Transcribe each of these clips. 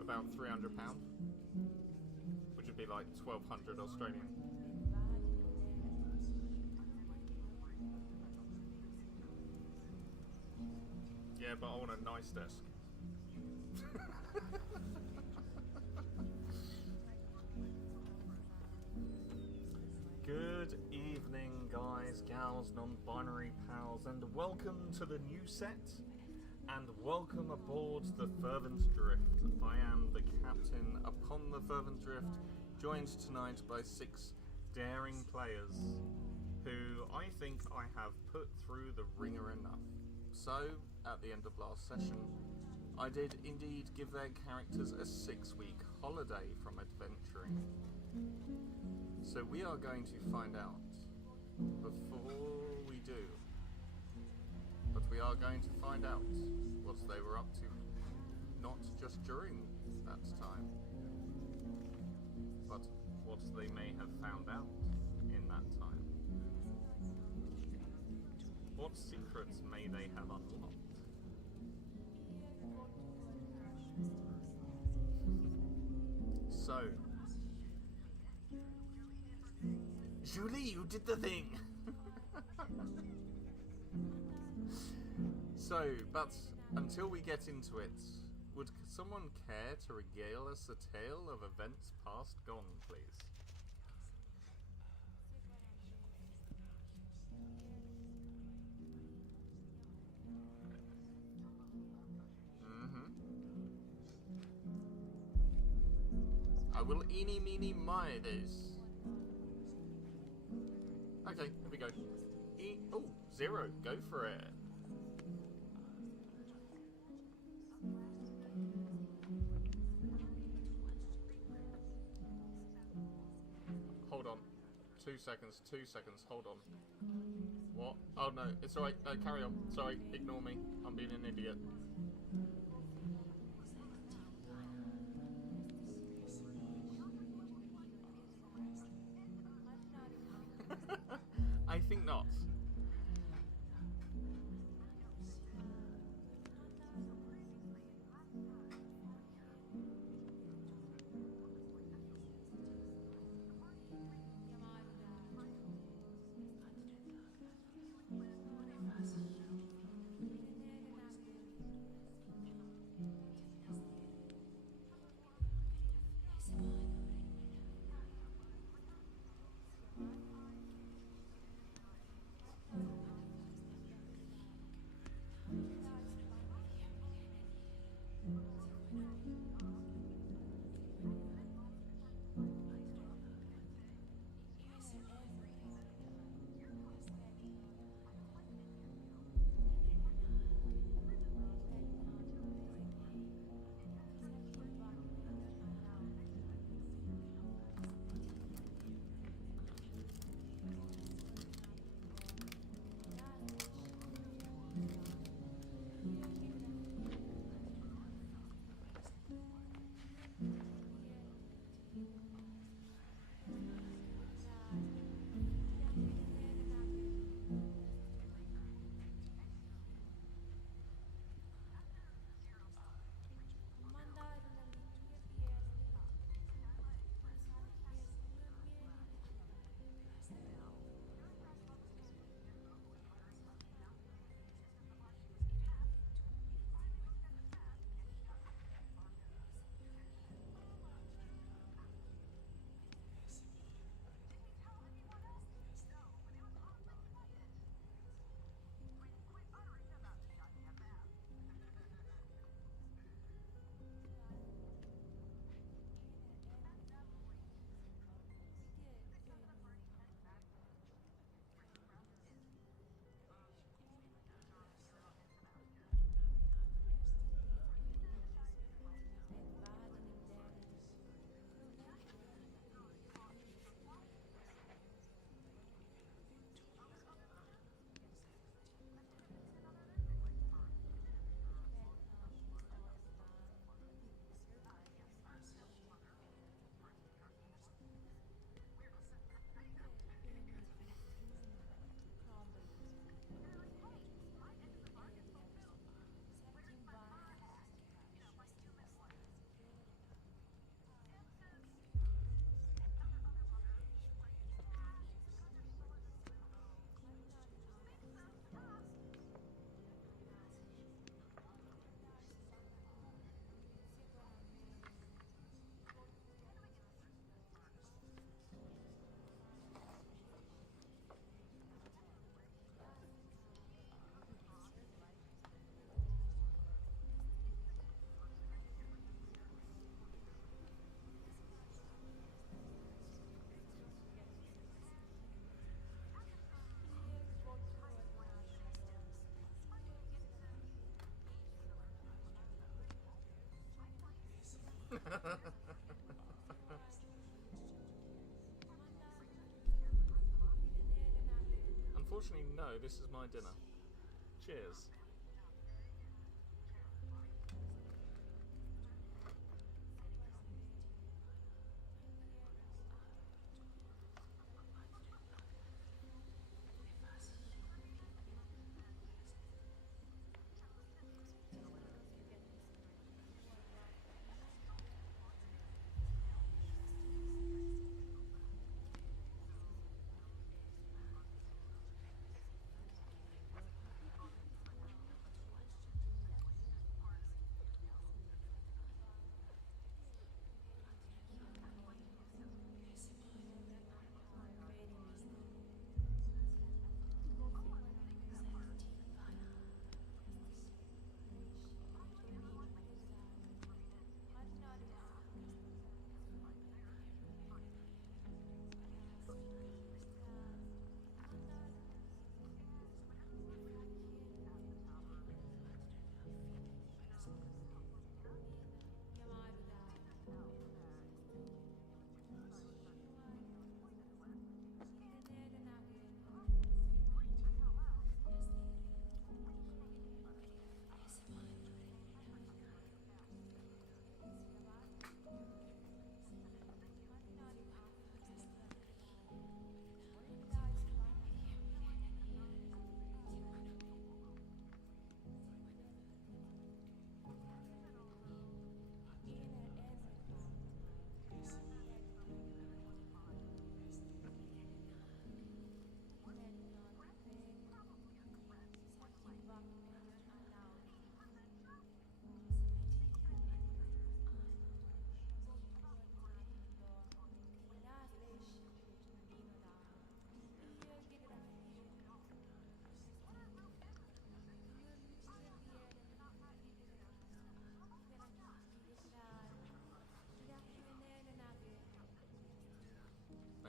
About £300, which would be like 1,200 Australian. Yeah, but I want a nice desk. Good evening, guys, gals, non-binary pals, and welcome to the new set, and welcome aboard the Fervent Drift. I am the captain upon the Fervent Drift, joined tonight by 6 daring players, who I think I have put through the ringer enough. So, at the end of last session, I did indeed give their characters a 6-week holiday from adventuring. So we are going to find out before we do. But we are going to find out what they were up to, not just during that time, but what they may have found out in that time. What secrets may they have unlocked? So, Julie, you did the thing! So, but until we get into it, would someone care to regale us a tale of events past gone, please? I will eeny meeny miny this. Okay, here we go. Oh, 0, go for it. Hold on. 2 seconds, hold on. What? Oh no, it's alright, carry on. Sorry, ignore me. I'm being an idiot. I think not. Unfortunately, no, this is my dinner. Cheers.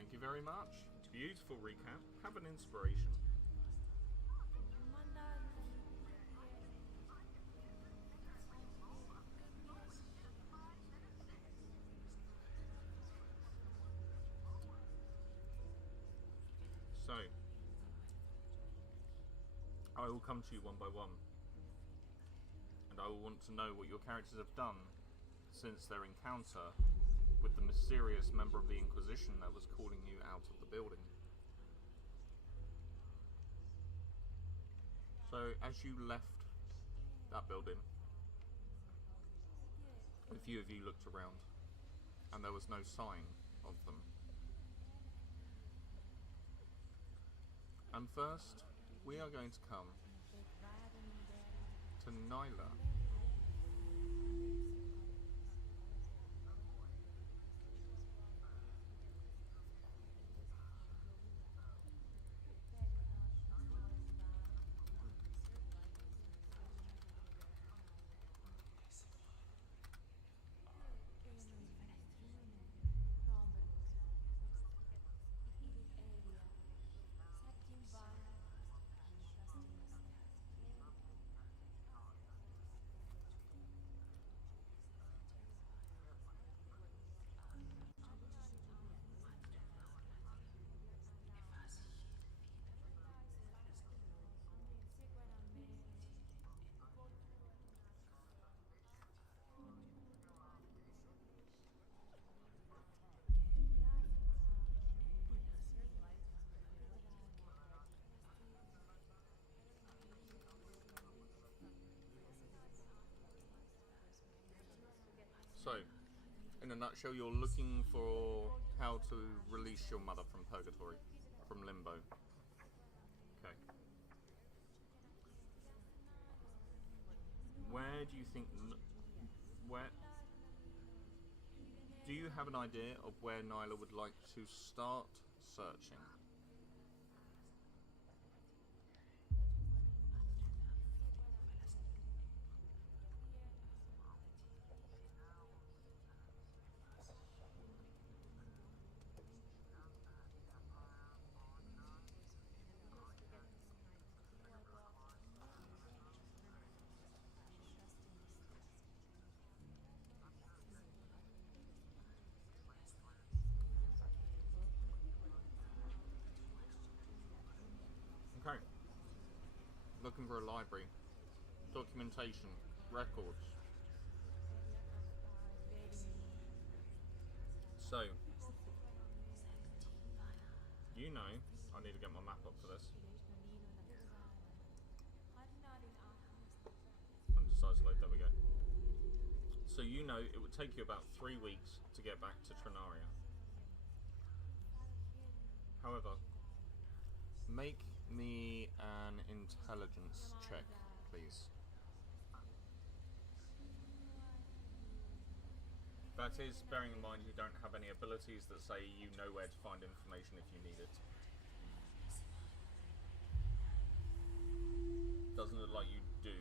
Thank you very much. Beautiful recap. Have an inspiration. So, I will come to you one by one, and I will want to know what your characters have done since their encounter with the mysterious member of the Inquisition that was calling you out of the building. So, as you left that building, a few of you looked around, and there was no sign of them. And first, we are going to come to Nyla. So, in a nutshell, you're looking for how to release your mother from purgatory, from limbo. Okay. Where do you think... Where... Do you have an idea of where Nyla would like to start searching? looking for a library, documentation, records. So, you know, I need to get my map up for this. Undecided, there we go. So you know it would take you about 3 weeks to get back to Trinaria. However, make me an intelligence check, please. That is, bearing in mind you don't have any abilities that say you know where to find information if you need it. Doesn't look like you do.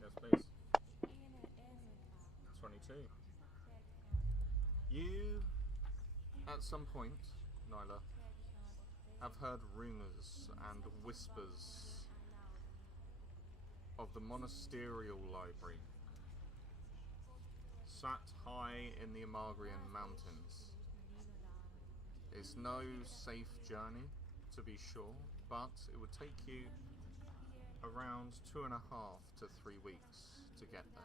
Yes, please. 22. You, at some point, Nyla, have heard rumours and whispers of the monasterial library, sat high in the Amargrian mountains. It's no safe journey, to be sure, but it would take you around 2.5 to 3 weeks to get there.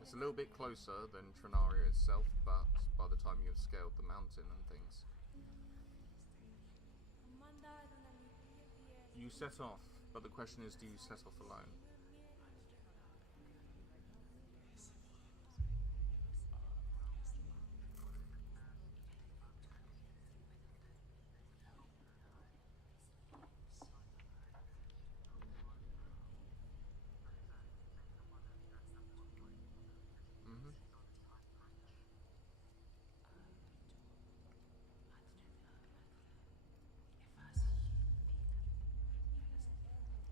It's a little bit closer than Trinaria itself, but by the time you've scaled the mountain and things. You set off, but the question is, do you set off alone?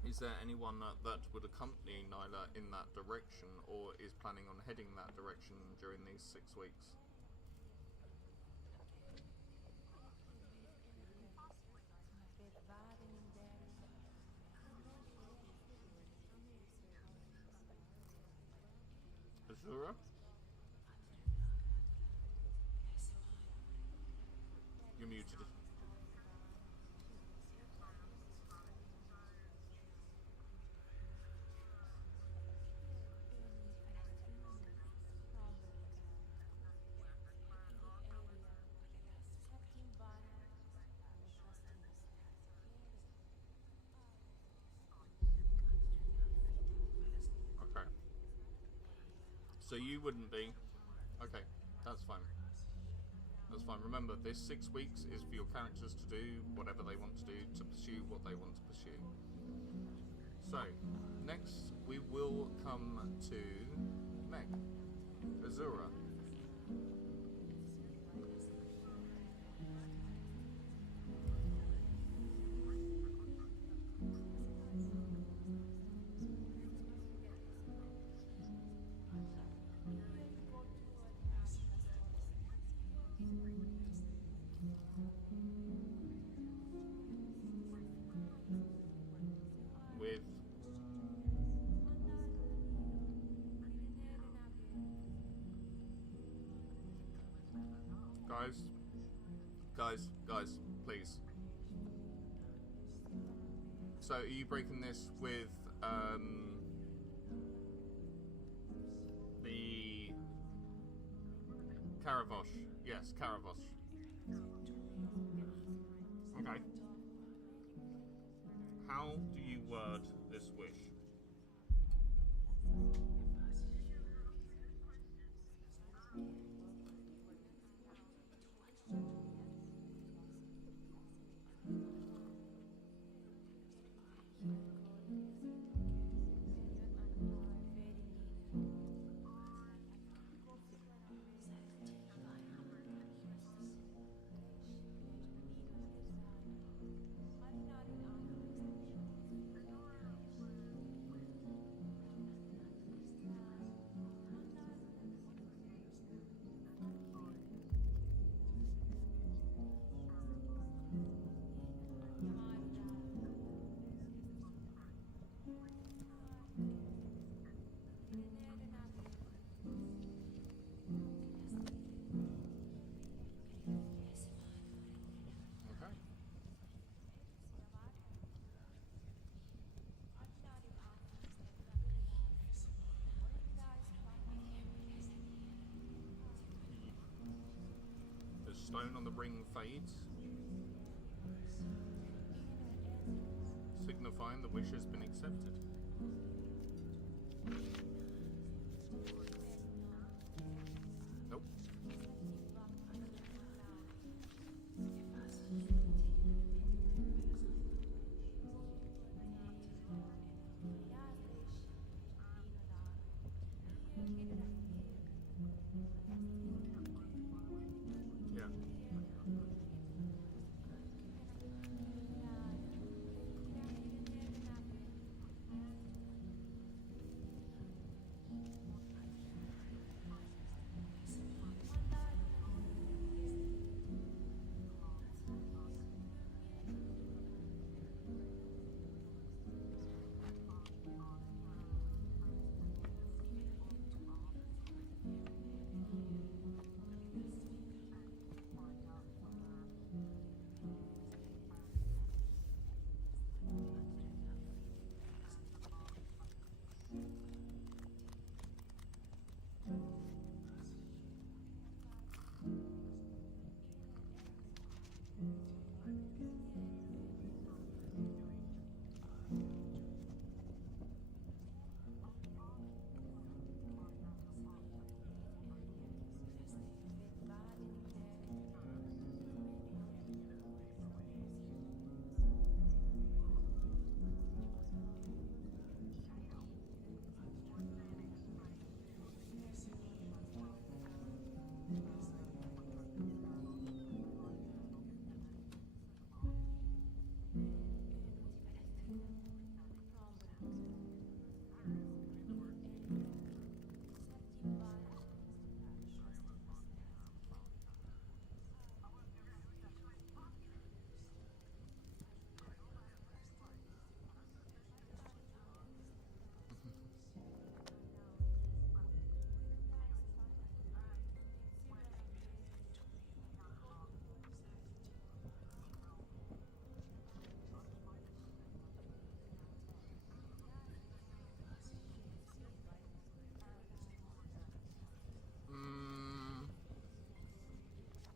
Is there anyone that would accompany Nyla in that direction, or is planning on heading that direction during these 6 weeks? Azura? You're muted. Okay. So you wouldn't be. Okay, that's fine. That's fine. Remember, this 6 weeks is for your characters to do whatever they want to do, to pursue what they want to pursue. So, next we will come to Meg. Azura. With guys, please. So are you breaking this with the Karavosh? Yes, Karavosh. Okay. How do you word this wish? stone on the ring fades, signifying the wish has been accepted. Nope. Yeah.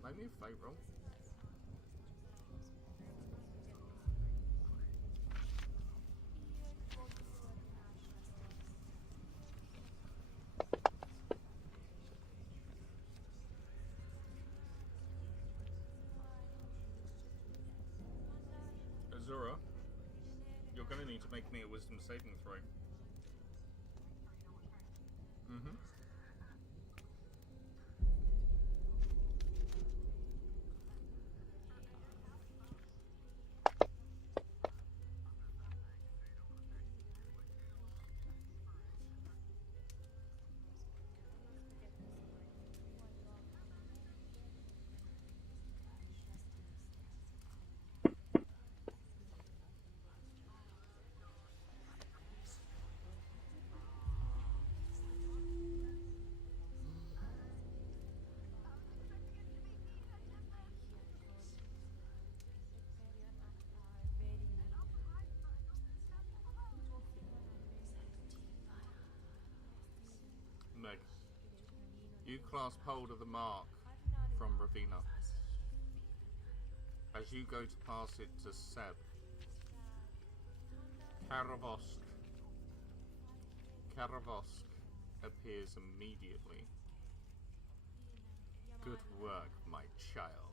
Make me a fate roll. Azura, you're going to need to make me a wisdom saving throw. Mm-hmm. Meg, you clasp hold of the mark from Ravina. As you go to pass it to Seb, Karavosk appears immediately. Good work, my child.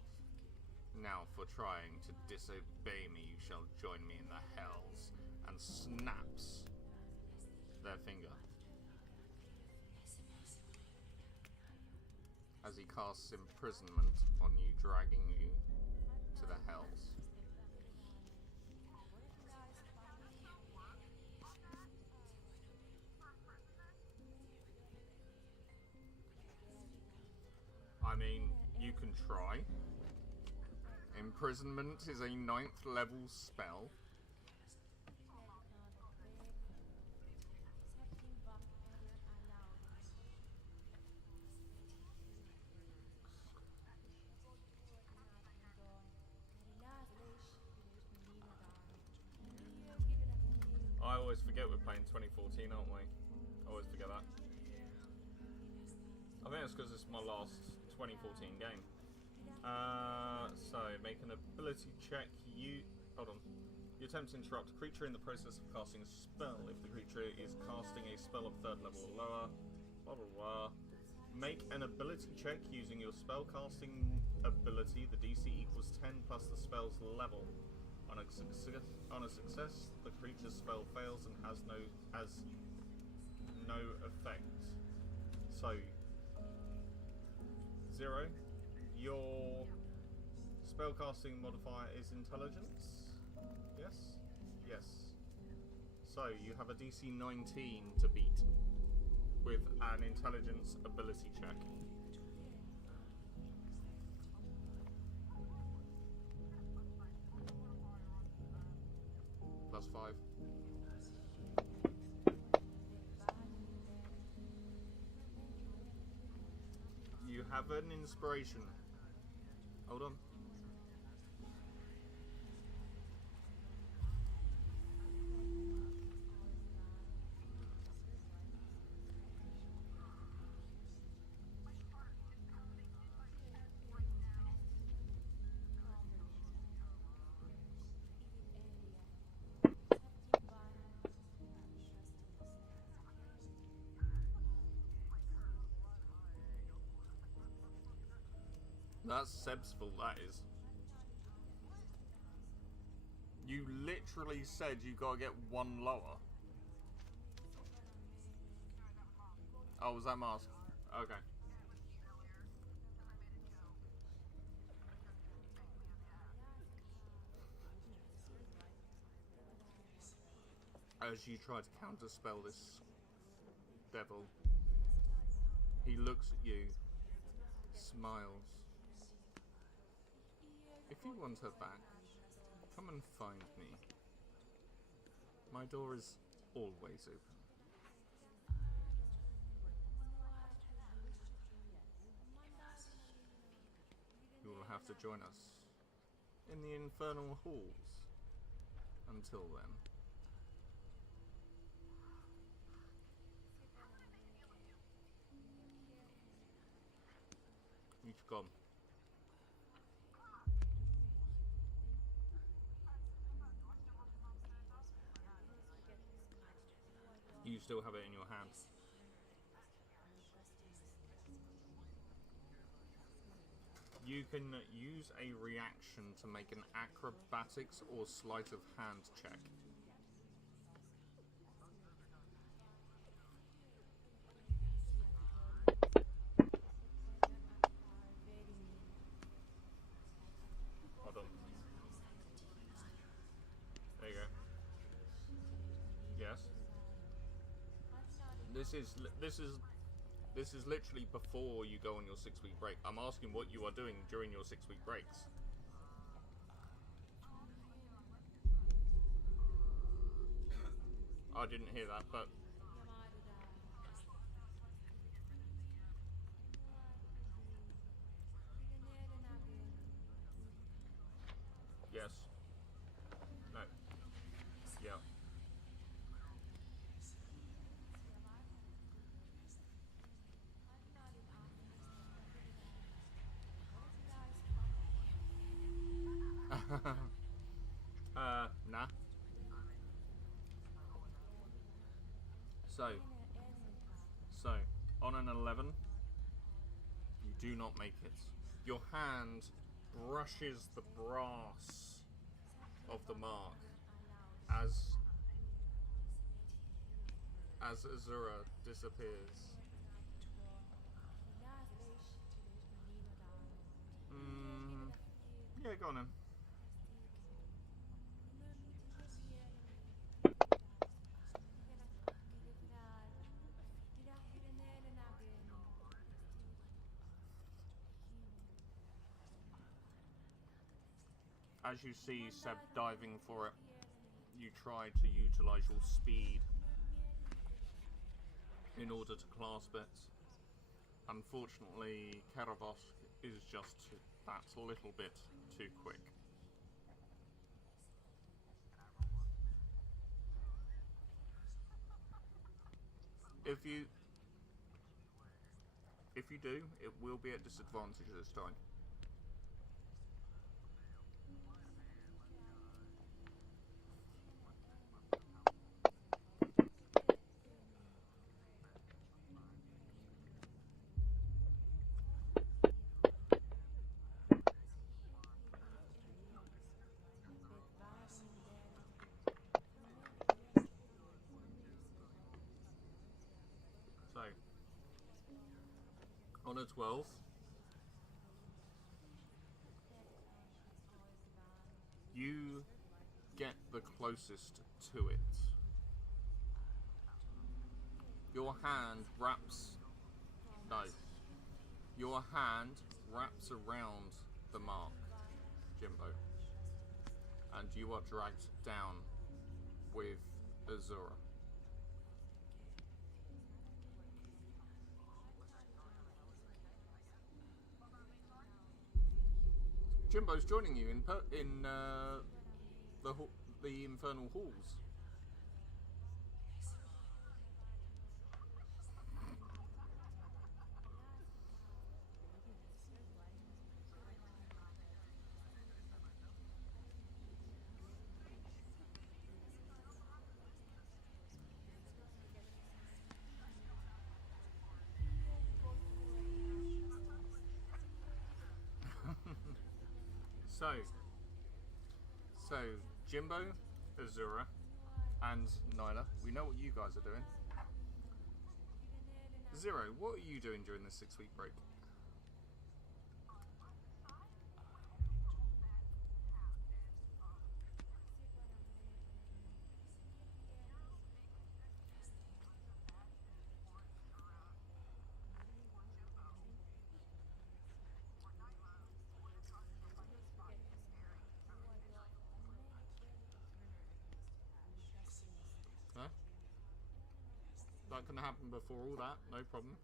Now for trying to disobey me, you shall join me in the hells, and snaps their finger as he casts imprisonment on you, dragging you to the hells. I mean, you can try. Imprisonment is a 9th level spell. I always forget we're playing 2014, aren't we? I always forget that. I think it's because it's my last 2014 game. So make an ability check. Hold on. You attempt to interrupt a creature in the process of casting a spell. If the creature is casting a spell of 3rd level or lower, blah blah blah. Make an ability check using your spell casting ability. The DC equals 10 plus the spell's level. On a success, the creature's spell fails and has no effect. So 0. Your spellcasting modifier is intelligence. Yes? Yes. So you have a DC 19 to beat with an intelligence ability check. +5. You have an inspiration. Hold on. That's Seb's fault, that is. You literally said you gotta get 1 lower. Oh, was that mask? Okay. As you try to counterspell this devil, he looks at you, smiles. If you want her back, come and find me. My door is always open. You will have to join us in the infernal halls. Until then. You've gone. You still have it in your hands. You can use a reaction to make an acrobatics or sleight of hand check. Hold on. There you go. Yes. This is literally before you go on your 6-week break. I'm asking what you are doing during your 6-week breaks. I didn't hear that, but yes. No. Yeah. Nah. So, on an 11, you do not make it. Your hand brushes the brass of the mark as Azura disappears. Yeah, go on then. As you see Seb diving for it, you try to utilise your speed in order to clasp it. Unfortunately, Karavosk is just that little bit too quick. If you do, it will be at disadvantage this time. On a 12. You get the closest to it. Your hand wraps... No. Your hand wraps around the mark, Jimbo. And you are dragged down with Azura. Jimbo's joining you in the infernal halls. So Jimbo, Azura, and Nyla, we know what you guys are doing. Zero, what are you doing during this 6-week break? Huh? That can happen before all that, no problem.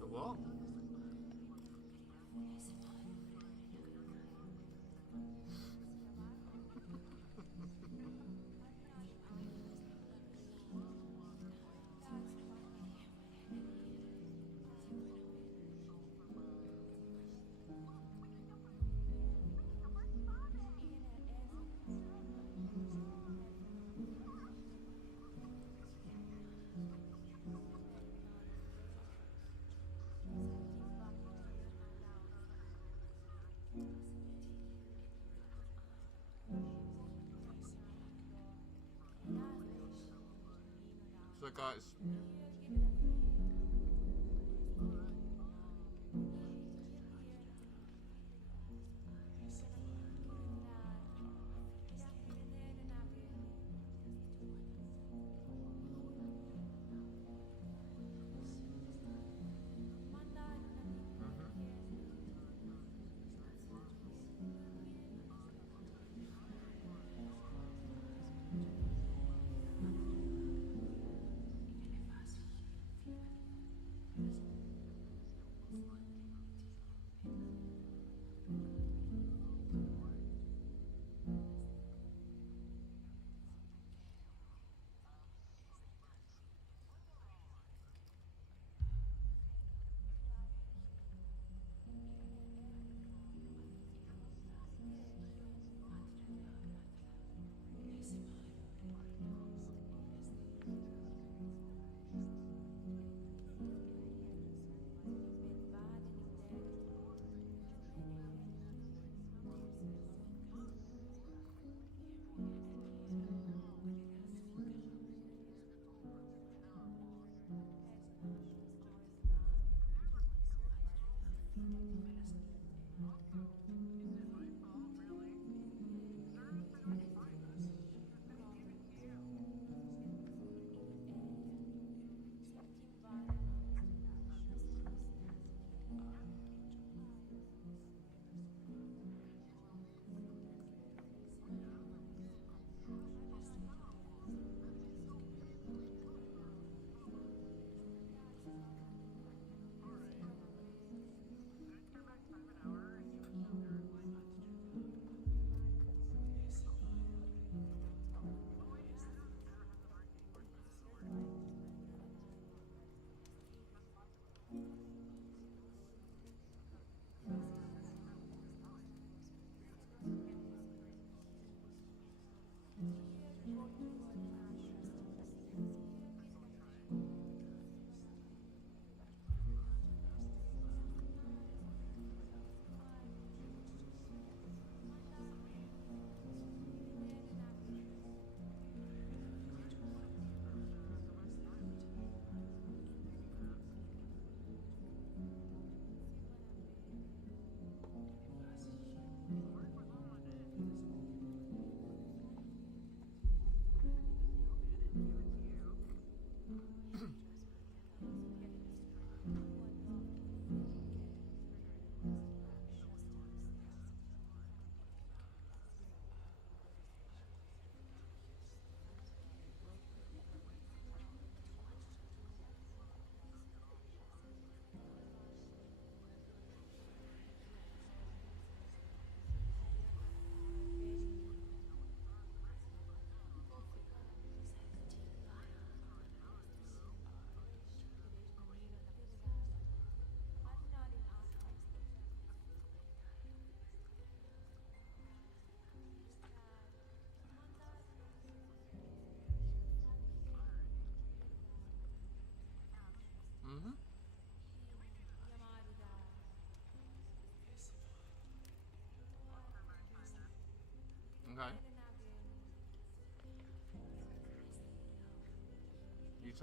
The what? So guys,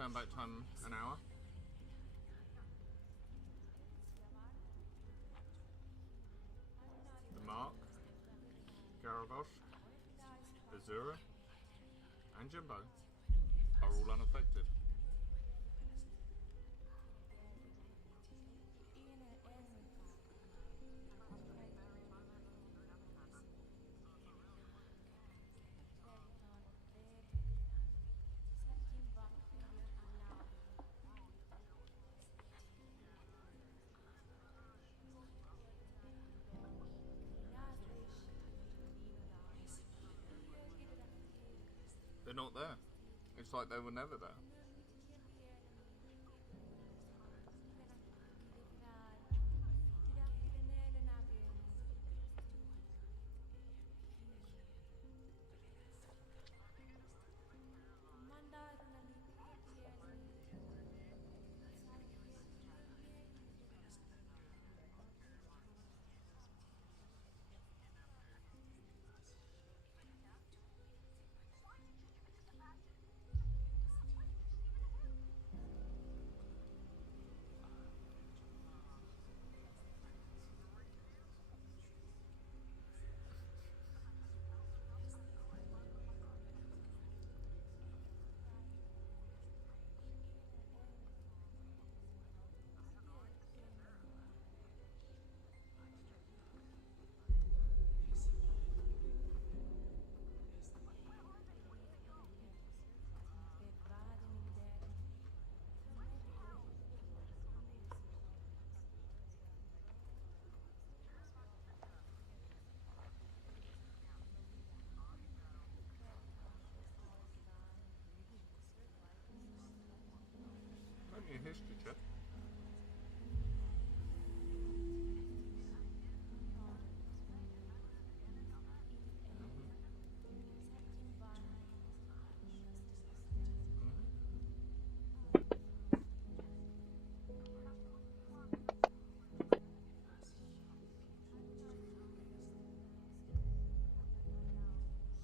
turn back time an hour. The Mark, Garavosh, Azura, and Jimbo are all unaffected. They're not there. It's like they were never there. Only a history check.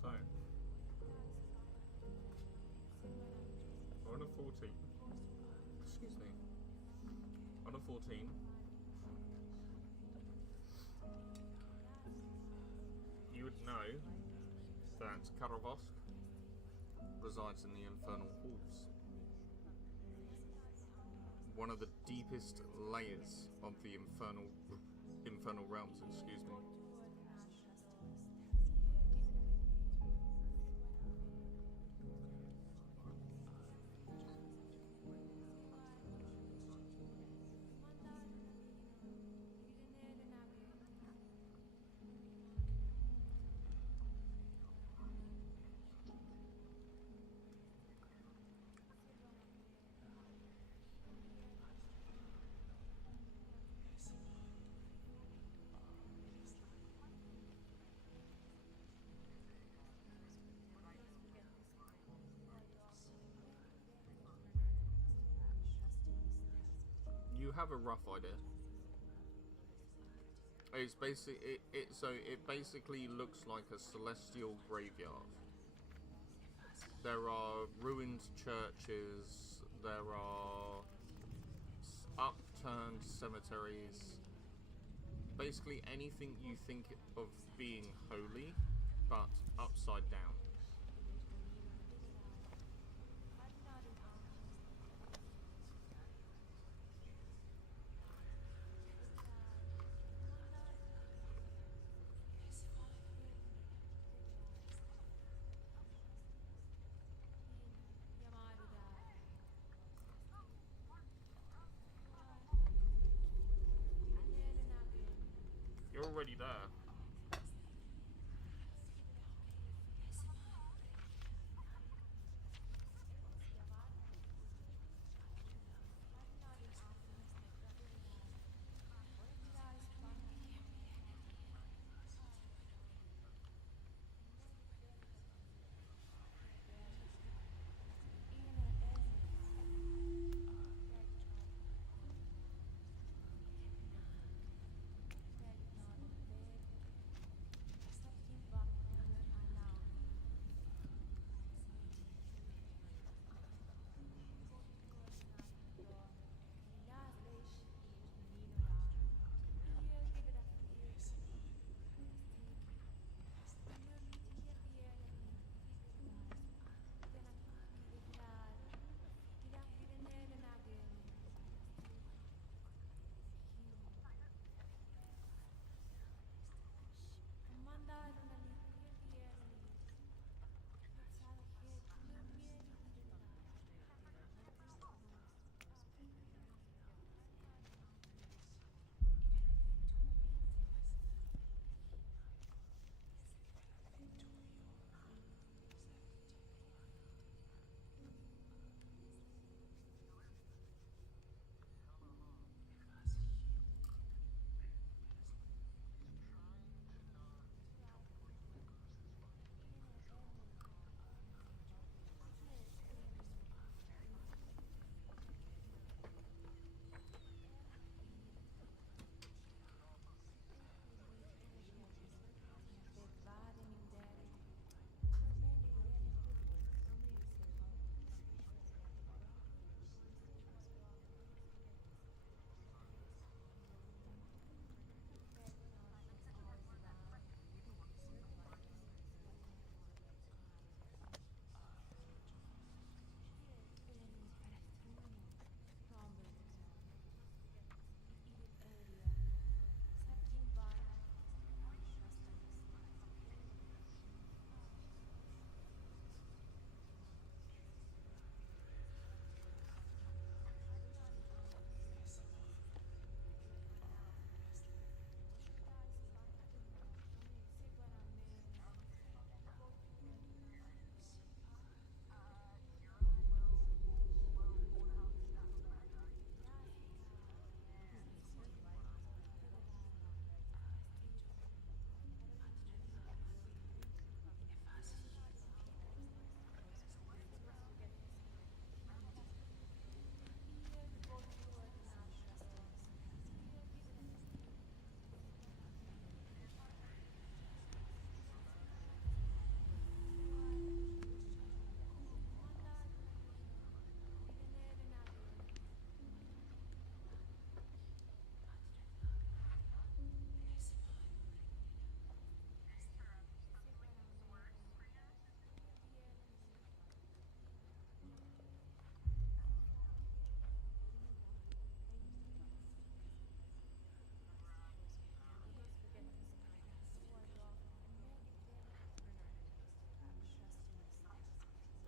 So, on a 14, excuse me, on a 14, you would know that Karavosk resides in the Infernal Halls, one of the deepest layers of the infernal realms, excuse me. You have a rough idea. It's basically it basically looks like a celestial graveyard. There are ruined churches. There are upturned cemeteries. Basically anything you think of being holy, but upside down. You're already there.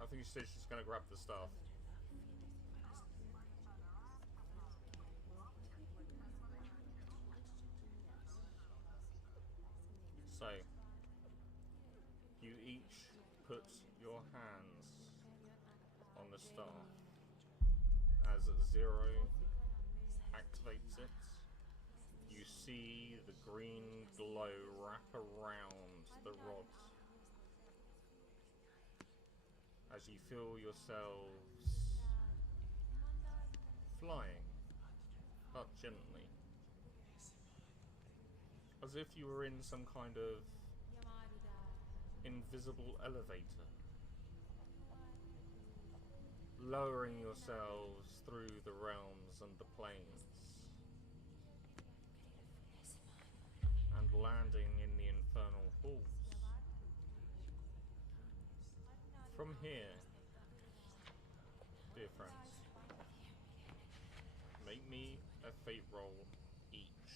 think she said she's going to grab the staff. So, you each put your hands on the staff. As 0 activates it, you see the green glow wrap around the rod as you feel yourselves flying, but gently, as if you were in some kind of invisible elevator, lowering yourselves through the realms and the planes, and landing in the infernal halls. From here, dear friends, make me a fate roll each.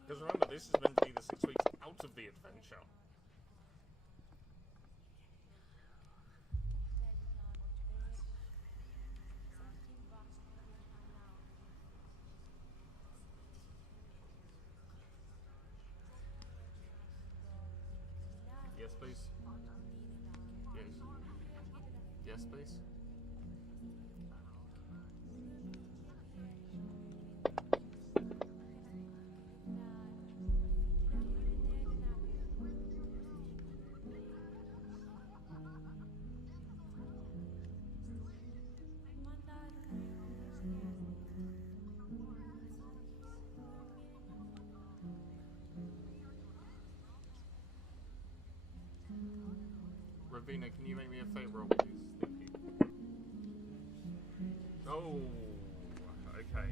Because remember, this is meant to be the 6 weeks out of the adventure. Yes, please. Yes. Yes, please. Ravina, can you make me a fate roll, please? Thank you. Oh, okay.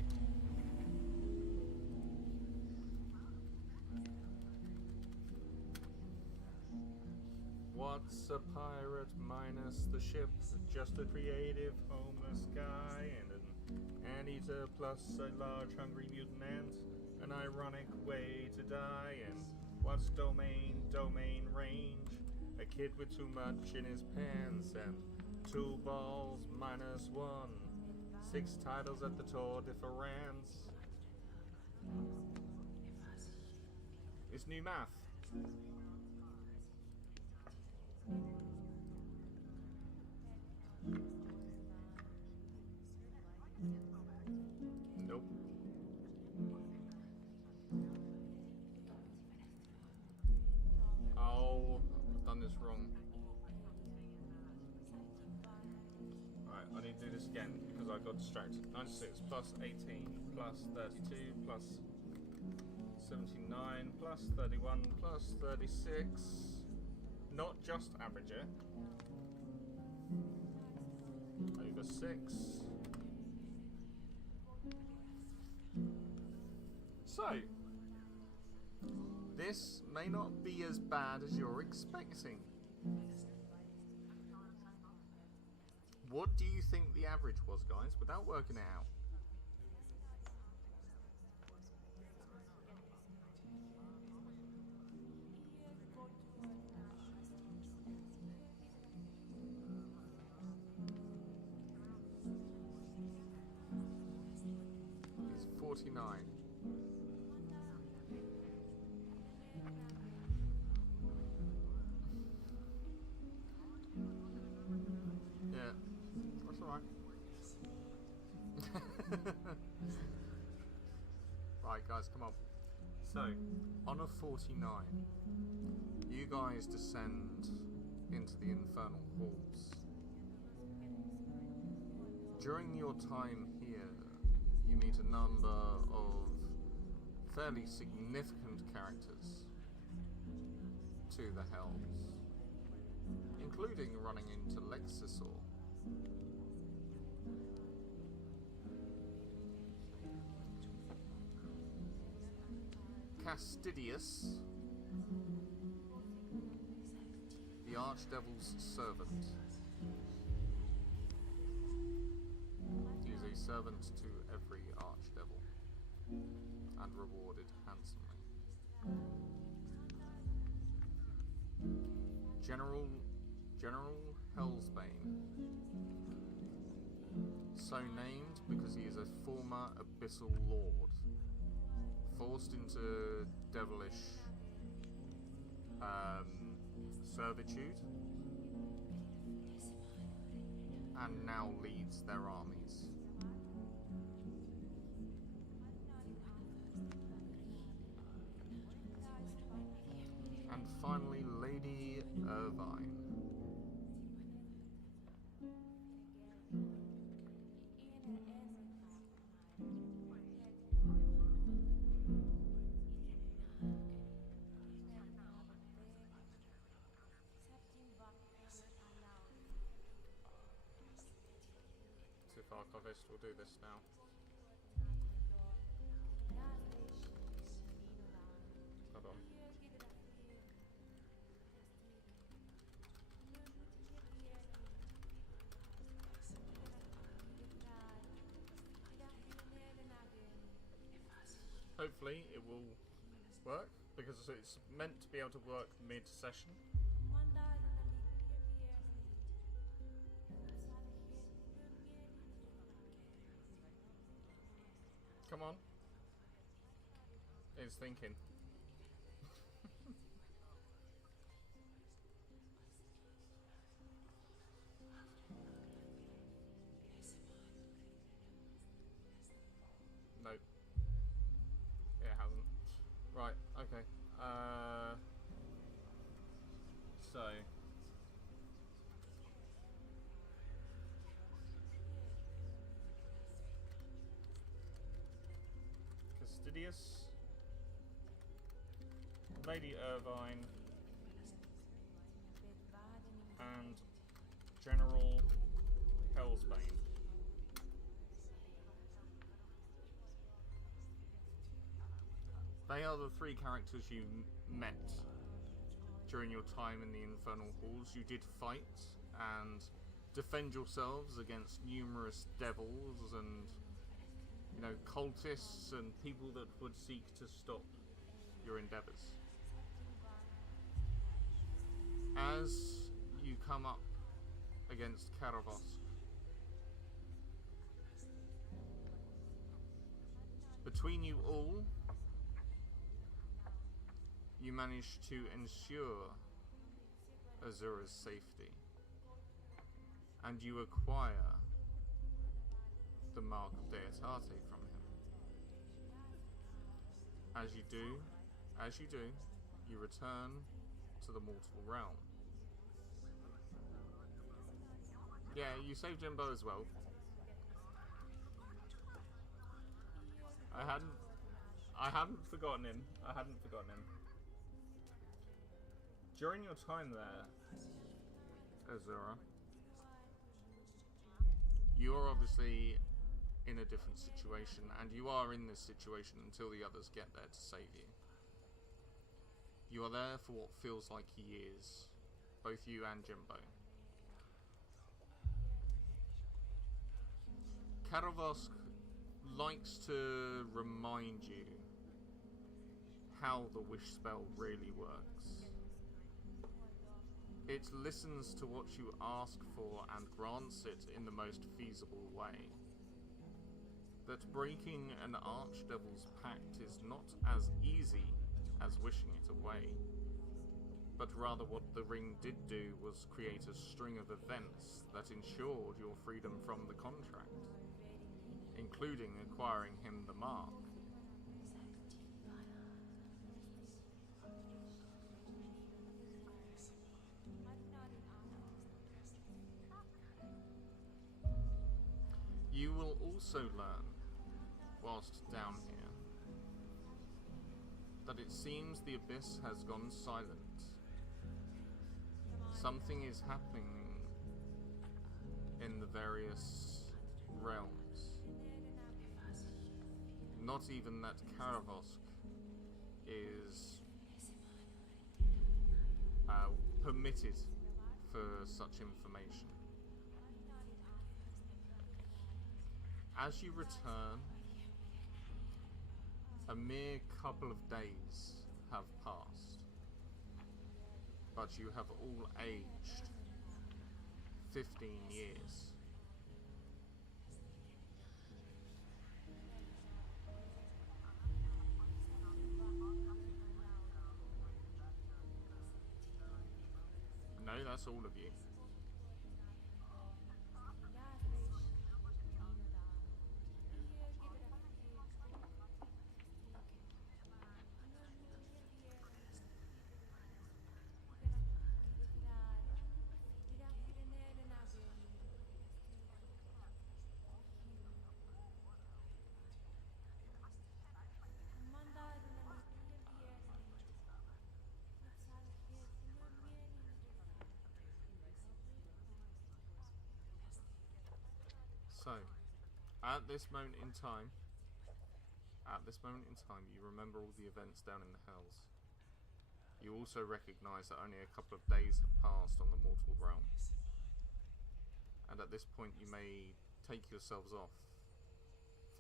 What's a pirate minus the ship? Just a creative homeless guy and an anteater plus a large hungry mutant ant. An ironic way to die. And what's domain? Domain range. A kid with too much in his pants and 2 balls minus 1. 6 titles at the Tour de France. It's new math. Nope. Oh, I've done this wrong. Alright, I need to do this again because I got distracted. 96 plus 18 plus 32 plus 79 plus 31 plus 36. Not just average it. Over 6. So, this may not be as bad as you're expecting. What do you think the average was, guys, without working it out? It's 49. Yeah, that's alright. Right, guys, come on. So, on a 49, you guys descend into the infernal halls. During your time here, you meet a number of fairly significant characters to the hells, including running into Lexisor. Castidius, the Archdevil's servant. He is a servant to every Archdevil, and rewarded handsomely. General Hellsbane. So named because he is a former abyssal lord, forced into devilish servitude, and now leads their armies. And finally, Lady Irvine. See if Archivist will do this now. Hold on. Hopefully it will work, because it's meant to be able to work mid-session. Come on. It's thinking. Nope. It hasn't. Right, okay. So Fastidious, Lady Irvine, and General Hellsbane. They are the three characters you met during your time in the Infernal Halls. You did fight and defend yourselves against numerous devils and, you know, cultists and people that would seek to stop your endeavours. As you come up against Karavosk, between you all, you manage to ensure Azura's safety, and you acquire the Mark of Deitarte from him. As you do, you return to the mortal realm. Yeah, you saved Jimbo as well. I hadn't forgotten him. During your time there, Azura, you're obviously in a different situation, and you are in this situation until the others get there to save you. You are there for what feels like years, both you and Jimbo. Karavosk likes to remind you how the wish spell really works. It listens to what you ask for and grants it in the most feasible way. That breaking an Archdevil's pact is not as easy as wishing it away, but rather what the ring did do was create a string of events that ensured your freedom from the contract, including acquiring him the mark. You will also learn, whilst down here, that it seems the Abyss has gone silent. Something is happening in the various realms. Not even that Karavosk is permitted for such information. As you return, a mere couple of days have passed. but you have all aged 15 years. No, that's all of you. So, at this moment in time, you remember all the events down in the Hells. You also recognise that only a couple of days have passed on the mortal realm. And at this point you may take yourselves off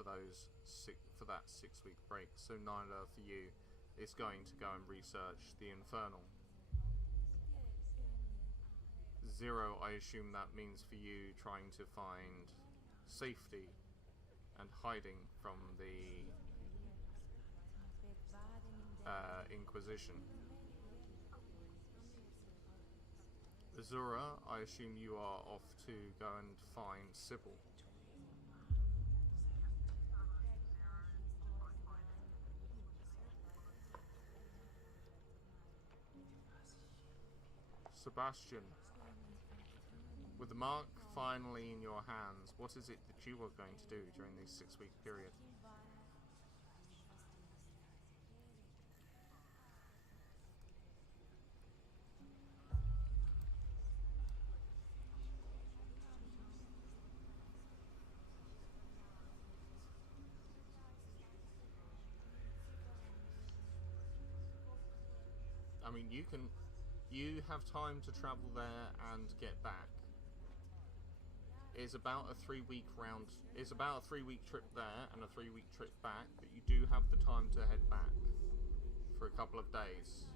for that 6-week break, so neither for you is going to go and research the Infernal. 0, I assume that means for you trying to find safety and hiding from the Inquisition. Azura, I assume you are off to go and find Sybil. Sebastian, with the mark finally in your hands, what is it that you are going to do during this 6-week period? I mean, you have time to travel there and get back. It's about a 3-week round. It's about a 3-week trip there and a 3-week trip back, but you do have the time to head back for a couple of days.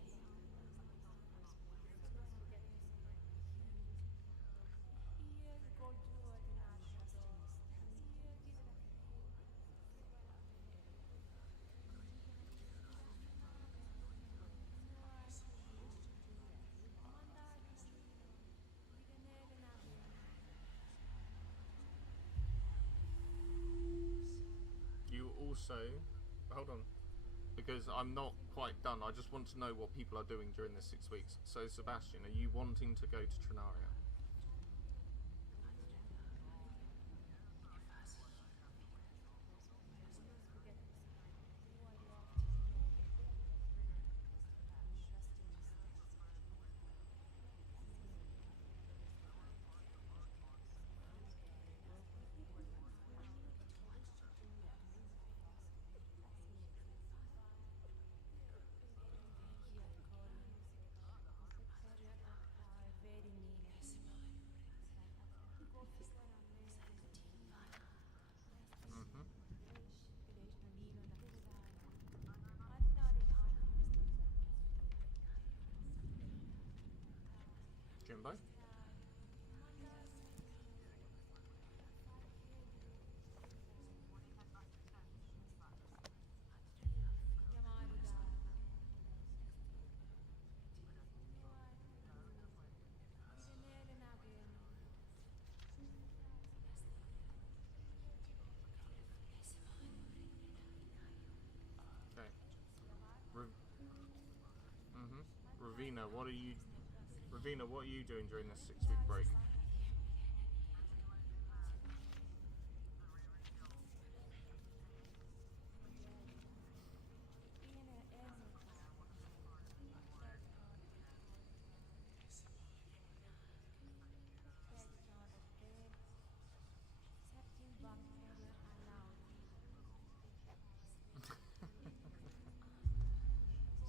Also, hold on, because I'm not quite done. I just want to know what people are doing during this 6 weeks. So, Sebastian, are you wanting to go to Trinaria? Jimbo? Okay. Ravina, what are you doing during this 6-week break?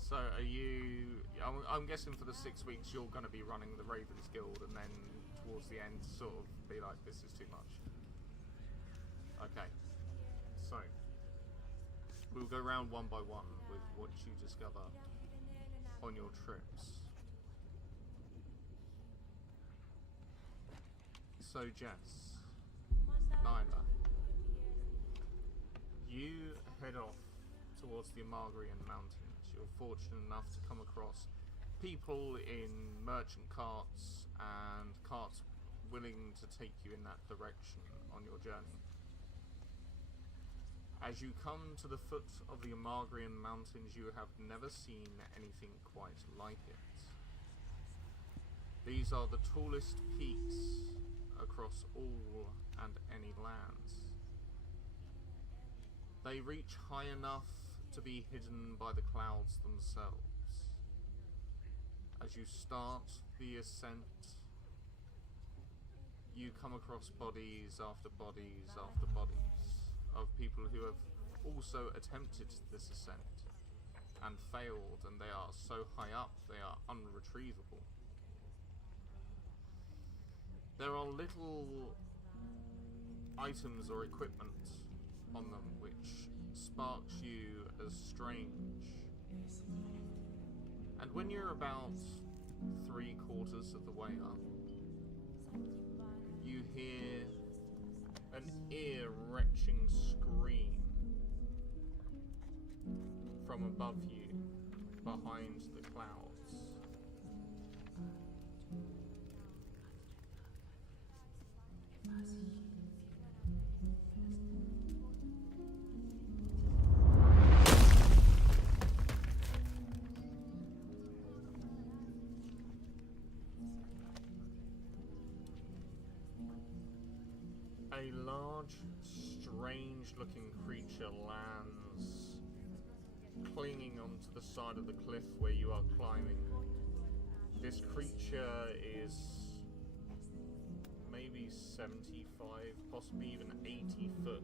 So are you... I'm guessing for the 6 weeks you're going to be running the Ravens Guild, and then towards the end sort of be like, this is too much. Okay. So, we'll go round one by one with what you discover on your trips. So Jess, Nyla, you head off towards the Amargrian Mountains. You're fortunate enough to come across people in merchant carts and carts willing to take you in that direction on your journey. As you come to the foot of the Amargrian Mountains, you have never seen anything quite like it. These are the tallest peaks across all and any lands. They reach high enough to be hidden by the clouds themselves. As you start the ascent, you come across bodies after bodies after bodies of people who have also attempted this ascent and failed, and they are so high up they are unretrievable. There are little items or equipment on them which sparks you as strange. And when you're about 3/4 of the way up, you hear an ear-wrenching scream from above you, behind the clouds. A large, strange-looking creature lands, clinging onto the side of the cliff where you are climbing. This creature is maybe 75, possibly even 80 foot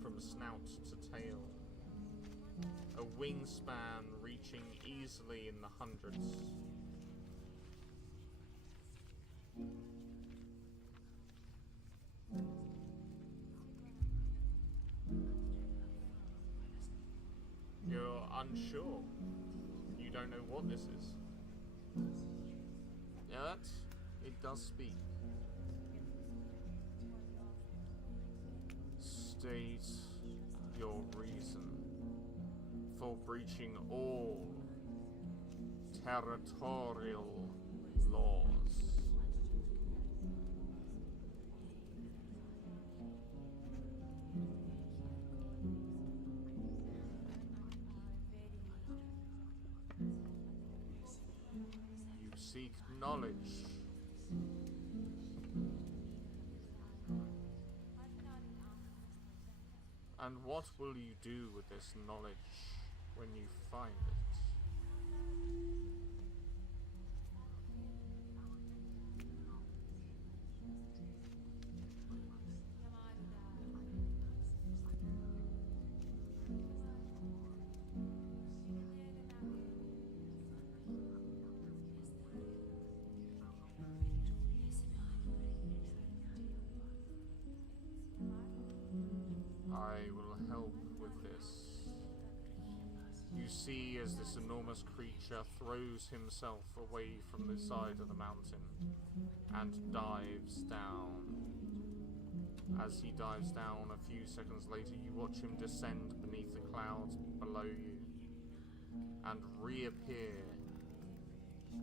from snout to tail. A wingspan reaching easily in the hundreds. You're unsure. You don't know what this is. Yet, it does speak. State your reason for breaching all territorial laws. You seek knowledge. And what will you do with this knowledge when you find it? I will help with this. You see as this enormous creature throws himself away from the side of the mountain and dives down. As he dives down, a few seconds later you watch him descend beneath the clouds below you and reappear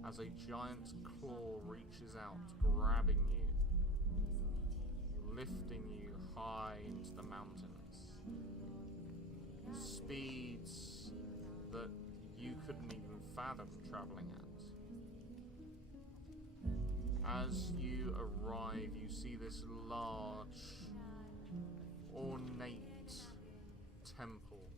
as a giant claw reaches out, grabbing you, lifting you high into the mountains. Speeds that you couldn't even fathom traveling at. As you arrive, you see this large, ornate temple.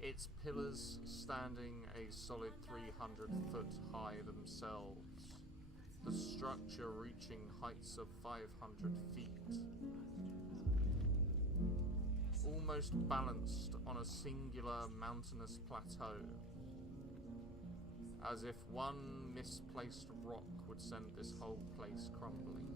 Its pillars standing a solid 300 foot high themselves, the structure reaching heights of 500 feet. Almost balanced on a singular mountainous plateau, as if one misplaced rock would send this whole place crumbling.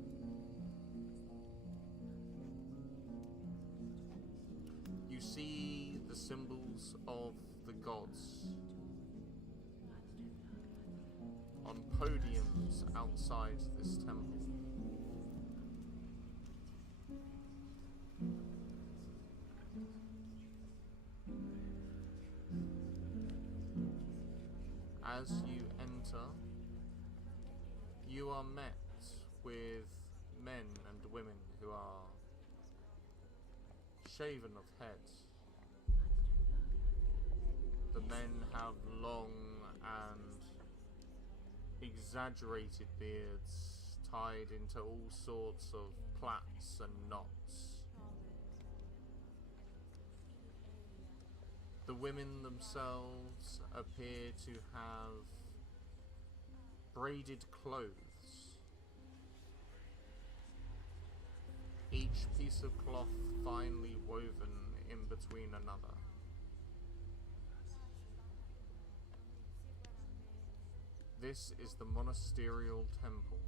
You see the symbols of the gods on podiums just outside this temple. As you enter, you are met with men and women who are shaven of head. The men have long and exaggerated beards tied into all sorts of plaits and knots. The women themselves appear to have braided clothes, each piece of cloth finely woven in between another. This is the monasterial temple.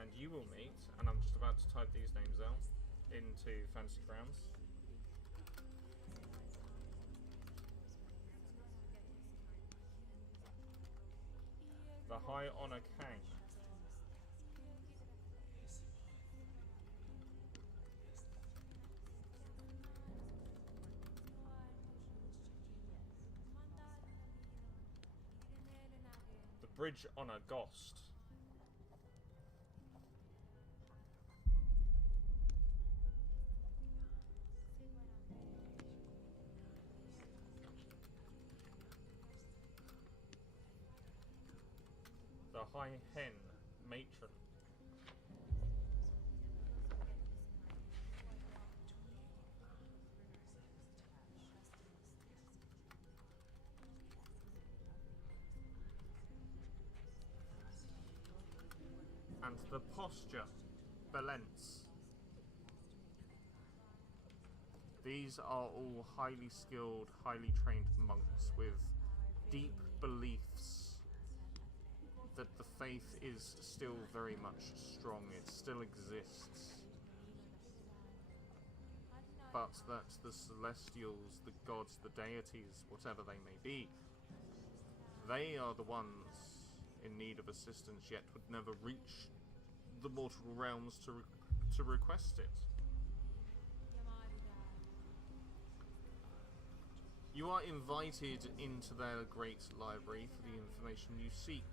And you will meet, and I'm just about to type these names out into Fantasy Grounds. The High Honor Kang. The Bridge Honor Ghost. The High Hen Matron. And the Posture Balance. These are all highly skilled, highly trained monks with deep beliefs that the faith is still very much strong, it still exists, but that the celestials, the gods, the deities, whatever they may be, they are the ones in need of assistance, yet would never reach the mortal realms to request it. You are invited into their great library for the information you seek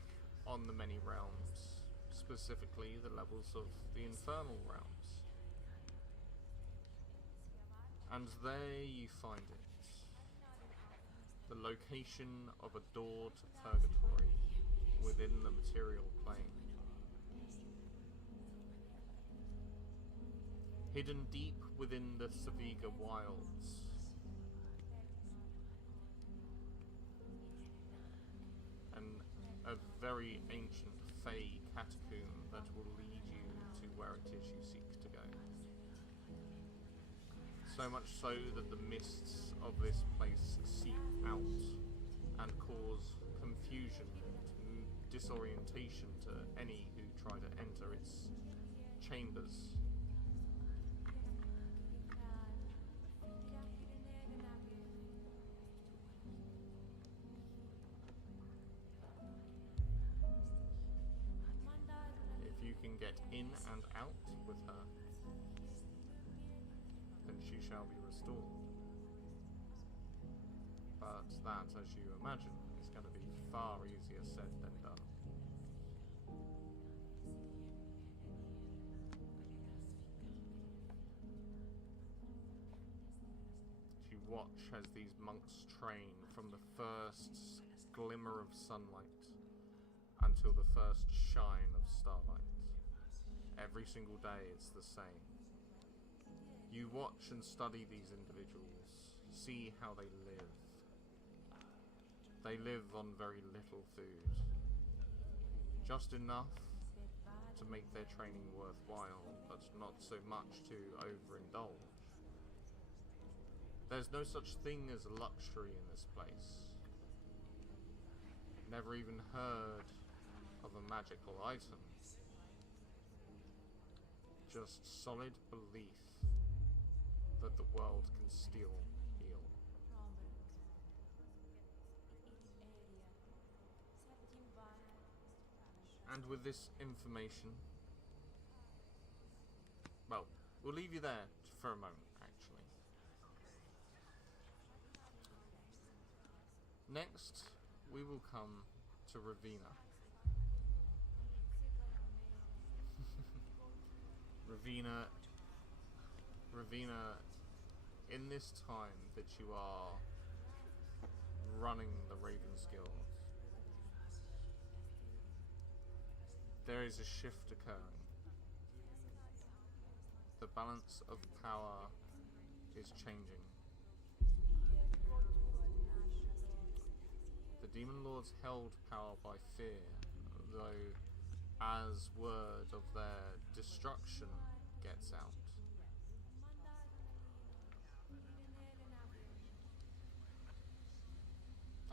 on the many realms, specifically the levels of the infernal realms. And there you find it. The location of a door to purgatory within the material plane. Hidden deep within the Saviga wilds. A very ancient Fey catacomb that will lead you to where it is you seek to go. So much so that the mists of this place seep out and cause confusion and disorientation to any who try to enter its chambers. Get in and out with her, then she shall be restored. But that, as you imagine, is going to be far easier said than done. You watch as these monks train from the first glimmer of sunlight until the first shine of starlight. Every single day it's the same. You watch and study these individuals, see how they live. They live on very little food. Just enough to make their training worthwhile, but not so much to overindulge. There's no such thing as luxury in this place. Never even heard of a magical item. Just solid belief that the world can still heal. And with this information, well, we'll leave you there for a moment, actually. Next, we will come to Ravina. Ravina, in this time that you are running the Ravens Guild, there is a shift occurring. The balance of power is changing. The Demon Lords held power by fear, though as word of their destruction gets out,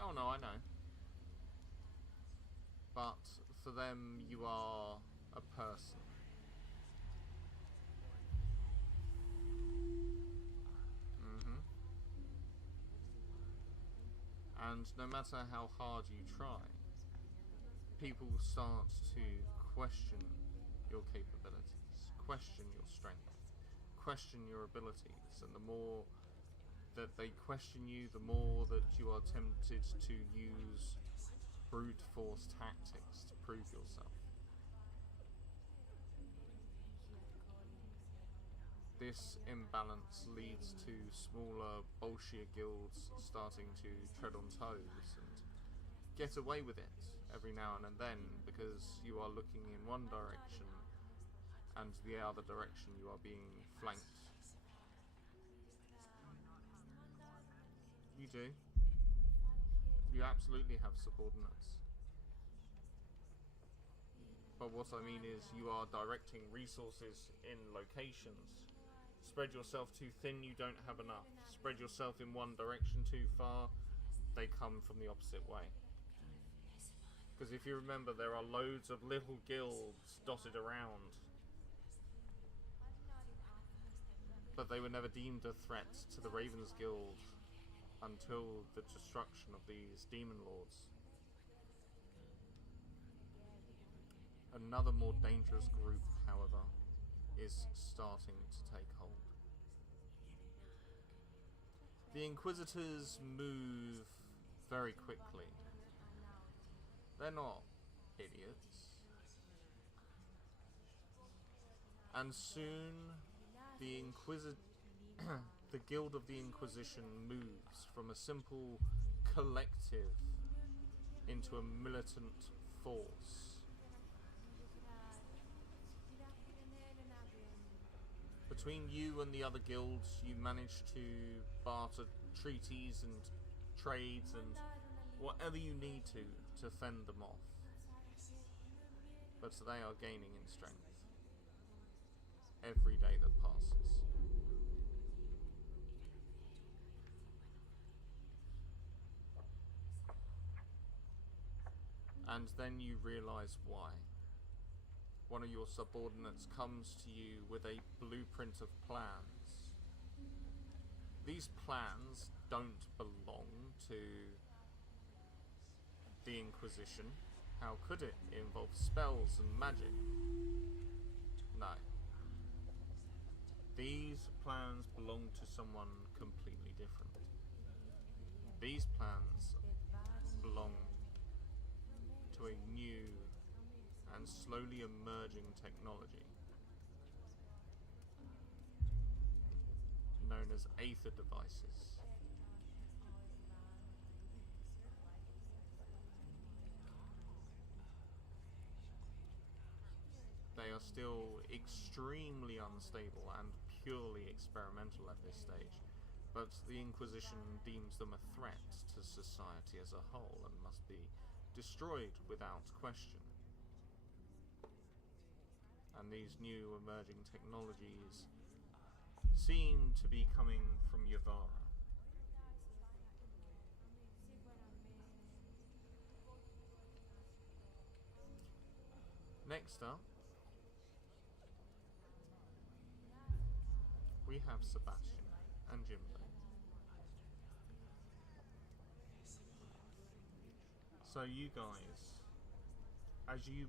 oh no, I know. But for them, you are a person. And no matter how hard you try, people start to question your capabilities, question your strength, question your abilities, and the more that they question you, the more that you are tempted to use brute force tactics to prove yourself. This imbalance leads to smaller, bolshier guilds starting to tread on toes and get away with it every now and then, because you are looking in one direction and the other direction you are being flanked. You do. You absolutely have subordinates. But what I mean is you are directing resources in locations. Spread yourself too thin, you don't have enough. Spread yourself in one direction too far, they come from the opposite way. Because if you remember, there are loads of little guilds dotted around, but they were never deemed a threat to the Ravens Guild until the destruction of these Demon Lords. Another more dangerous group, however, is starting to take hold. The Inquisitors move very quickly. They're not idiots. And soon the the Guild of the Inquisition moves from a simple collective into a militant force. Between you and the other guilds, you manage to barter treaties and trades and whatever you need to fend them off. But they are gaining in strength every day that passes. And then you realize why. One of your subordinates comes to you with a blueprint of plans. These plans don't belong to the Inquisition. How could it? It involves spells and magic. No. These plans belong to someone completely different. These plans belong to a new and slowly emerging technology known as Aether devices. They are still extremely unstable and purely experimental at this stage, but the Inquisition deems them a threat to society as a whole and must be destroyed without question. And these new emerging technologies seem to be coming from Yavara. Next up, we have Sebastian and Jimbo. So you guys, as you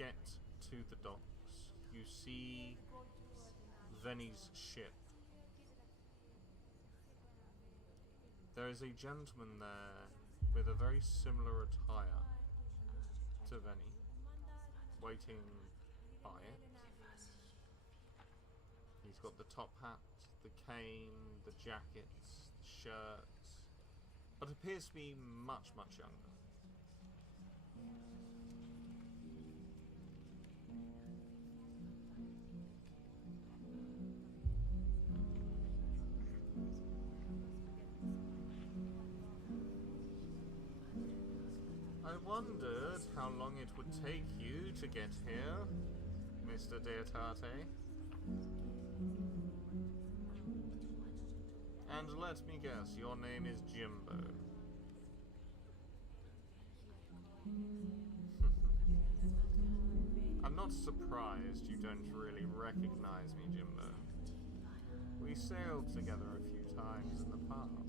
get to the docks, you see Veni's ship. There is a gentleman there with a very similar attire to Veni, waiting by it. He's got the top hat, the cane, the jackets, the shirts, but appears to be much, much younger. I wondered how long it would take you to get here, Mr. Deotate. And let me guess, your name is Jimbo. I'm not surprised you don't really recognize me, Jimbo. We sailed together a few times in the past.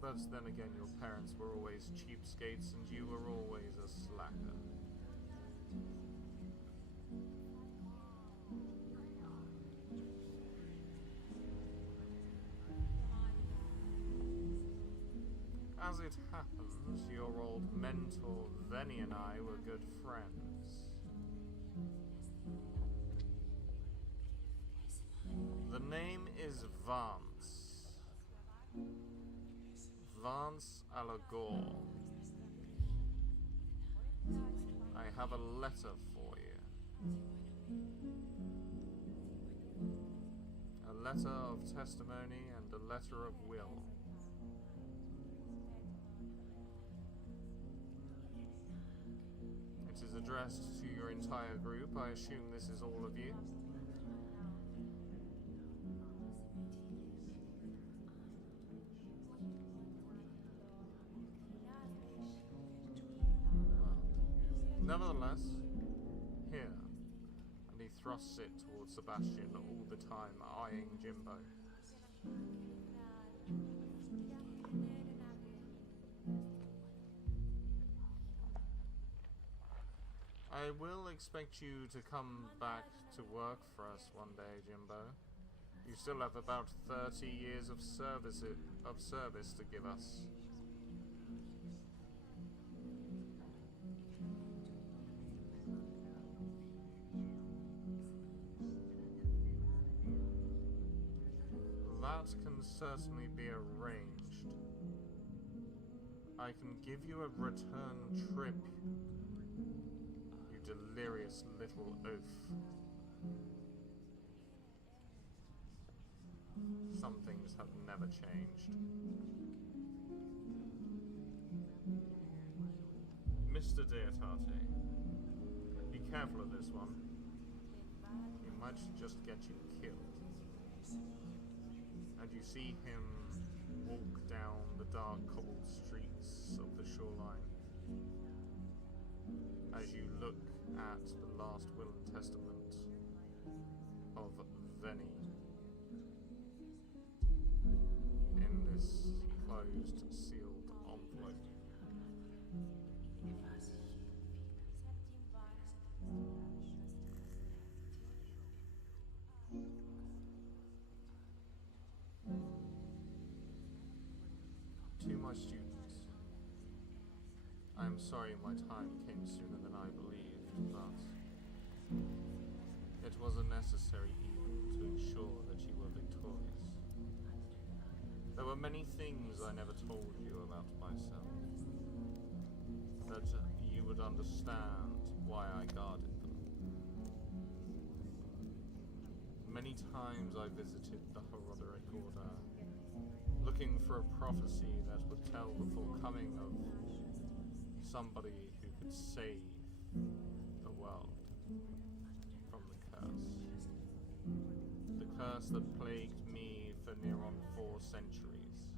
But then again, your parents were always cheapskates and you were always a slacker. As it happens, your old mentor Veni and I were good friends. The name is Vance. Vance Alagor. I have a letter for you. A letter of testimony and a letter of will. It is addressed to your entire group. I assume this is all of you. Nevertheless, here, and he thrusts it towards Sebastian, all the time eyeing Jimbo. I will expect you to come back to work for us one day, Jimbo. You still have about 30 years of service to give us. That can certainly be arranged. I can give you a return trip, you delirious little oaf. Some things have never changed. Mr. Deotate, be careful of this one. He might just get you killed. And you see him walk down the dark cobbled streets of the shoreline as you look at the last will and testament of Veni in this closed, sealed envelope. To my students, I am sorry my time came sooner than I believed, but it was a necessary evil to ensure that you were victorious. There were many things I never told you about myself, that you would understand why I guarded them. Many times I visited the Heroderic Order, looking for a prophecy that would tell the forthcoming of somebody who could save the world from the curse. The curse that plagued me for near on 4 centuries.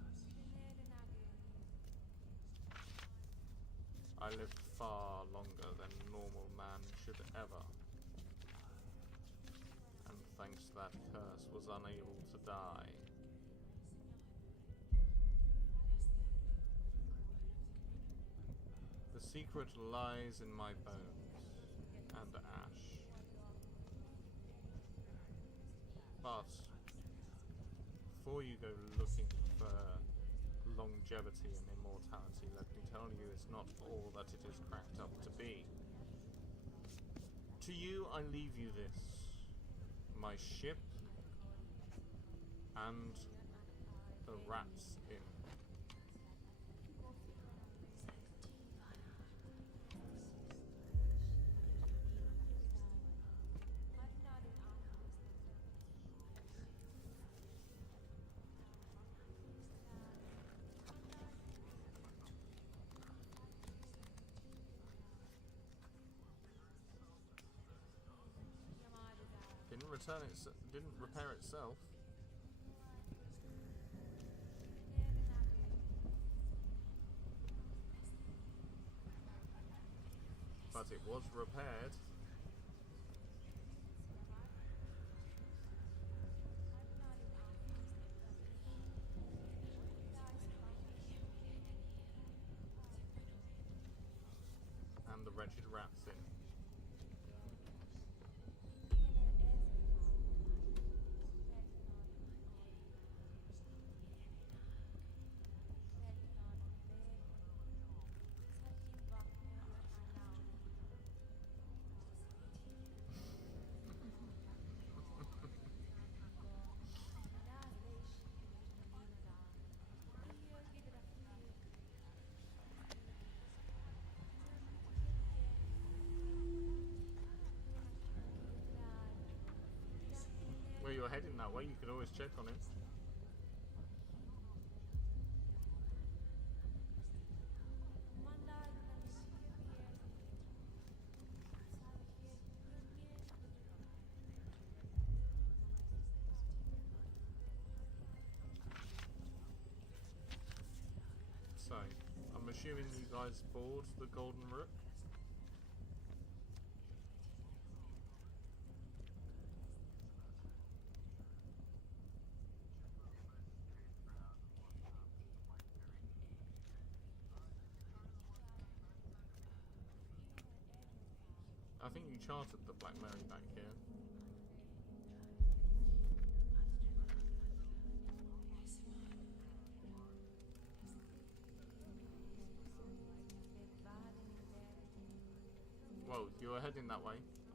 I lived far longer than normal man should ever, and thanks to that curse was unable to die. The secret lies in my bones and ash. But before you go looking for longevity and immortality, let me tell you it's not all that it is cracked up to be. To you I leave you this, my ship and the Rat's Inn. Didn't repair itself. But it was repaired. And the wretched Rat's Inn. Where you're heading that way, you could always check on it. So, I'm assuming you guys board the Golden Rook. I think you chartered the Black Mary back here. Well, you were heading that way.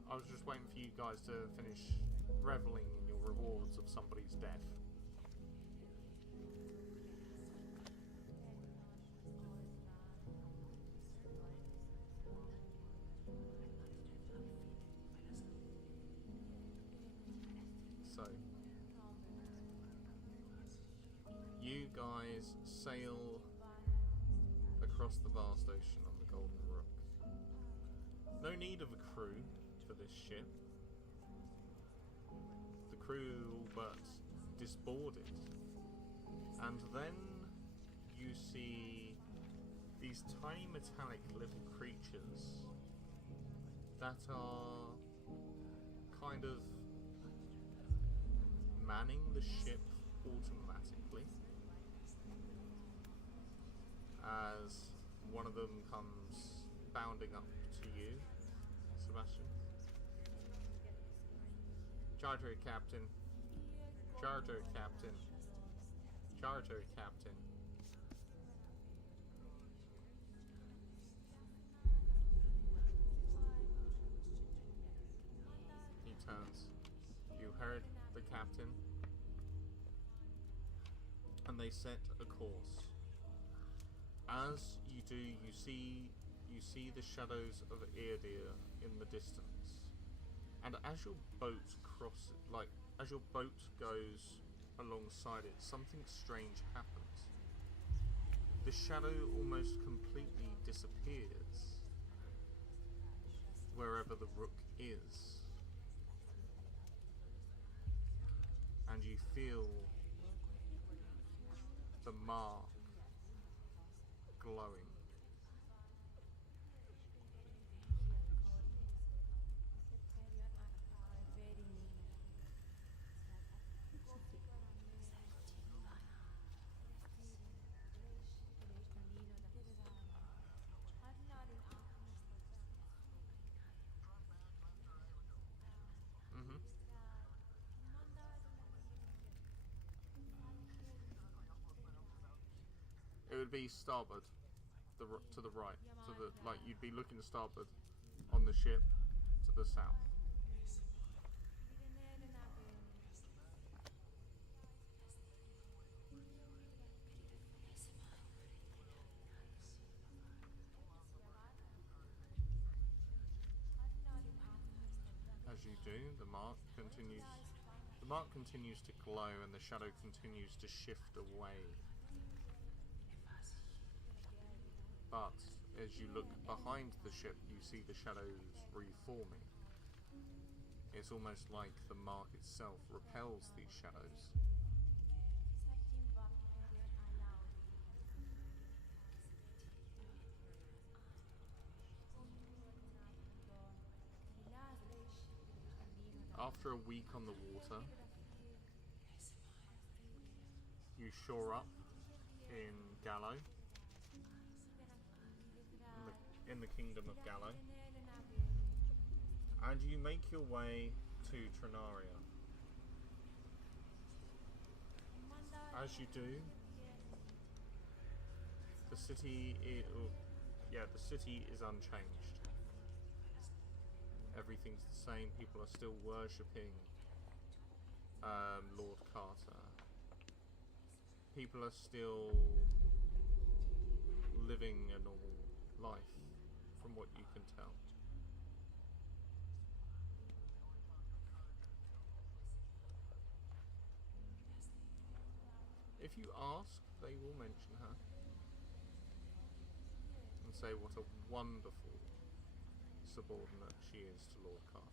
I was just waiting for you guys to finish reveling in your rewards of somebody's death. So, you guys sail across the vast ocean on the Golden Rook. No need of a crew for this ship. The crew all but disboarded. And then you see these tiny metallic little creatures that are kind of manning the ship automatically as one of them comes bounding up to you, Sebastian. Charter Captain. Charter Captain. Charter Captain. He turns. You heard the captain. And they set a course. As you do, you see the shadows of Eardeer in the distance. And as your boat as your boat goes alongside it, something strange happens. The shadow almost completely disappears wherever the rook is. And you feel the mark glowing. would be starboard, to the right, to the like you'd be looking starboard on the ship to the south. As you do, the mark continues to glow and the shadow continues to shift away. But as you look behind the ship, you see the shadows reforming. It's almost like the mark itself repels these shadows. After a week on the water, you shore up in Gallo, in the kingdom of Gallo, and you make your way to Trinaria. As you do, the city is unchanged. Everything's the same. People are still worshipping Lord Carter. People are still living a normal life, from what you can tell. If you ask, they will mention her and say what a wonderful subordinate she is to Lord Carter.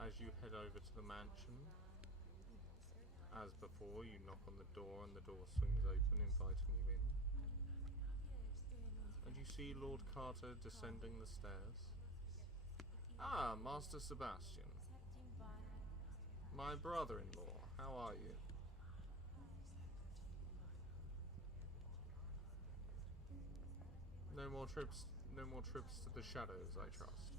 As you head over to the mansion, as before, you knock on the door and the door swings open, inviting you in. And you see Lord Carter descending the stairs. Ah, Master Sebastian. My brother-in-law, how are you? No more trips to the shadows, I trust.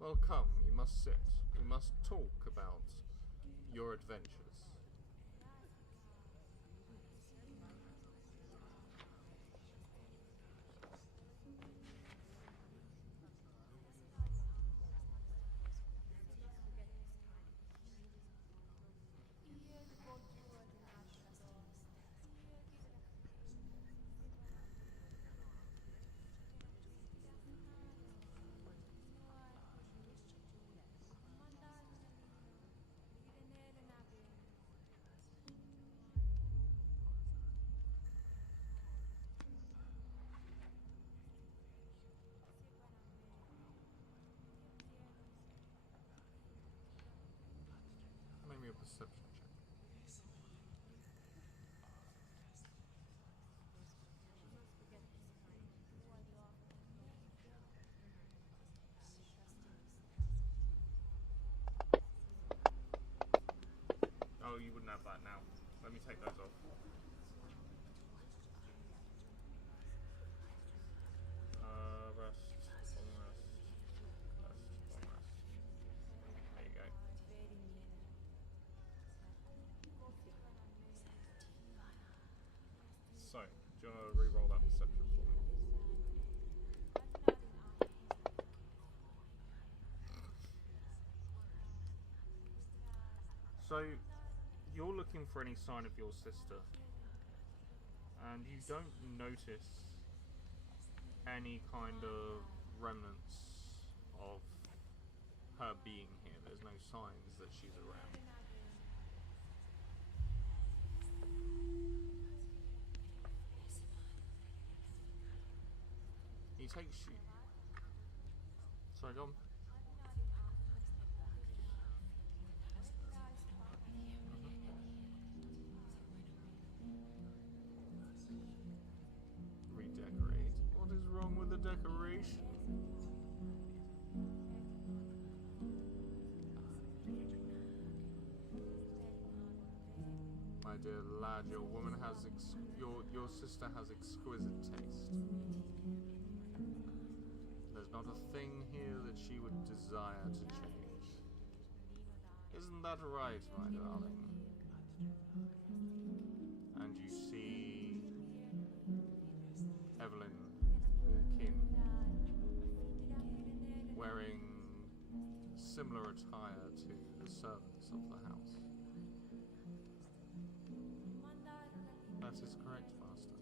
Well, come, you must sit. We must talk about your adventures. Make me a perception check. Oh, you wouldn't have that now. Let me take those off. Rest, long rest, rest, long rest. There you go. So, do you want to re-roll that perception for me? So, you're looking for any sign of your sister, and you don't notice any kind of remnants of her being here. There's no signs that she's around. He takes you. Sorry, go on. Redecorate. What is wrong with the decoration? my dear lad, your sister has exquisite taste. There's not a thing here that she would desire to change. Isn't that right, my darling? And you see Evelyn walk in, wearing similar attire to the servants of the house. That is correct, Master.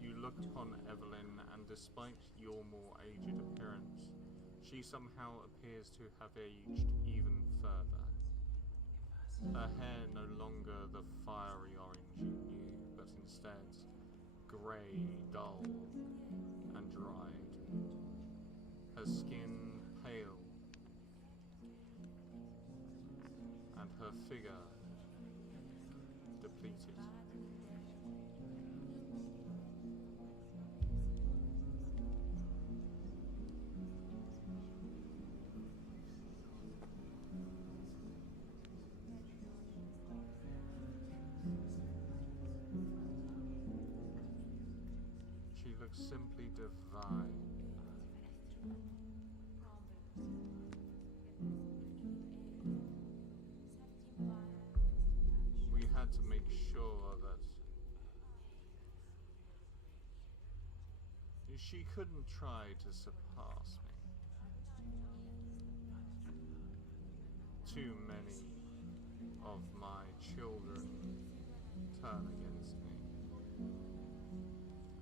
You look upon Evelyn, and despite your more aged appearance, she somehow appears to have aged even further. Her hair no longer the fiery orange you knew, but instead grey, dull, and dried. Her skin pale, and her figure depleted. She looks simply divine. We had to make sure that she couldn't try to surpass me. Too many of my children turn against me.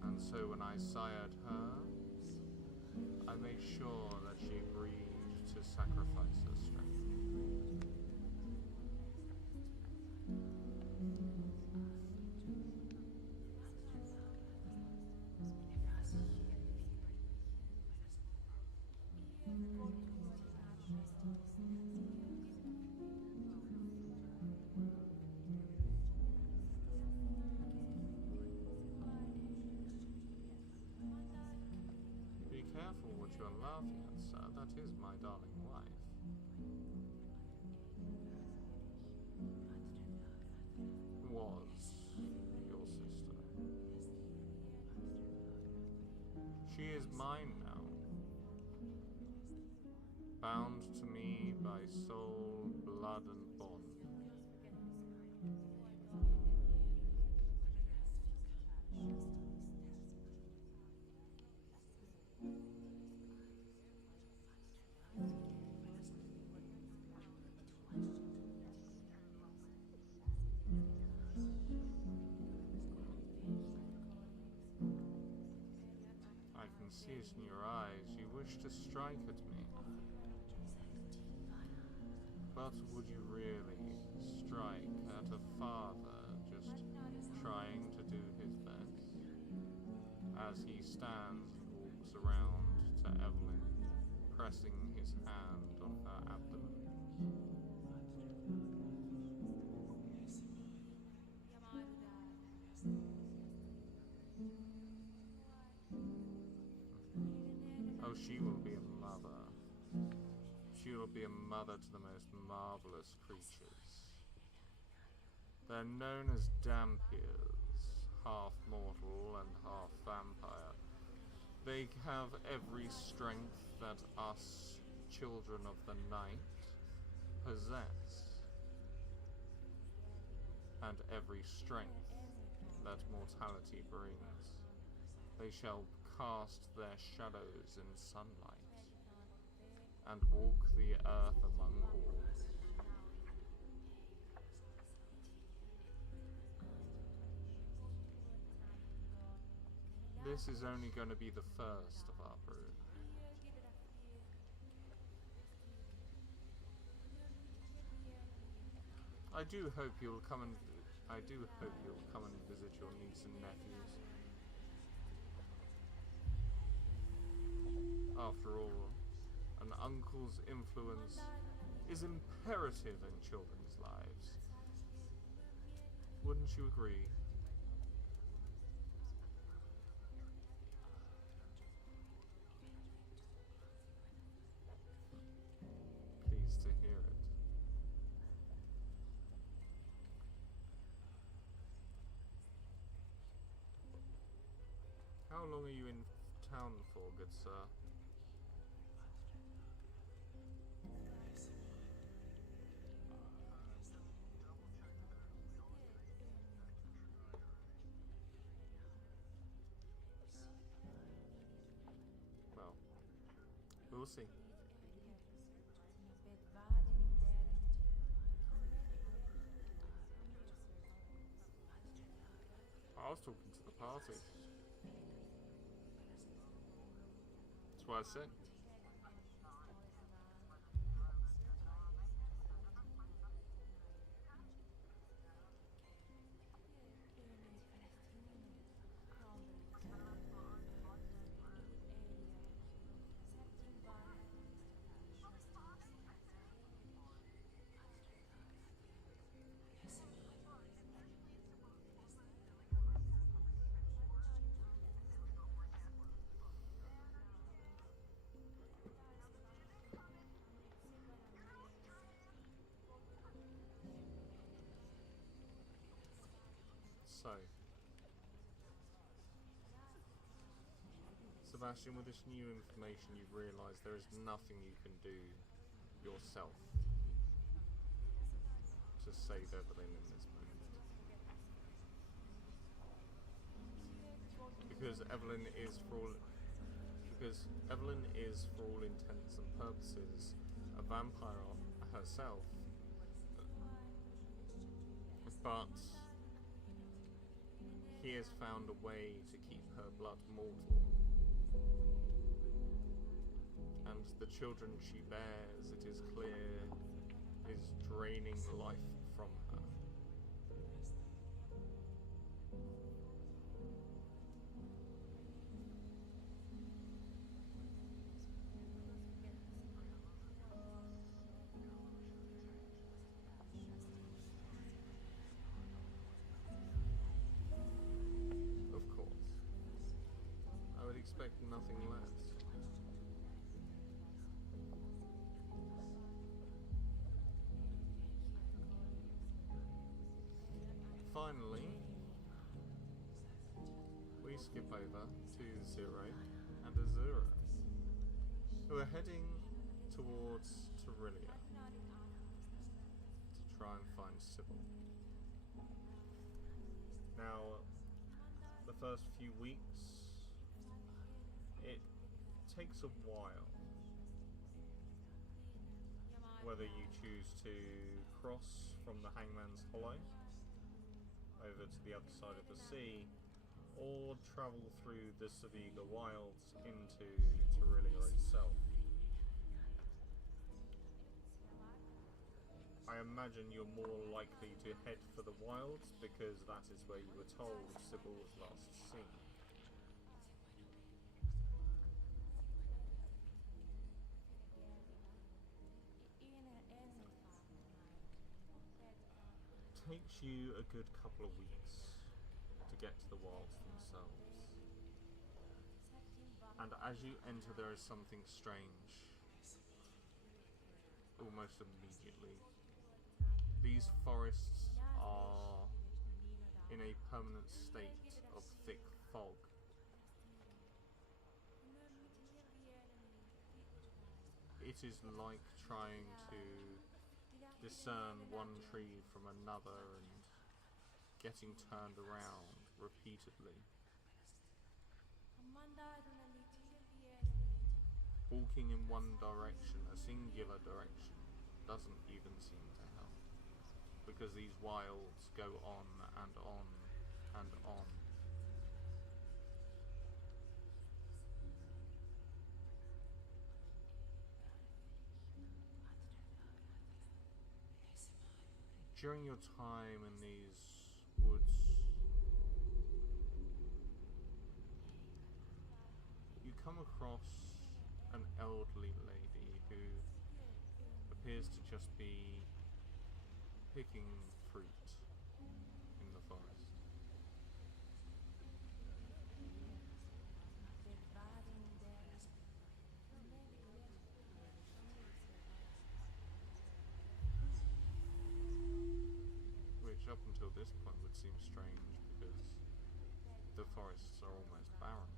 And so when I sired her, I made sure that she agreed to sacrifice her strength. Be careful what you are laughing at, sir. That is my darling wife. Was your sister. She is mine now. Bound to me by soul, blood, and bond. I can see it in your eyes. You wish to strike at me. But would you really strike at a father just trying to do his best? As he stands and walks around to Evelyn, pressing his hand on her abdomen. Oh, she will be a mother. She will be a mother to the most marvelous creatures. They're known as Dampiers, half mortal and half vampire. They have every strength that us, children of the night, possess, and every strength that mortality brings. They shall cast their shadows in sunlight and walk the earth among all. This is only going to be the first of our brood. I do hope you'll come and visit your niece and nephews. After all, an uncle's influence is imperative in children's lives. Wouldn't you agree? Pleased to hear it. How long are you in town for, good sir? Well, we'll see. I was talking to the party. That's what I said. So, Sebastian, with this new information, you've realised there is nothing you can do yourself to save Evelyn in this moment. Because Evelyn is, for all intents and purposes, a vampire herself. But he has found a way to keep her blood mortal. And the children she bears, it is clear, is draining life from her. Of course. I would expect nothing less. Finally, we skip over to Zero and Azura, who are heading towards Tyrilia to try and find Sybil. Now, the first few weeks, it takes a while, whether you choose to cross from the Hangman's Hollow over to the other side of the sea, or travel through the Saviga Wilds into Tyrilia itself. I imagine you're more likely to head for the wilds because that is where you were told Sybil was last seen. Takes you a good couple of weeks to get to the wilds themselves. And as you enter, there is something strange. Almost immediately. These forests are in a permanent state of thick fog. It is like trying to discern one tree from another and getting turned around repeatedly. Walking in one direction, a singular direction, doesn't even seem to help, because these wilds go on and on and on. During your time in these woods, you come across an elderly lady who appears to just be picking fruit in the up until this point would seem strange because the forests are almost barren.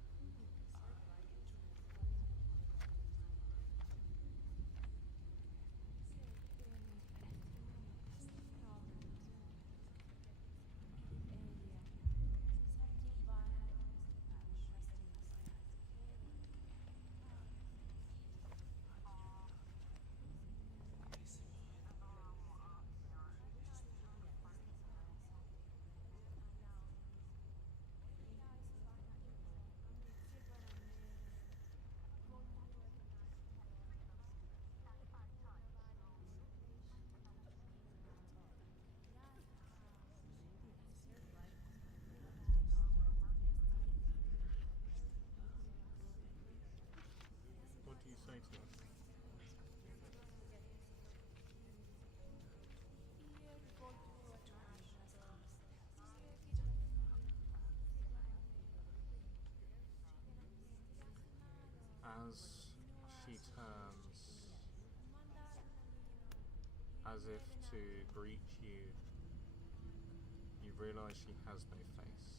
What do you say to this? As she turns, as if to greet you, you realise she has no face.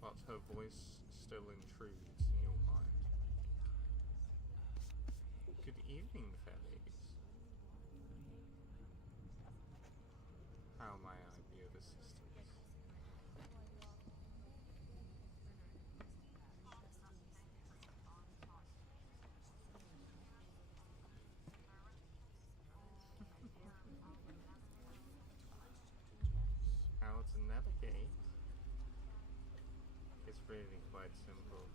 But her voice still intrudes in your mind. Good evening, fair ladies. How may I be of assistance? How to navigate? It's really quite simple.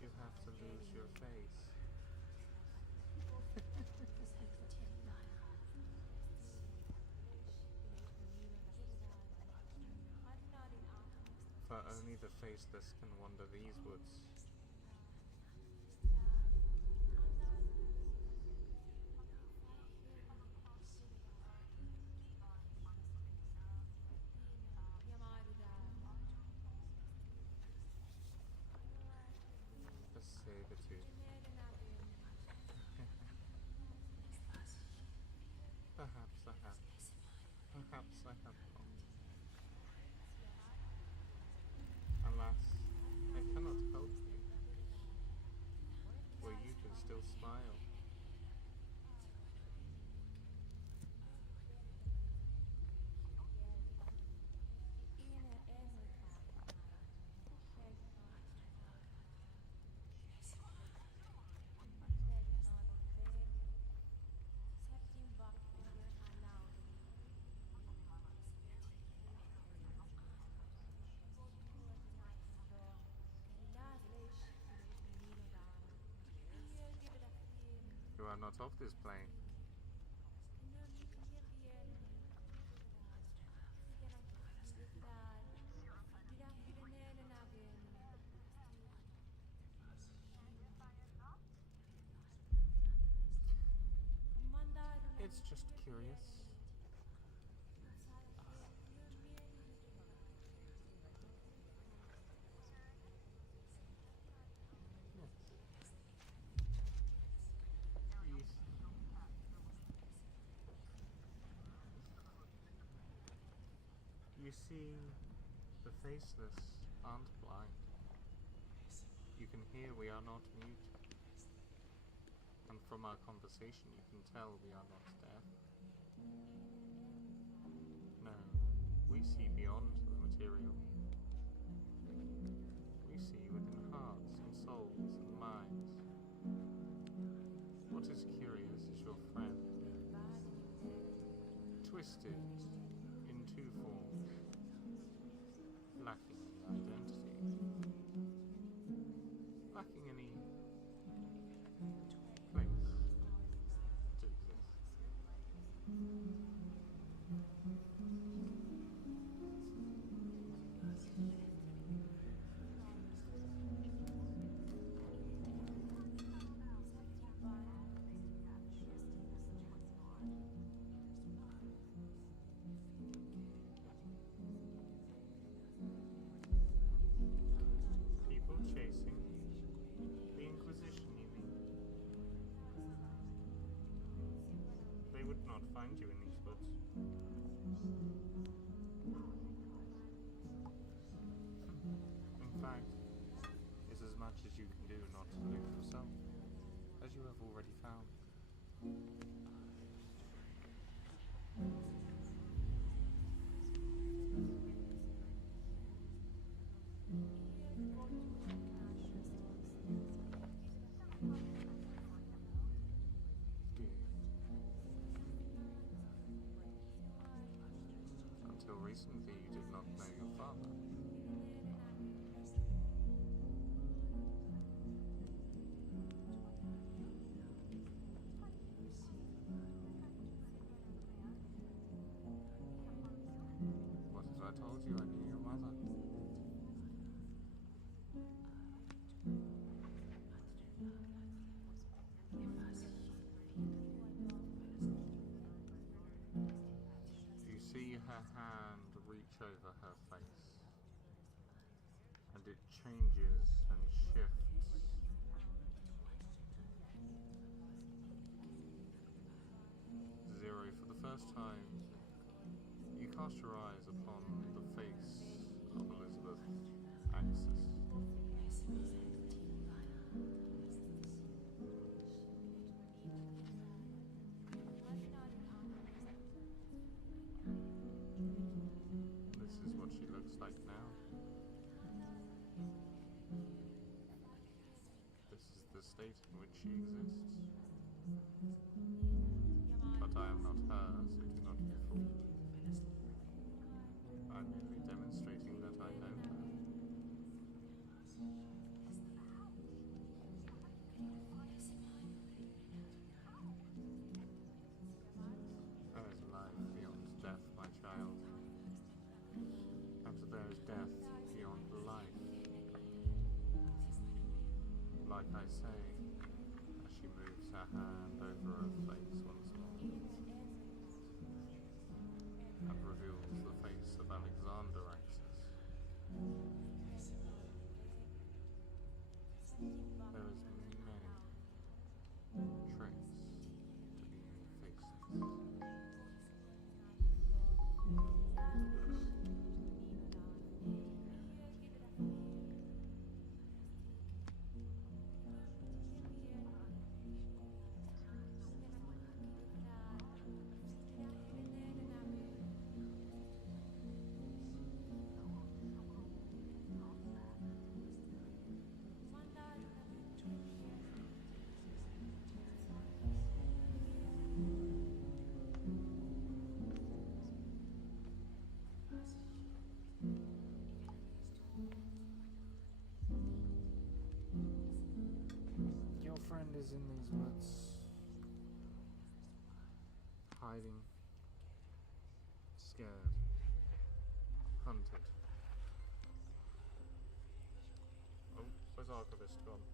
You have to lose your face. For only the faceless can wander these woods. A saber-tooth. Perhaps I have. Perhaps I have not. Alas, I cannot help you. For you can still smile. You are not of this plane. It's just curious. You see, the faceless aren't blind. You can hear we are not mute. And from our conversation you can tell we are not deaf. No, we see beyond the material. We see within hearts and souls and minds. What is curious is your friend, twisted in two forms, lacking any identity, lacking any place to exist. find you in these woods. In fact, it's as much as you can do not to lose yourself, as you have already found. Until recently, you did not know your father. What if I told you I knew your mother? You see her hand reach over her face, and it changes and shifts. Zero, for the first time, you cast your eyes upon the face of Elizabeth Axis. This is what she looks like now. This is the state in which she exists. But I am not her, so do not be fooled. I'm merely demonstrating that I know her. There is life beyond death, my child. And there is death beyond life. Like I say, as she moves her hand over her face once more, and reveals the face of Alexander Axis. There is many traits to being faceless. Your friend is in these woods, hiding, scared, hunted. Oh, where's Archivist gone?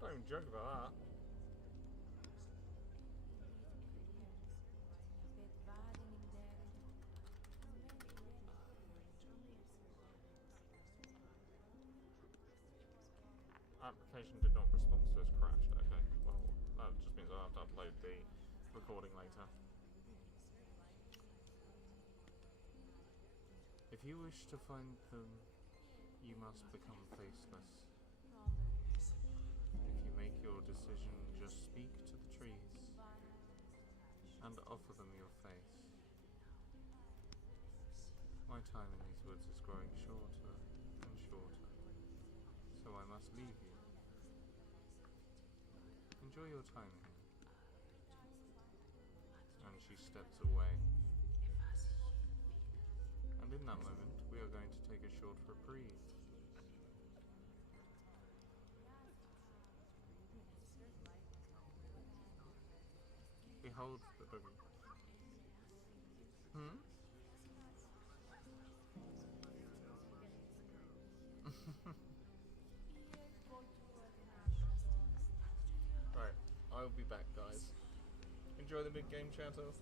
Don't even joke about that. Application did not respond, so it's crashed. Okay, well, that just means I'll have to upload the recording later. If you wish to find them, you must become faceless. If you make your decision, just speak to the trees and offer them your face. My time in these woods is growing shorter and shorter, so I must leave you. Enjoy your time here. And she steps away. And in that moment, we are going to take a short reprieve. Behold the boogie. Right, I'll be back, guys. Enjoy the big game, chatter.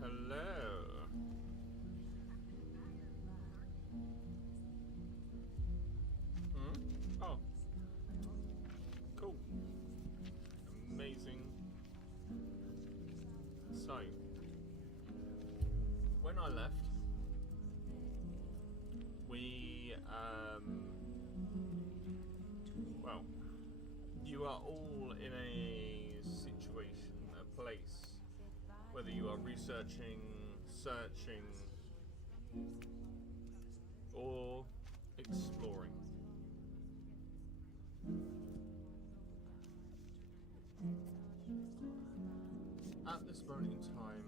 hello. Oh. Cool. Amazing. So, when I left, we, well, you are all in a situation, a place, whether you are researching, searching, or exploring. At this moment in time,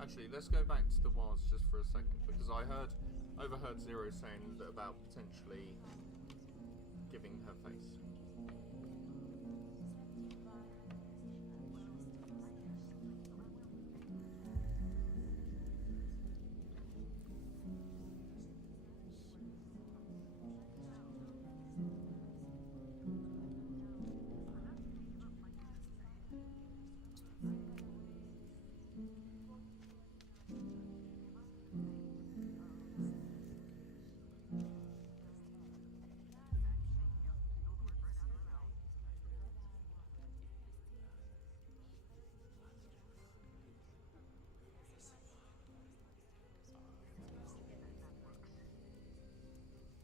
actually, let's go back to the wilds just for a second, because I overheard Zero saying about potentially giving her face.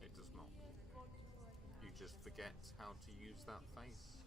It does not. You just forget how to use that face.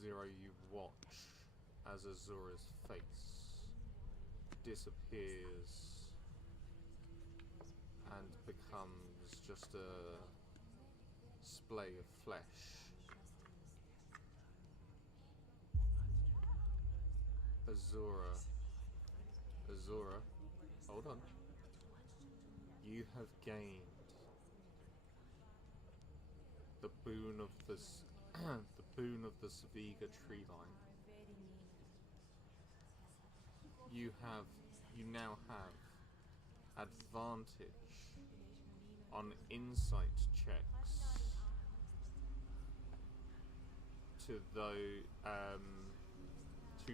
Zero, you watch as Azura's face disappears and becomes just a splay of flesh. Azura, hold on. You have gained the boon of the the boon of the Saviga tree line. You now have advantage on insight checks to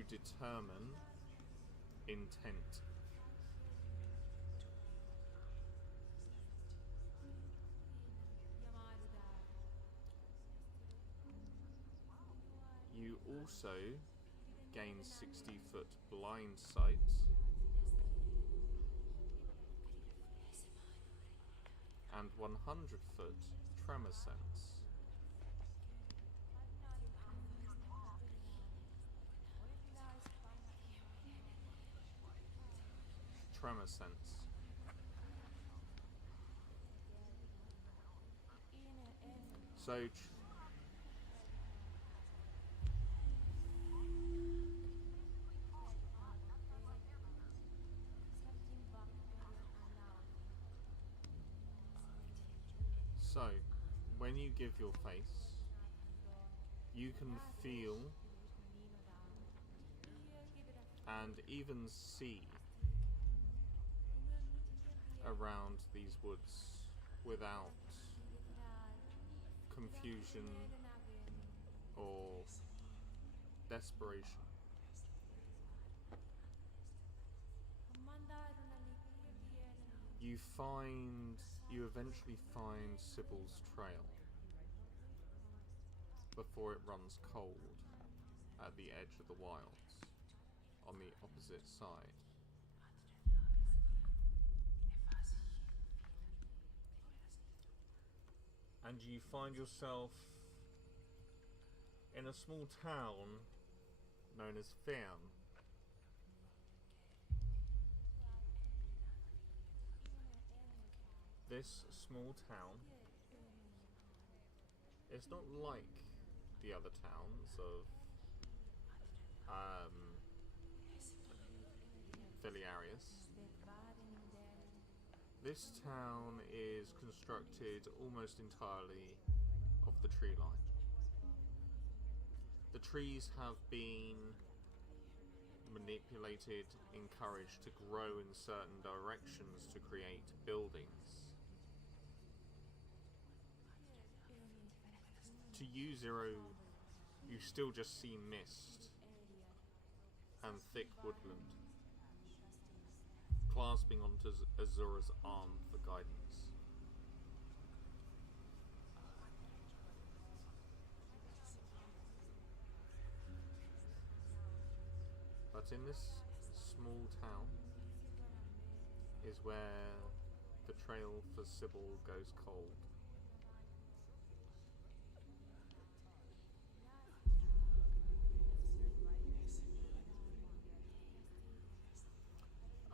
determine intent. You also gain 60-foot blind sight and 100-foot tremor sense. Tremor sense. So when you give your face, you can feel and even see around these woods without confusion or desperation. You eventually find Sybil's trail before it runs cold at the edge of the wilds on the opposite side. And you find yourself in a small town known as Fiam. This small town is not like the other towns of Filiarius. This town is constructed almost entirely of the tree line. The trees have been manipulated, encouraged to grow in certain directions to create buildings. To you, Zero, you still just see mist and thick woodland, clasping onto Azura's arm for guidance. But in this small town is where the trail for Sybil goes cold.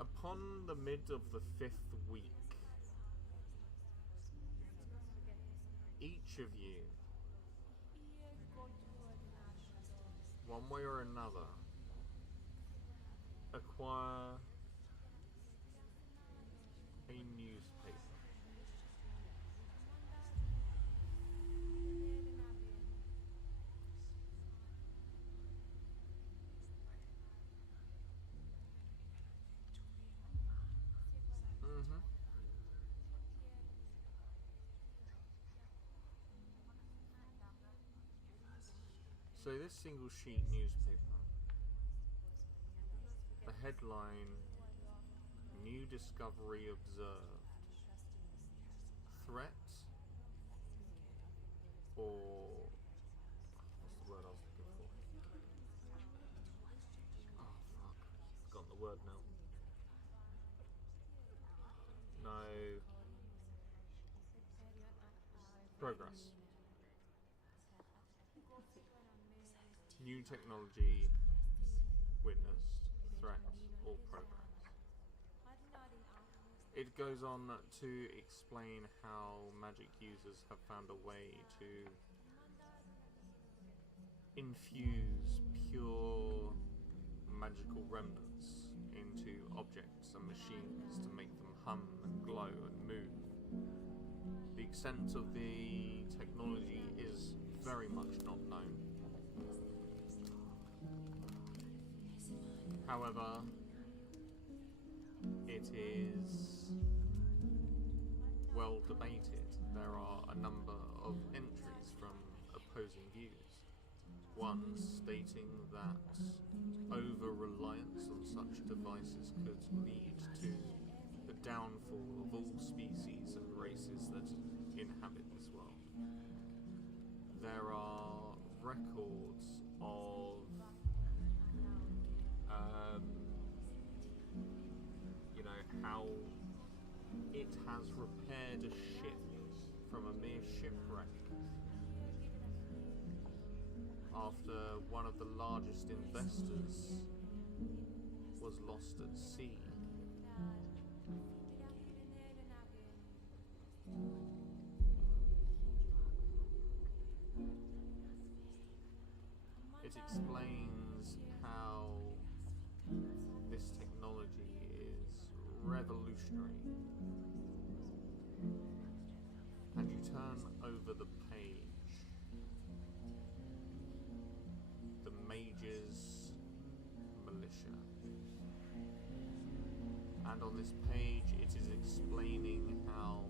Upon the mid of the 5th week, each of you, one way or another, acquire a newspaper. So this single sheet newspaper, the headline, New Discovery Observed, Threat, or what's the word I was looking for? Oh fuck, I've forgotten the word now. No. Progress. new technology witnessed, threat, or progress. It goes on to explain how magic users have found a way to infuse pure magical remnants into objects and machines to make them hum and glow and move. The extent of the technology is very much not known. However, it is well debated. There are a number of entries from opposing views. One stating that over-reliance on such devices could lead to the downfall of all species and races that inhabit this world. There are records of how it has repaired a ship from a mere shipwreck after one of the largest investors was lost at sea. It explains how this technology is revolutionary. And you turn over the page. The Mage's Militia. And on this page it is explaining how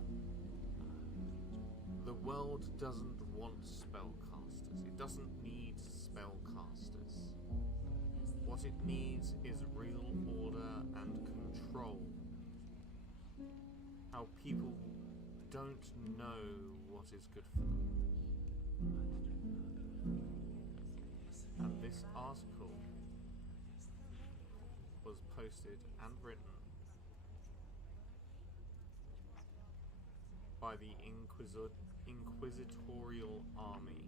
the world doesn't want spellcasters. It doesn't need spellcasters. What it needs is real order and control. How people don't know what is good for them. And this article was posted and written by the Inquisitorial Army.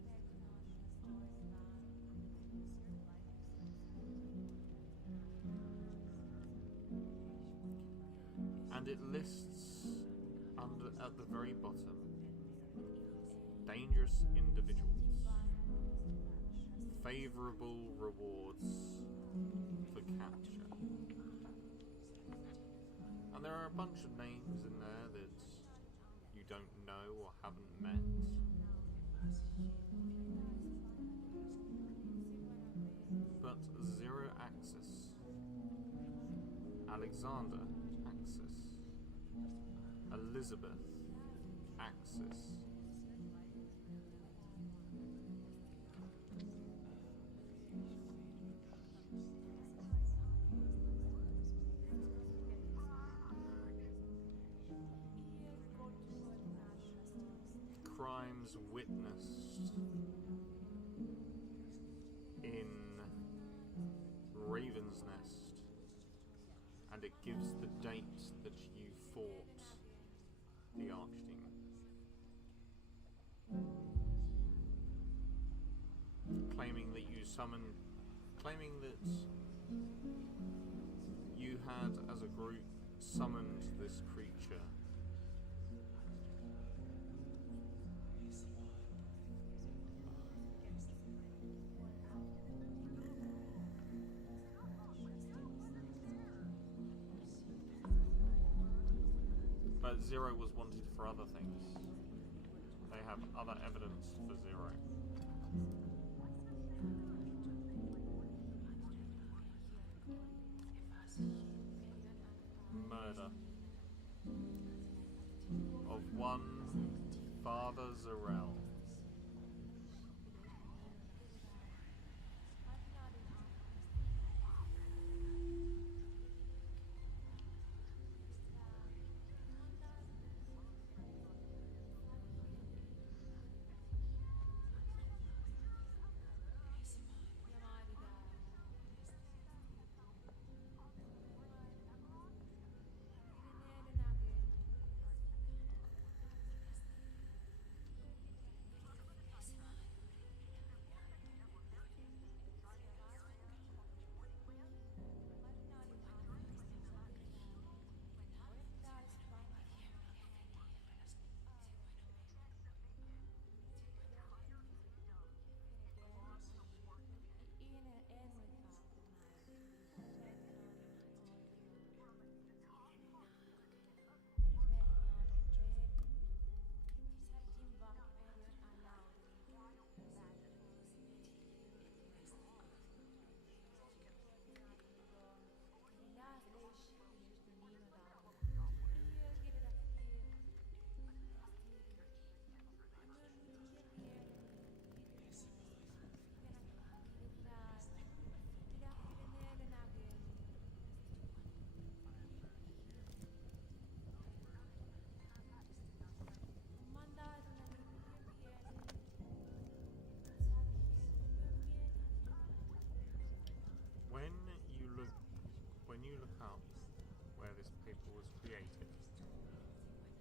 And it lists at the very bottom dangerous individuals, favourable rewards for capture. And there are a bunch of names in there that you don't know or haven't met. But Zero Axis, Alexander Axis, Elizabeth Axis, crimes witnessed in Raven's Nest, and it gives the date that you fought the Archdemon. Claiming that you had, as a group, summoned this creature. But Zero was wanted for other things. They have other evidence for Zero. Murder of one Father Zarel.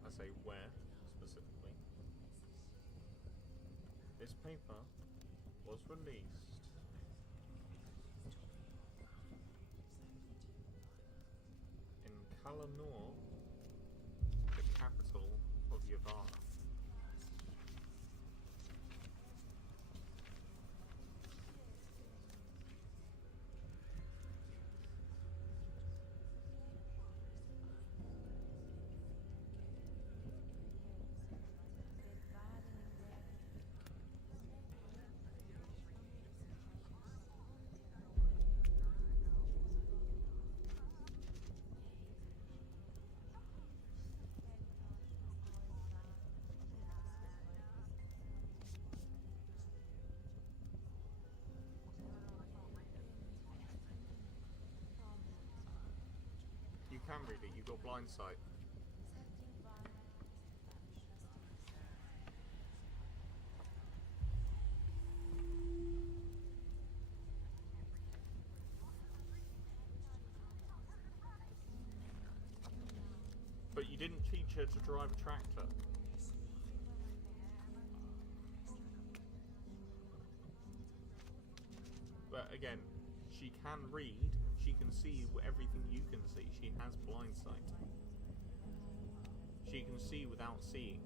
I say where, specifically. This paper was released in Kalanor, the capital of Yavana. You can read it, you've got blind sight. But you didn't teach her to drive a tractor. But again, she can read, she can see everything you can see. She has blind sight. She can see without seeing.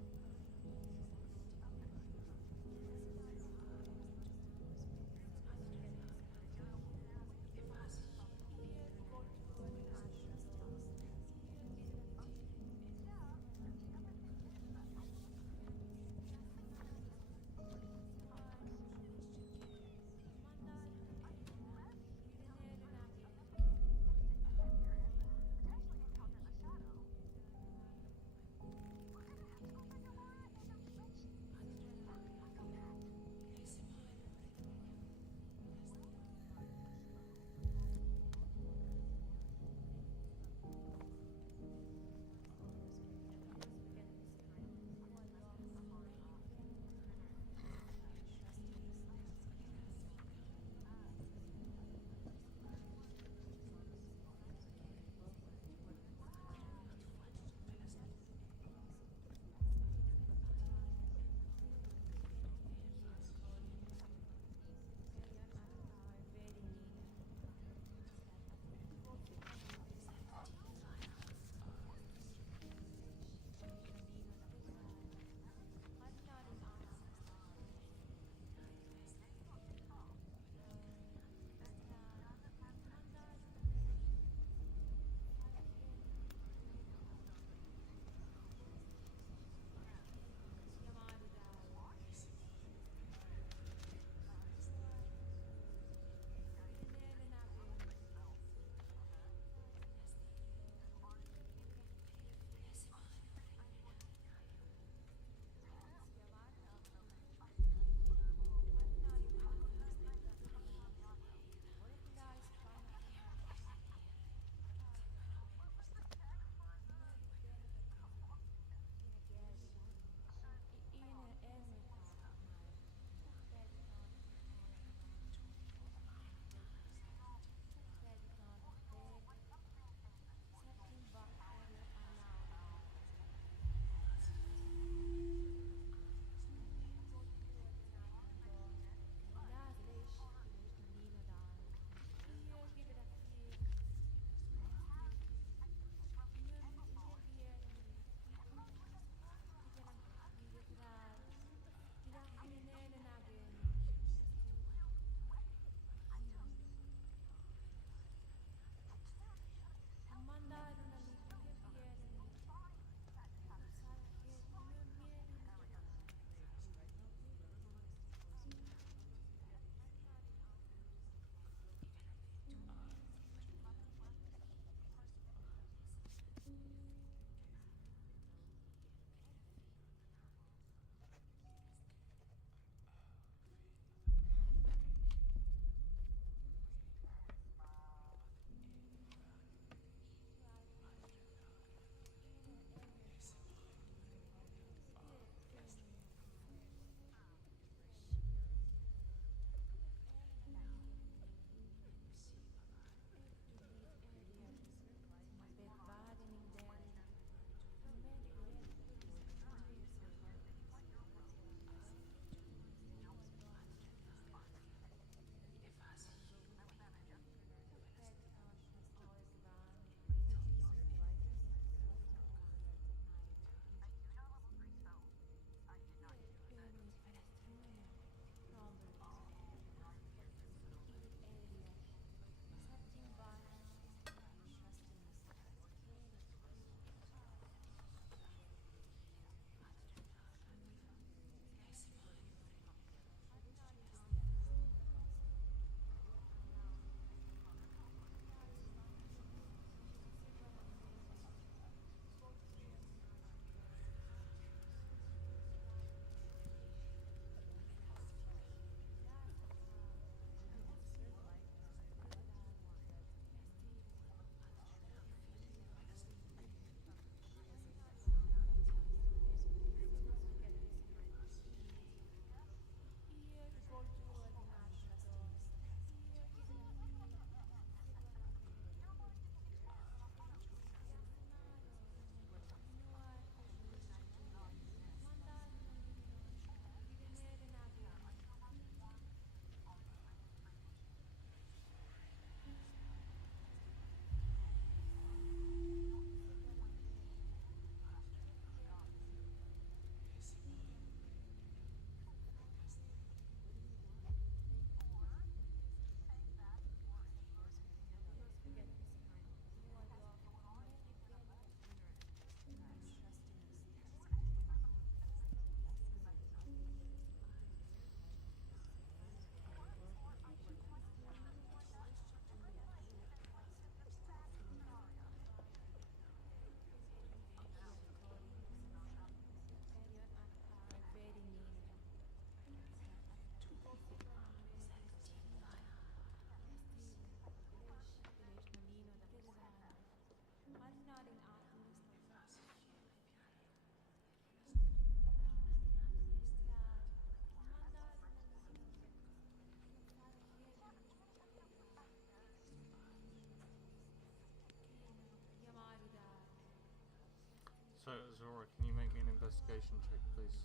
Zora, can you make me an investigation check, please?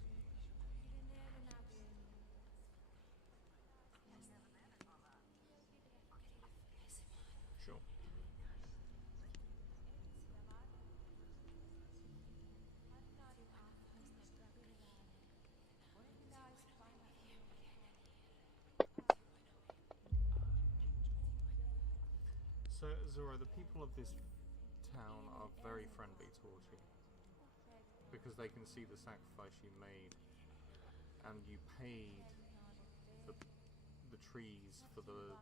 Sure. So, Zora, the people of this town are very friendly towards you because they can see the sacrifice you made, and you paid the trees for the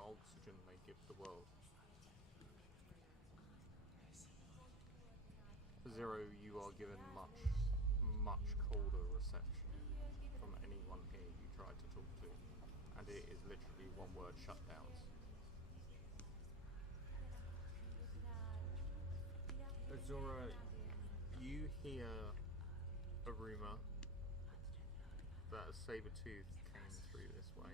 oxygen they give the world. Zero, you are given much colder reception from anyone here you try to talk to, and it is literally one word: shutdowns. Azura, you hear a rumor that a saber-tooth came through this way,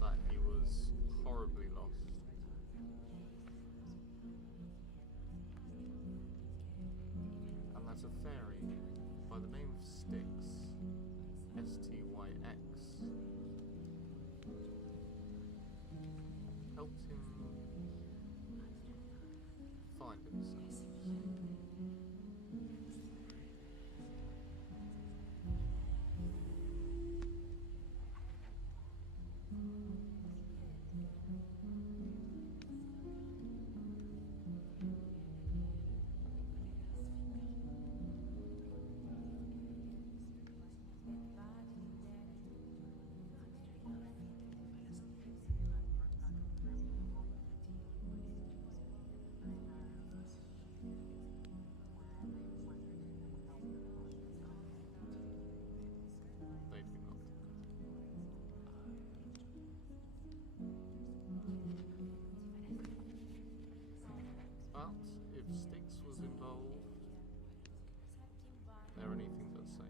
that he was horribly lost, and that a fairy by the name of Styx, S.35, helped him find himself. They do not. But if Styx was involved, they're anything but safe.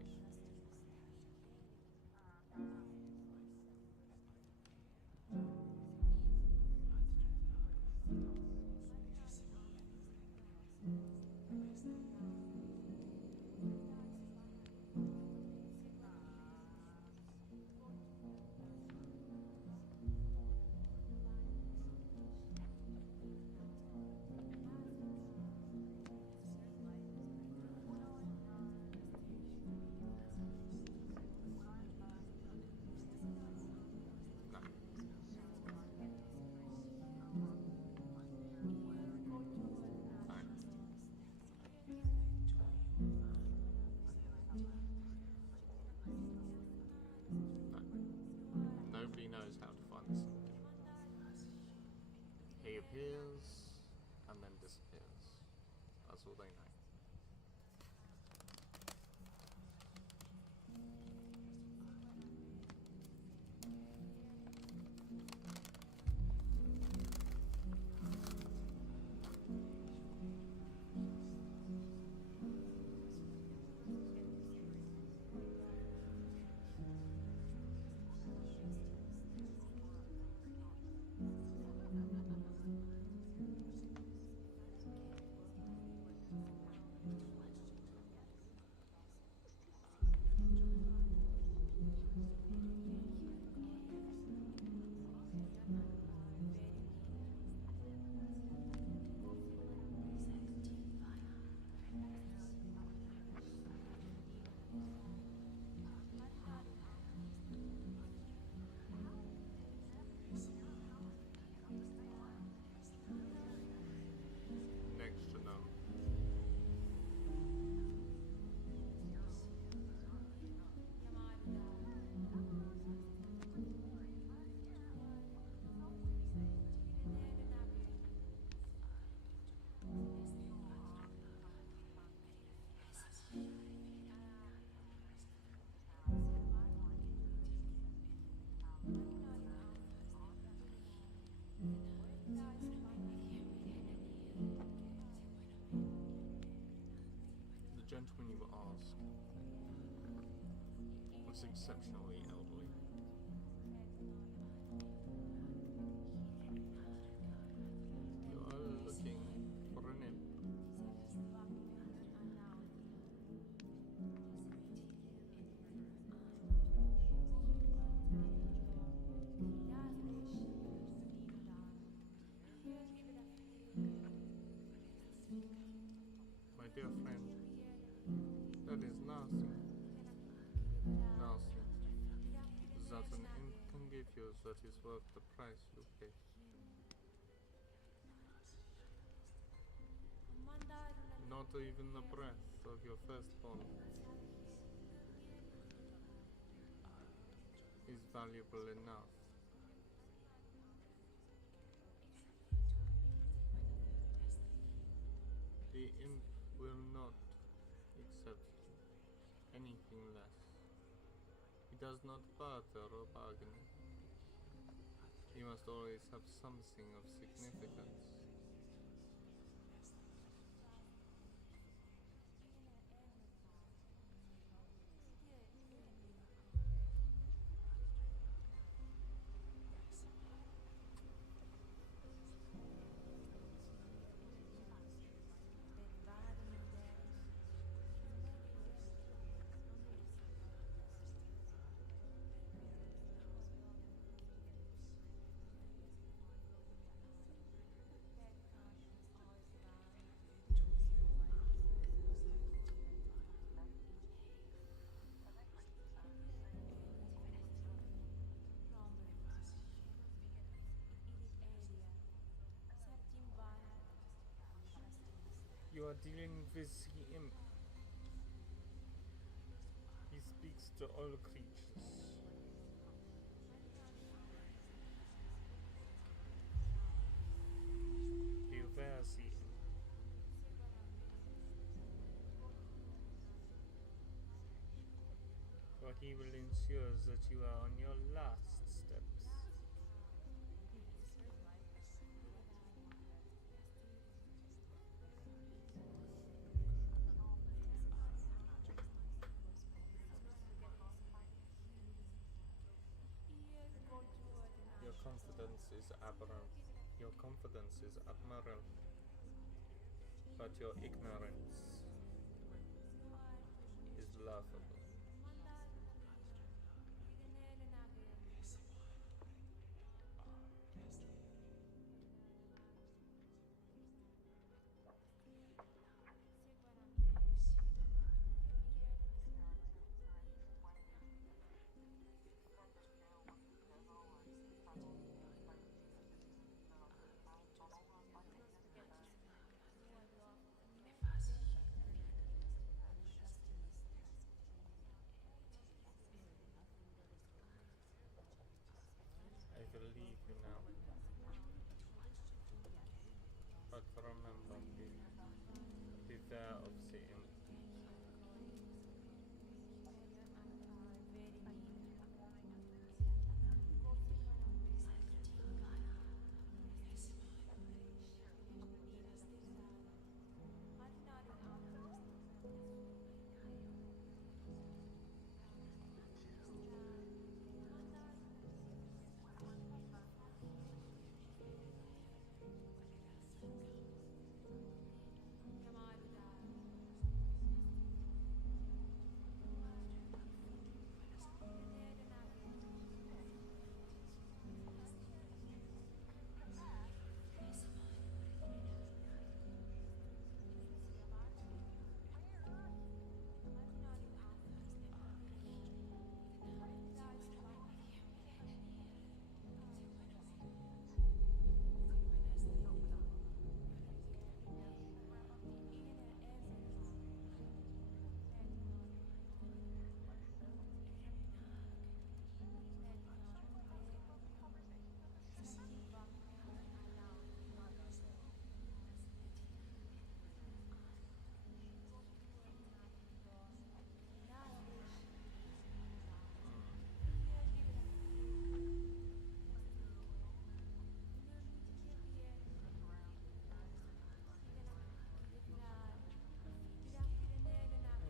Nobody knows how to find this thing. He appears and then disappears. That's all they know. Next to none. The gentleman you asked was exceptionally elderly. You are looking you that is worth the price you pay. Not even the breath of your firstborn is valuable enough. The imp will not accept anything less. He does not barter or bargain. He must always have something of significance. You are dealing with the imp. He speaks to all creatures. Beware the imp. For he will ensure that you are on your last steps. Your confidence is aberrant. Your confidence is admirable, but your ignorance is laughable. I will leave you now. But remember, beware of the imp.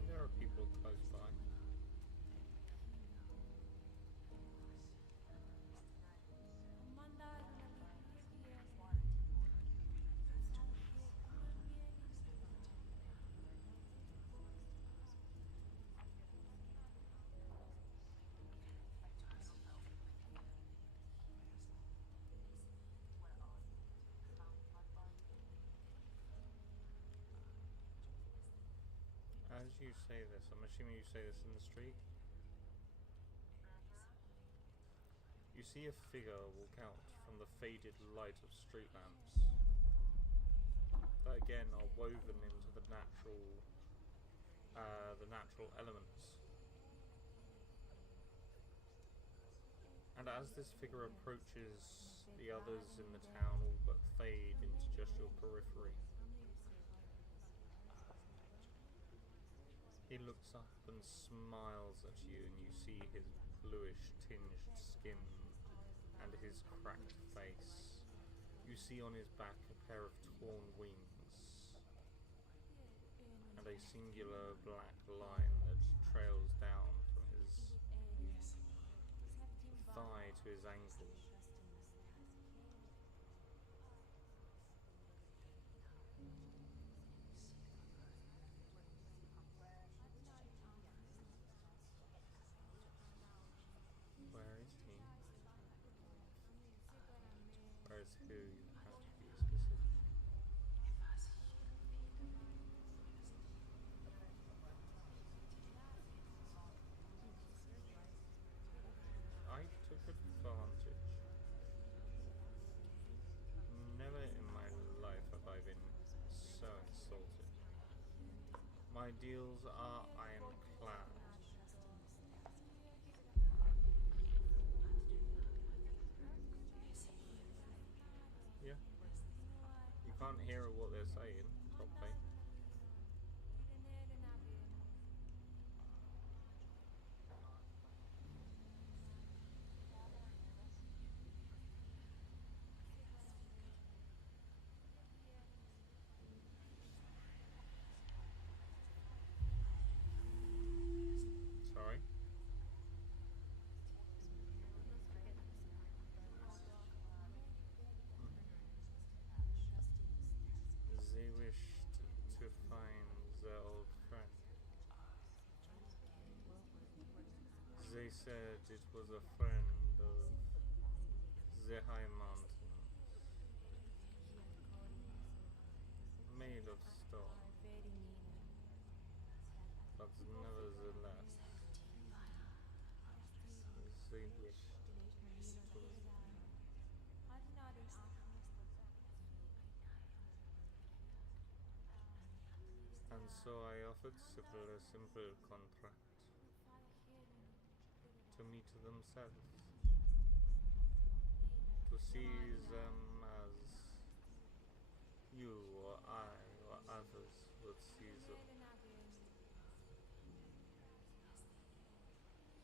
There are people close by. As you say this, I'm assuming you say this in the street. You see a figure walk out from the faded light of street lamps that again are woven into the natural elements. And as this figure approaches, the others in the town all but fade into just your periphery. He looks up and smiles at you, and you see his bluish tinged skin and his cracked face. You see on his back a pair of torn wings and a singular black line that trails down from his thigh to his ankle. Where is he? Where is who? You have to be specific. I took advantage. Never in my life have I been so insulted. My deals are ironclad. Yeah. You can't hear what they're saying properly. Sorry. They wished to find their old friend. They said it was a friend of the high mountains, made of stone, but nevertheless, they wished to. And so I offered a simple contract to meet themselves, to see them as you or I or others would see them.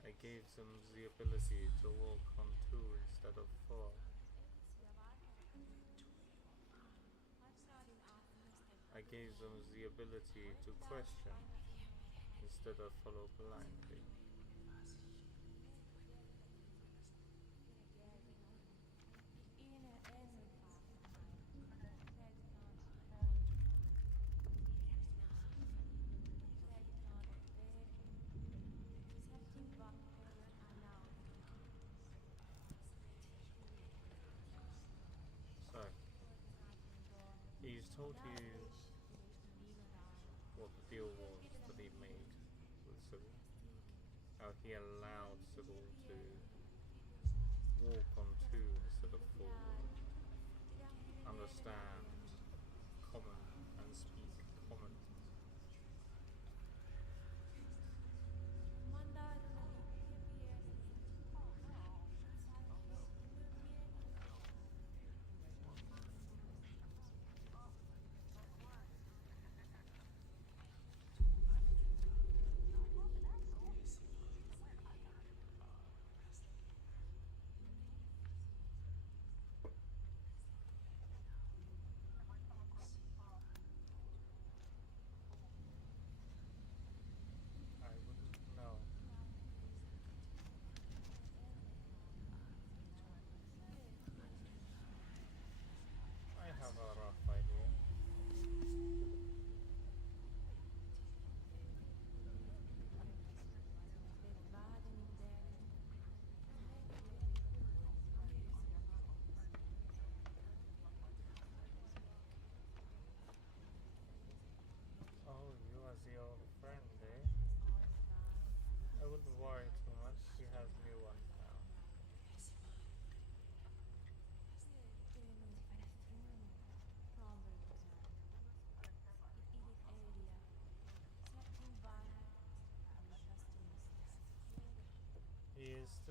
I gave them the ability to walk on two instead of four. I gave them the ability to question instead of follow blindly. So, he's told you what the deal was that he made with Sybil. How he allowed Sybil to walk on two instead of four, understand common and speak common.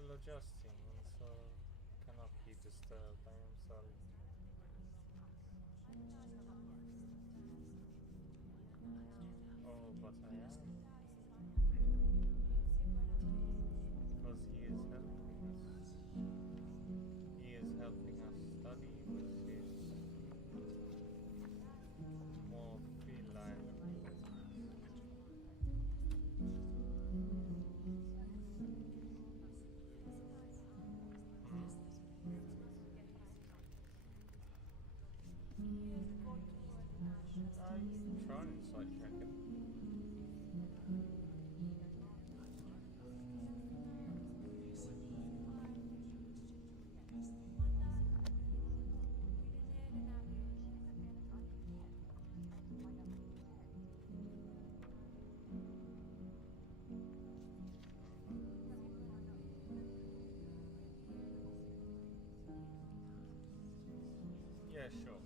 still adjusting, so cannot be disturbed. I am sorry. Oh, but I am. Because he is helping us. He is helping us study with his more feline abilities. Try and sight check him. Yeah, sure.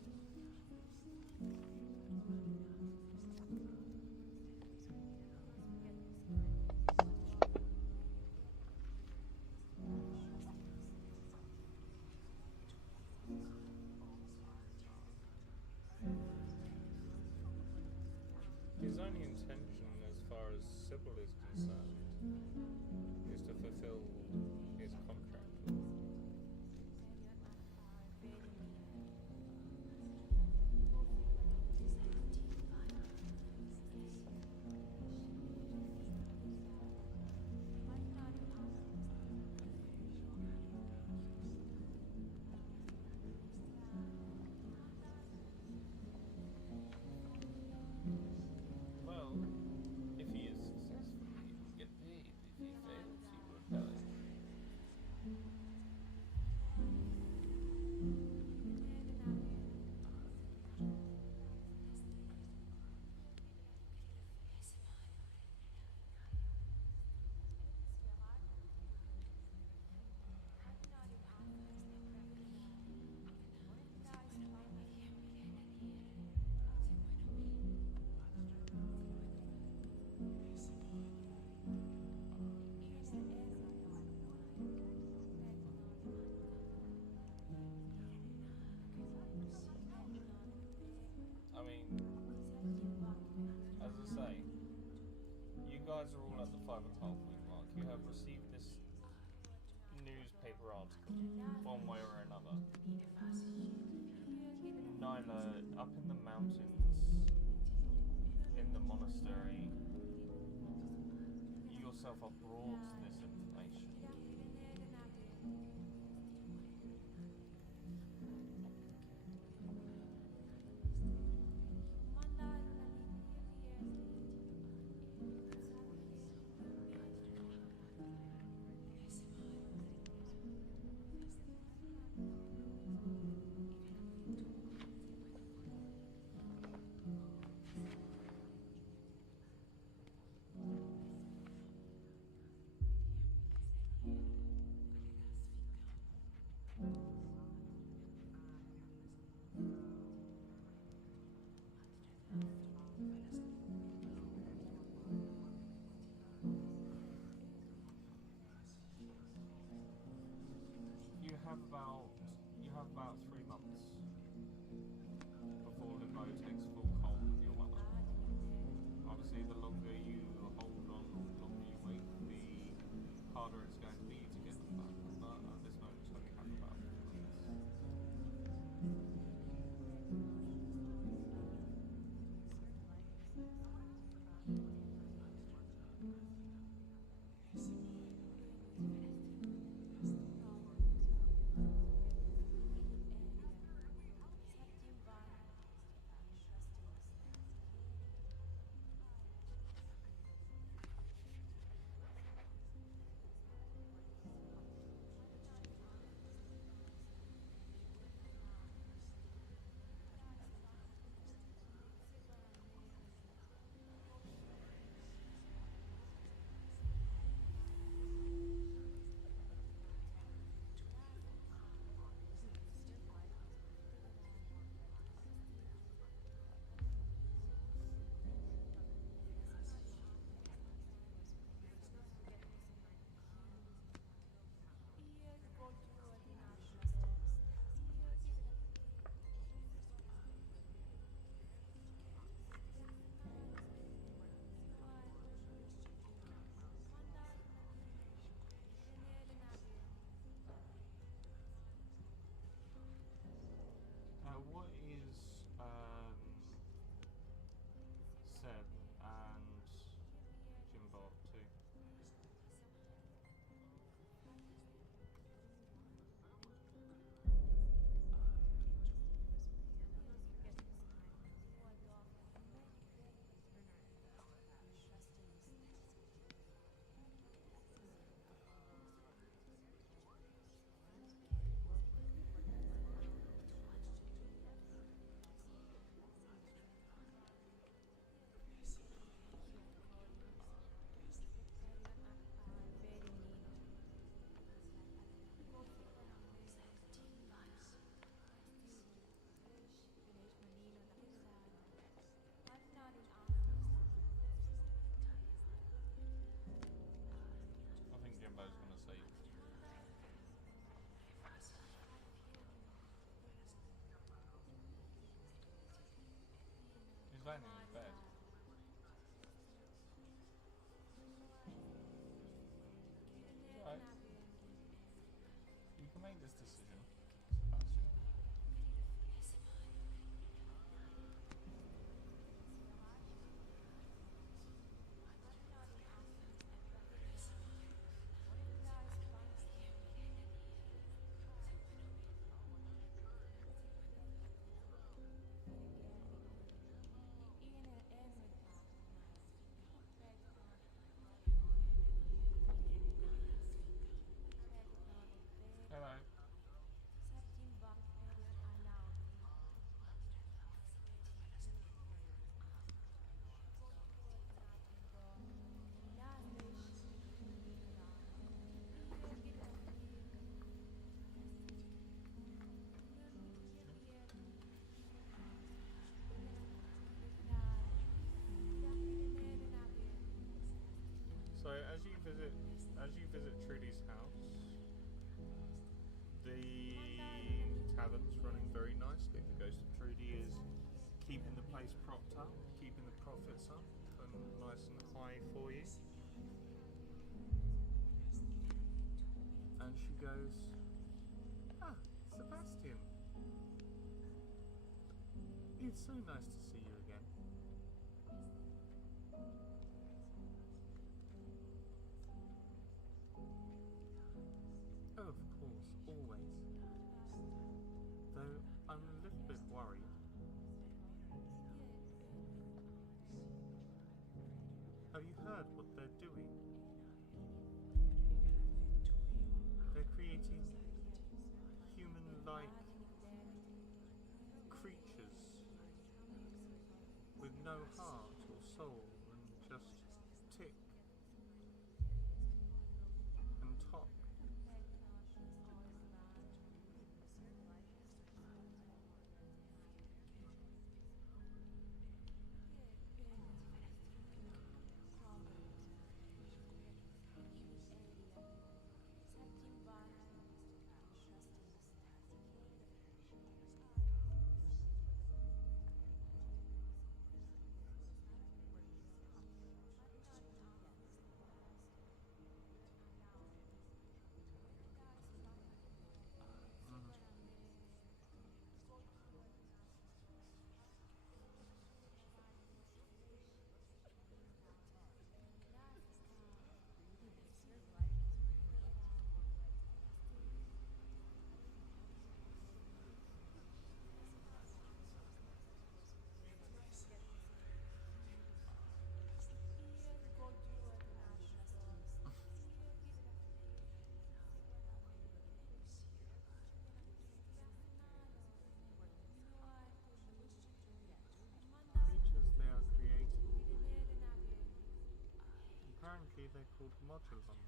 His only intention, as far as Sybil is concerned, is to fulfill his contract with her. Well, if he is successful, he will get paid. If he fails, he will die. I mean, as I say, you guys are all at the 5.5 week mark. You have received this newspaper article, one way or another. Nyla, up in the mountains, in the monastery, you yourself are brought this information. standing in bed. Right. You can make this decision, Sebastian. Hello. So as you visit Trudy's house, the tavern's running very nicely. The ghost of Trudy is keeping the place propped up, keeping the profits up and nice and high for you. And she goes, "Ah, Sebastian, it's so nice to see you again." Oh, of course, always. Though I'm a little bit worried. Have you heard what they're doing? They're creating human-like creatures with no heart or soul and just tick and talk. Creatures they are creating. Apparently they're called modulons.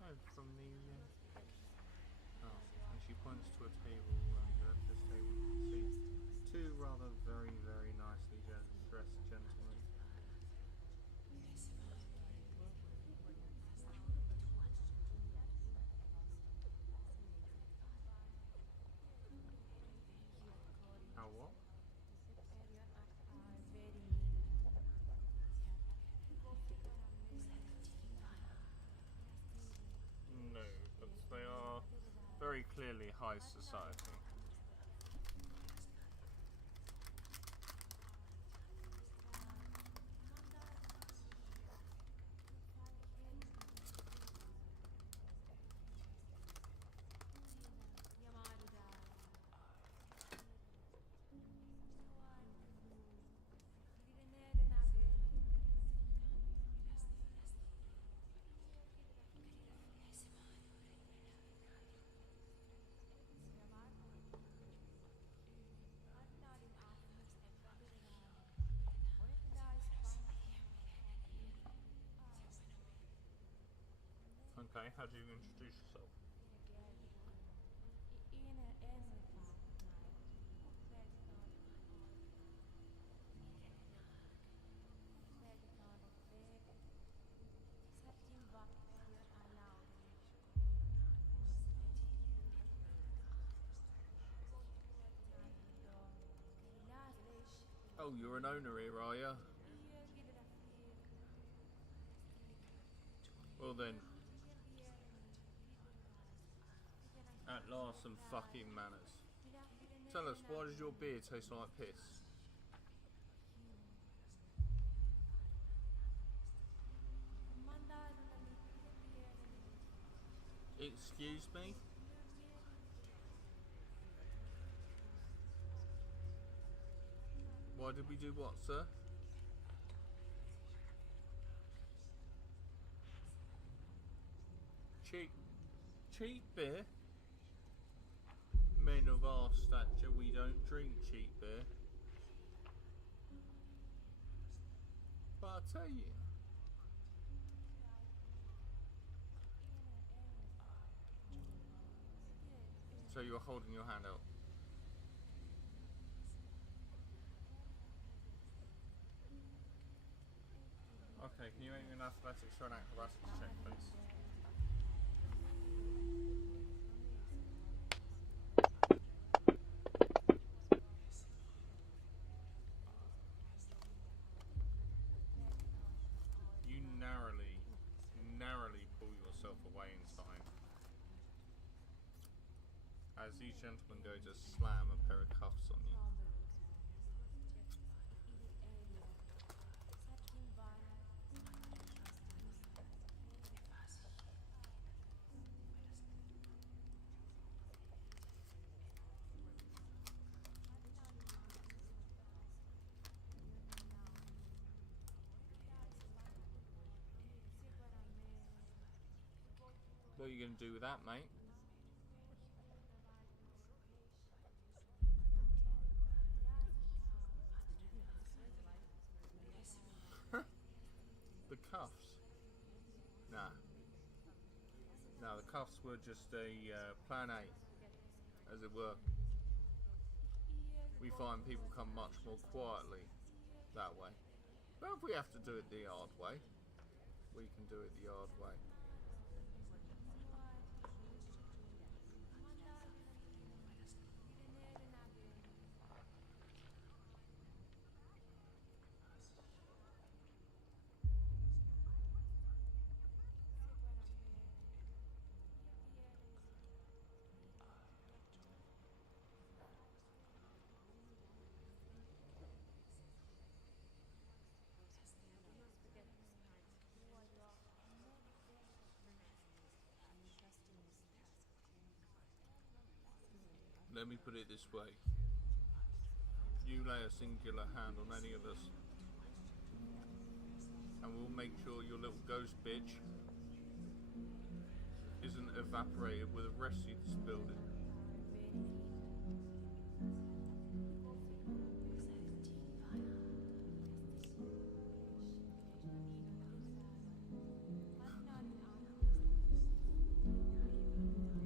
Oh, from the... Oh, and she points to a table, at this table you can see two rather very, very nicely dressed gentlemen. How what? No, but they are very clearly high society. Okay, how do you introduce yourself? Oh, you're an owner here, are you? Well then. At last, some fucking manners. Tell us, why does your beer taste like piss? Excuse me? Why did we do what, sir? Cheap beer? Men of our stature, we don't drink cheap beer. But I tell you, so you're holding your hand out. Okay, can you make me an athletics or an acrobatics check, please? You narrowly pull yourself away in time as these gentlemen go to slam a pair of cuffs on you. What are you going to do with that, mate? The cuffs? Nah. No, the cuffs were just a plan A, as it were. We find people come much more quietly that way. But if we have to do it the hard way, we can do it the hard way. Let me put it this way. You lay a singular hand on any of us, and we'll make sure your little ghost bitch isn't evaporated with the rest of this building.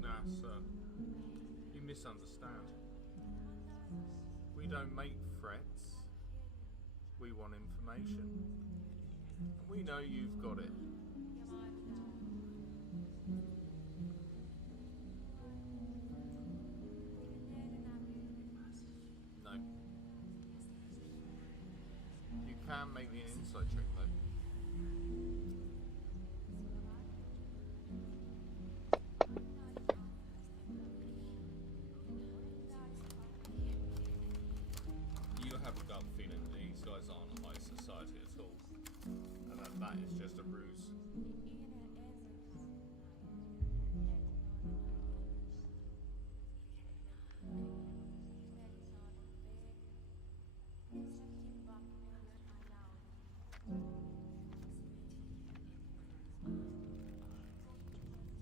Nah, sir. You misunderstand. We don't make threats. We want information. And we know you've got it. No. You can make me an insight check though. You have a gut feeling that these guys aren't high society at all, and that is just a ruse.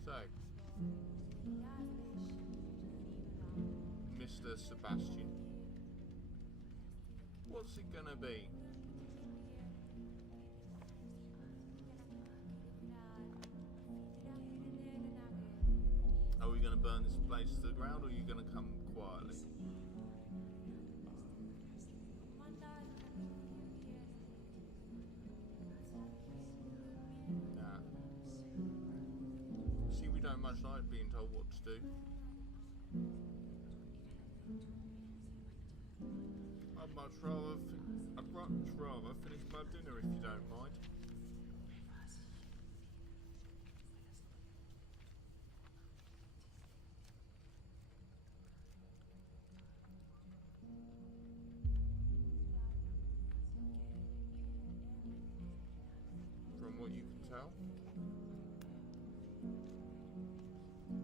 So, Mr. Sebastian, what's it gonna be? Are we gonna burn this place to the ground, or are you gonna come quietly? Nah. See, we don't much like being told what to do. much rather finish my dinner if you don't mind. From what you can tell,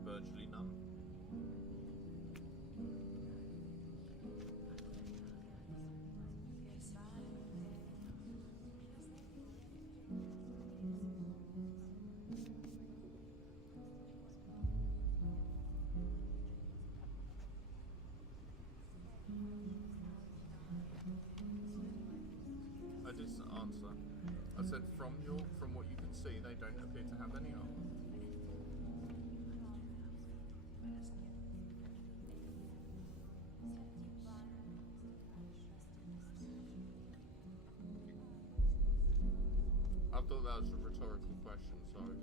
virtually none. I didn't answer. I said from what you can see, they don't appear to have any armor. I thought that was a rhetorical question, sorry.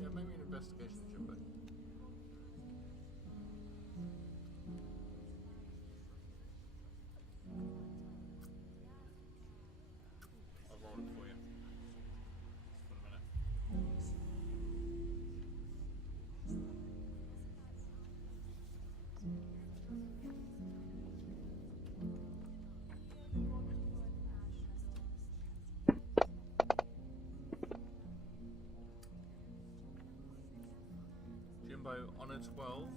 Yeah, maybe an investigation, Jimbo. I'll roll it for you. Just 1 minute. Jimbo, on a 12,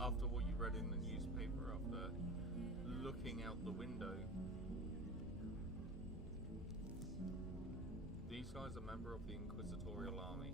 after what you read in the newspaper, after looking out the window, these guys are a member of the Inquisitorial Army.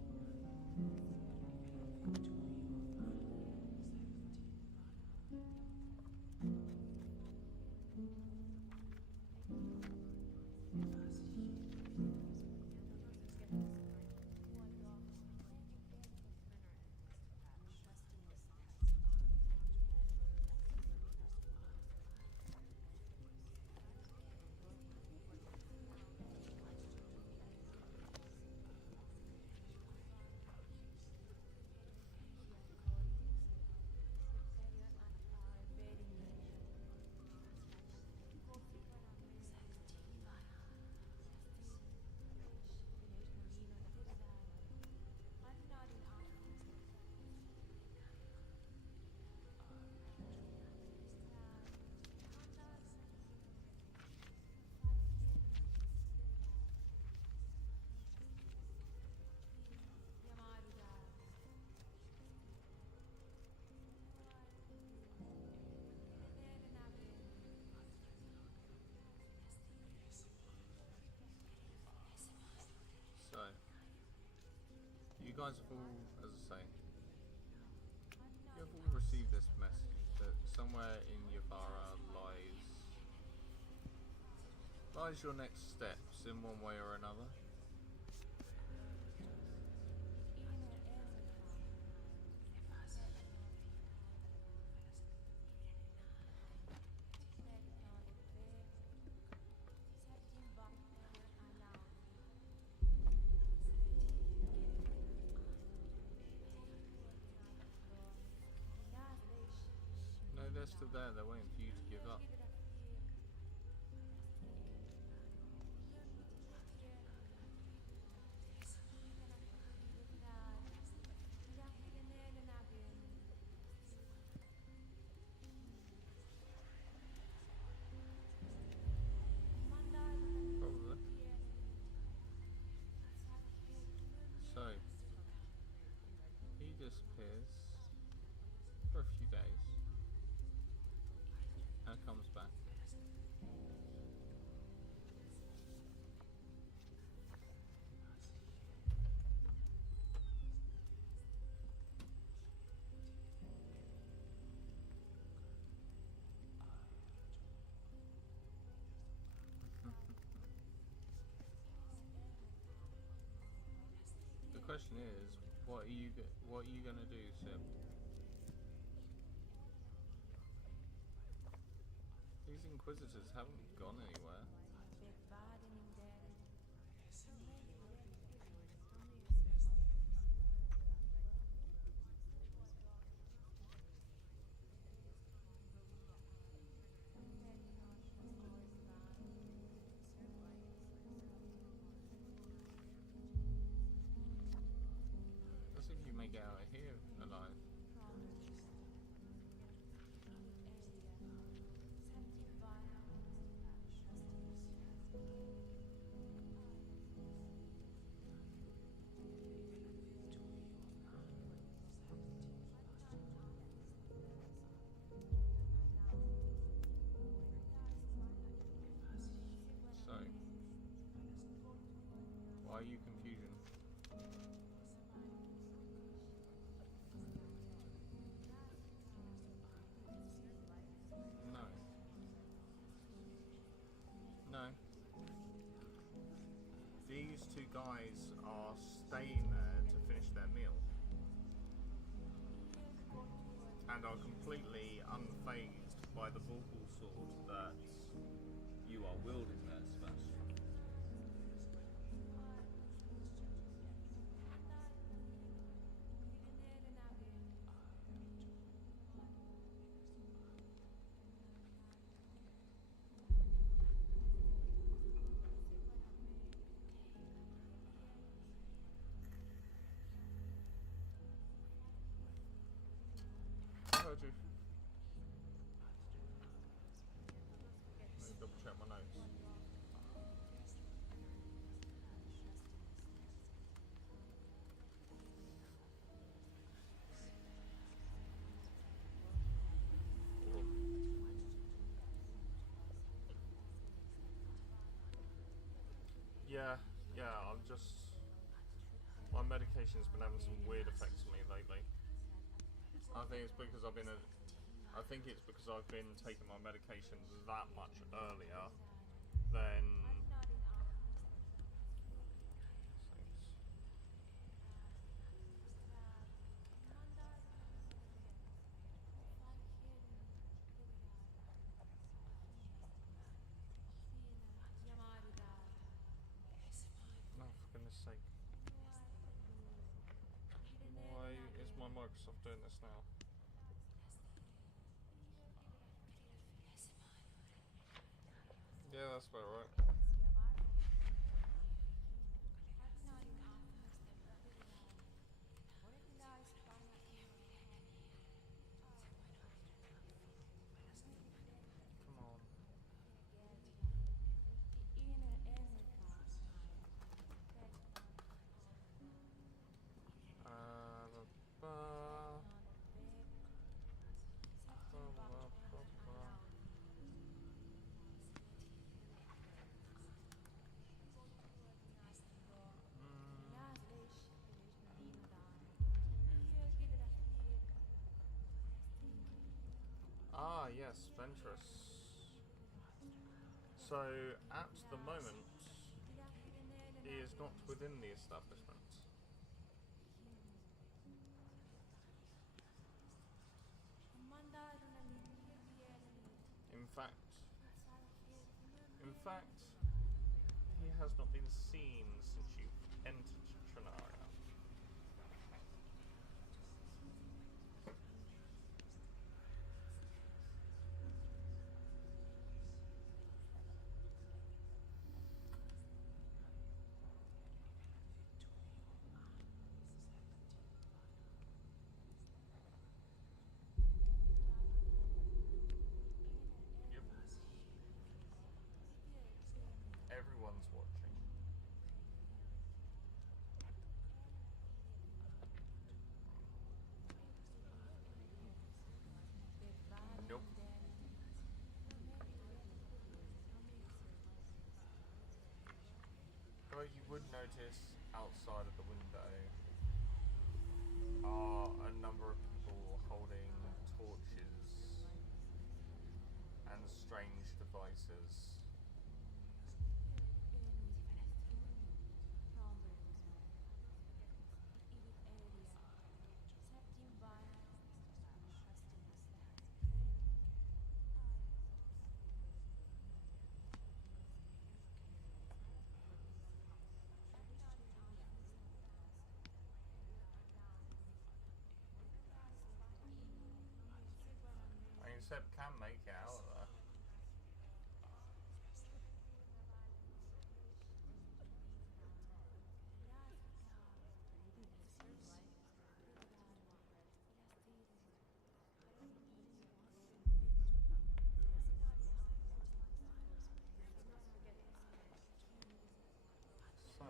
So, you guys have all, as I say, you have all received this message that somewhere in Yavara lies your next steps in one way or another. No, they're still there, they're waiting for you to give up. Probably. So, he disappears for a few days and comes back. The question is, what are you gonna do, Sib? These Inquisitors haven't gone anywhere. are you confusion? No. No. These two guys are staying there to finish their meal and are completely unfazed by the vorpal sword that you are wielding there, Sebastian. I heard you. Let me double check my notes. Yeah, I'm just... My medication's been having some weird effects on me lately. I think it's because I've been taking my medications that much earlier than... Oh, for goodness sake. Why is my Microsoft doing this now? Yeah, that's about right. Come on. Ah, yes, Ventress. So, at the moment, he is not within the establishment. In fact, he has not been seen since you entered Trinaria. Yep. Everyone's watching. Nope. But you would notice outside of the window are a number of people holding torches and strange devices. I mean, Seb can make it out of there. So,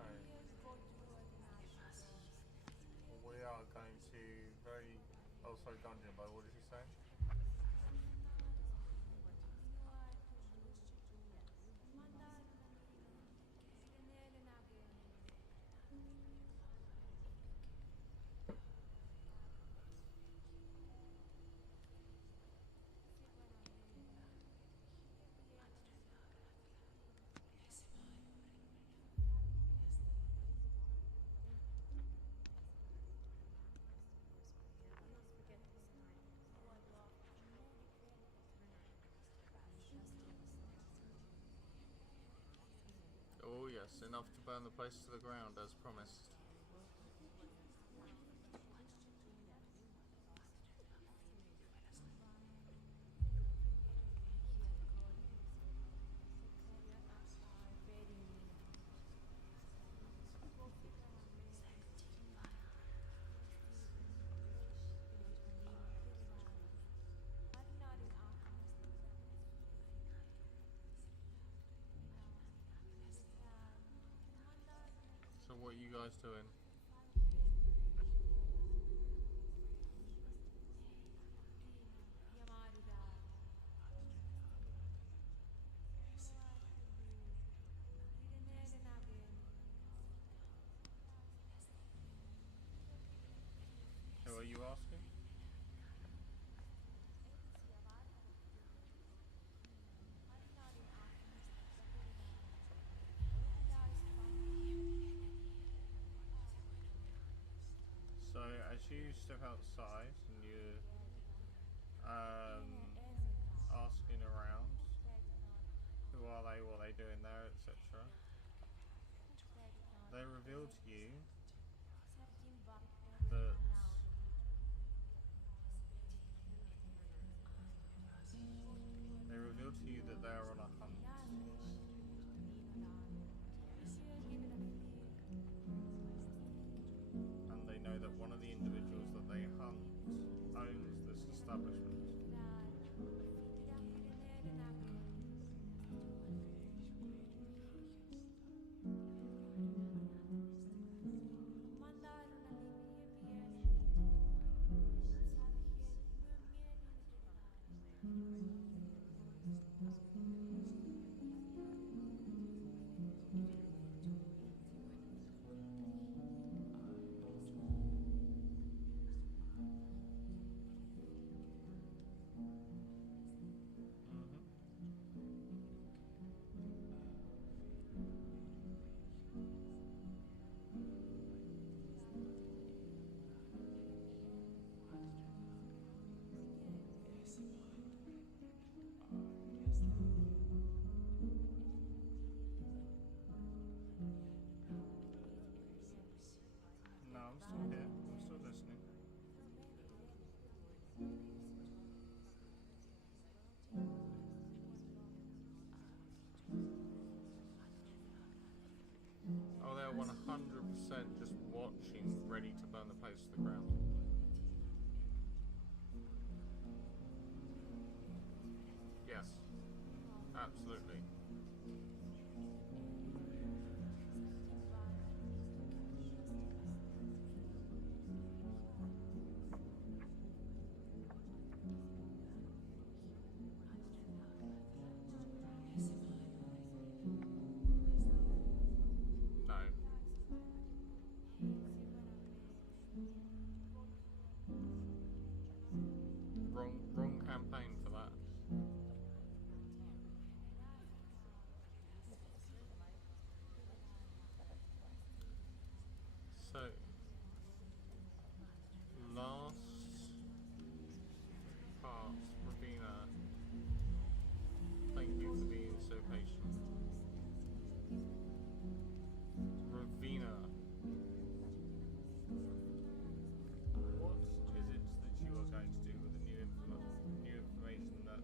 we are going to very... Oh, sorry, Dungeon Boy, what did you say? Yes, enough to burn the place to the ground as promised. So what are you guys doing? Who are you asking? So as you step outside and you're asking around, who are they, what are they doing there, etc., they reveal to you that they are on a hunt. And they know that one of the individuals that they hunt owns this establishment. No, I'm still here. I'm still listening. Oh, they're 100% just watching, ready to burn the place to the ground. Yes, absolutely. No. Wrong campaign for that. So, last part, Ravina, thank you for being so patient. Ravina, what is it that you are going to do with the new information that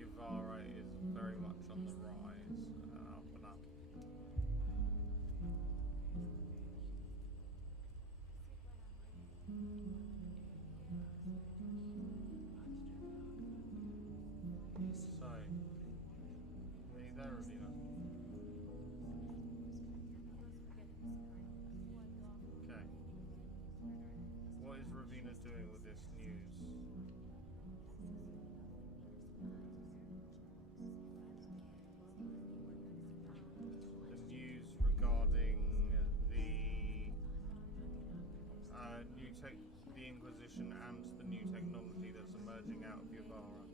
Yavara is very much on the rise and up and up? So, are you there, Ravina? Okay. What is Ravina doing with this news? The news regarding the Inquisition and the new technology that's emerging out of Yavara.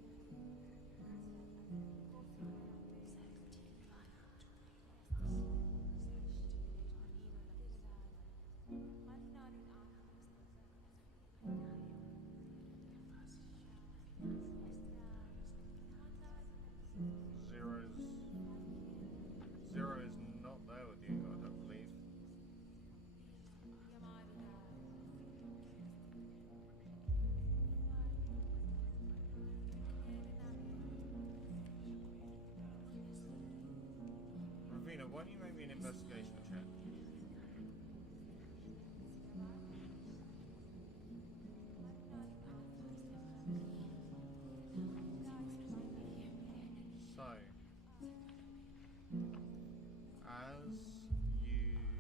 Zero is not there. why don't you make me an investigation check? So, as you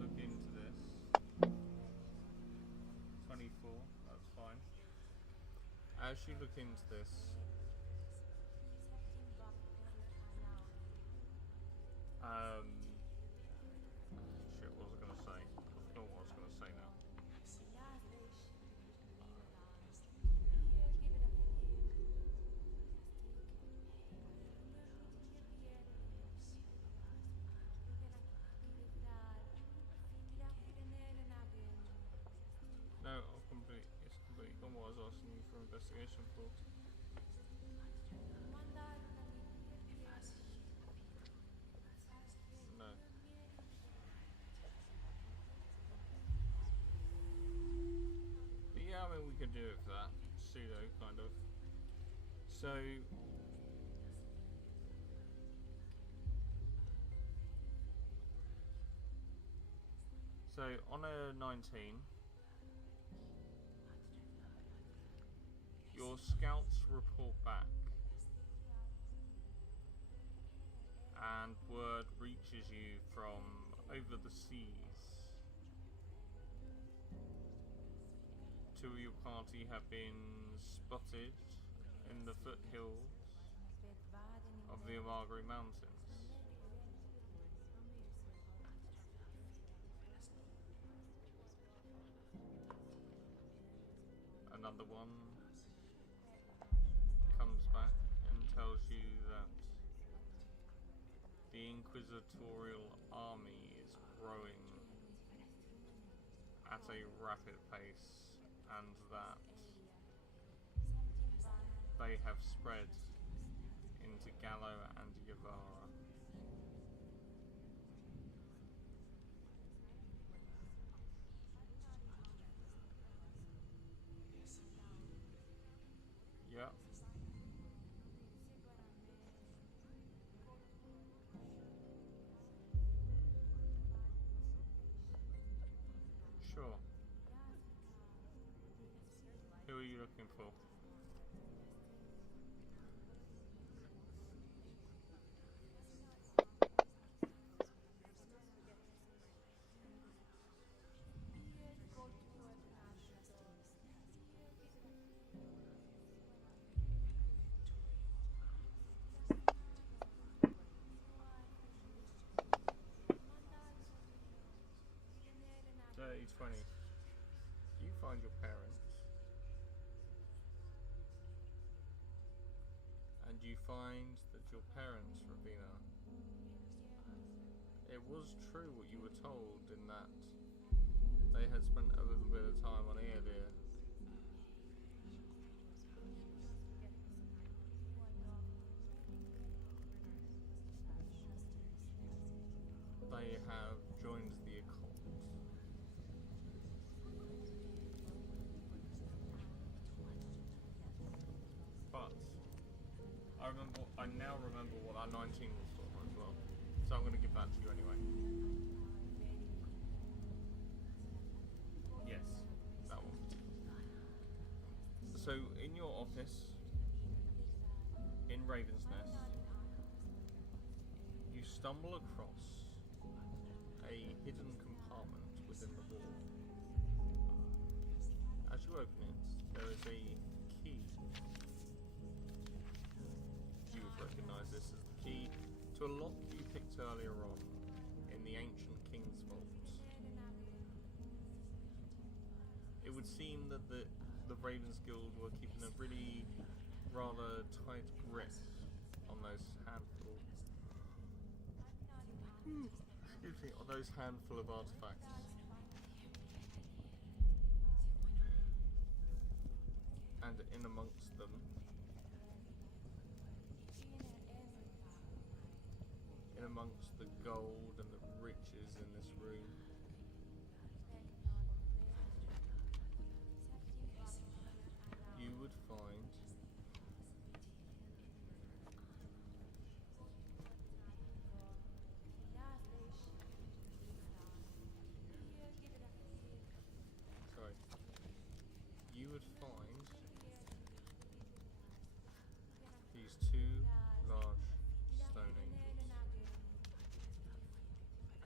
look into this, 24, that's fine. As you look into this, shit, what was I gonna say? I forgot what I was gonna say now. No, it's completely gone what I was asking you for investigation for. No. But yeah, I mean, we could do it for that. Pseudo, kind of. So on a 19, your scouts report back, and word reaches you from over the seas. Two of your party have been spotted in the foothills of the Amagri Mountains. Another one comes back and tells you that the Inquisitorial army is growing at a rapid pace, and that they have spread into Gallo and Yavara. Yep. Sure. Who are you looking for? Dirty 20. You find your parents, and you find that your parents, Ravina, it was true what you were told in that they had spent a little bit of time on Eodir. They have joined the occult. But I now remember what that 19 was for as well. So I'm going to give that to you anyway. Yes, that one. So in your office, in Raven's Nest, you stumble across a hidden compartment within the wall. As you open it, there is a key. You would recognise this as the key to a lock you picked earlier on in the ancient King's Vault. It would seem that the Ravens Guild were keeping a really rather tight grip on those handful. Excuse me, on those handful of artifacts. And in amongst them, in amongst the gold and the riches in this room, you would find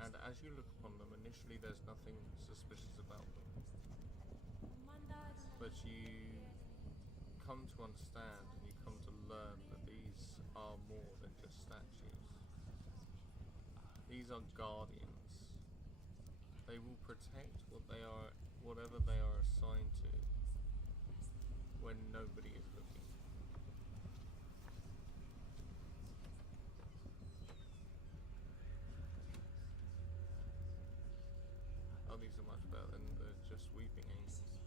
And as you look upon them, initially there's nothing suspicious about them. But you come to understand and you come to learn that these are more than just statues. These are guardians. They will protect whatever they are assigned to when nobody is looking. Oh, these are much better than the just weeping angels.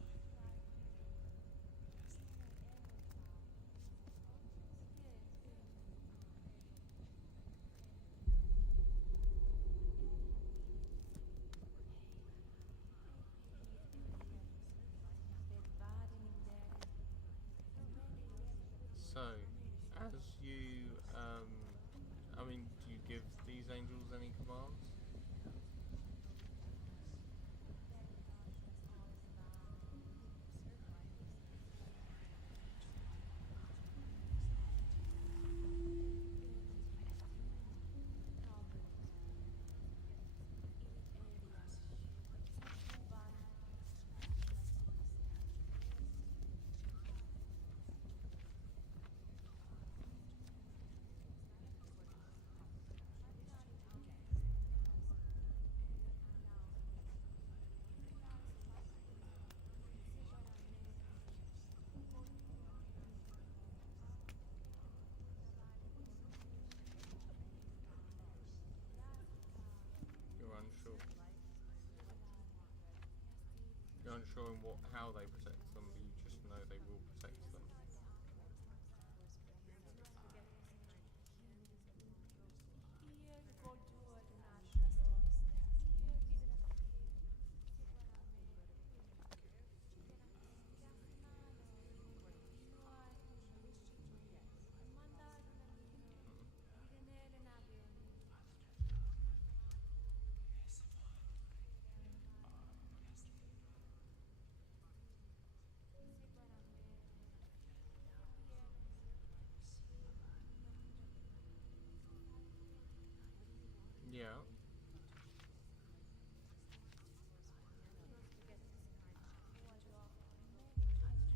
So, as you, do you give these angels any commands? You're unsure. You're unsure in how they protect them, but you just know they will protect them. Yeah.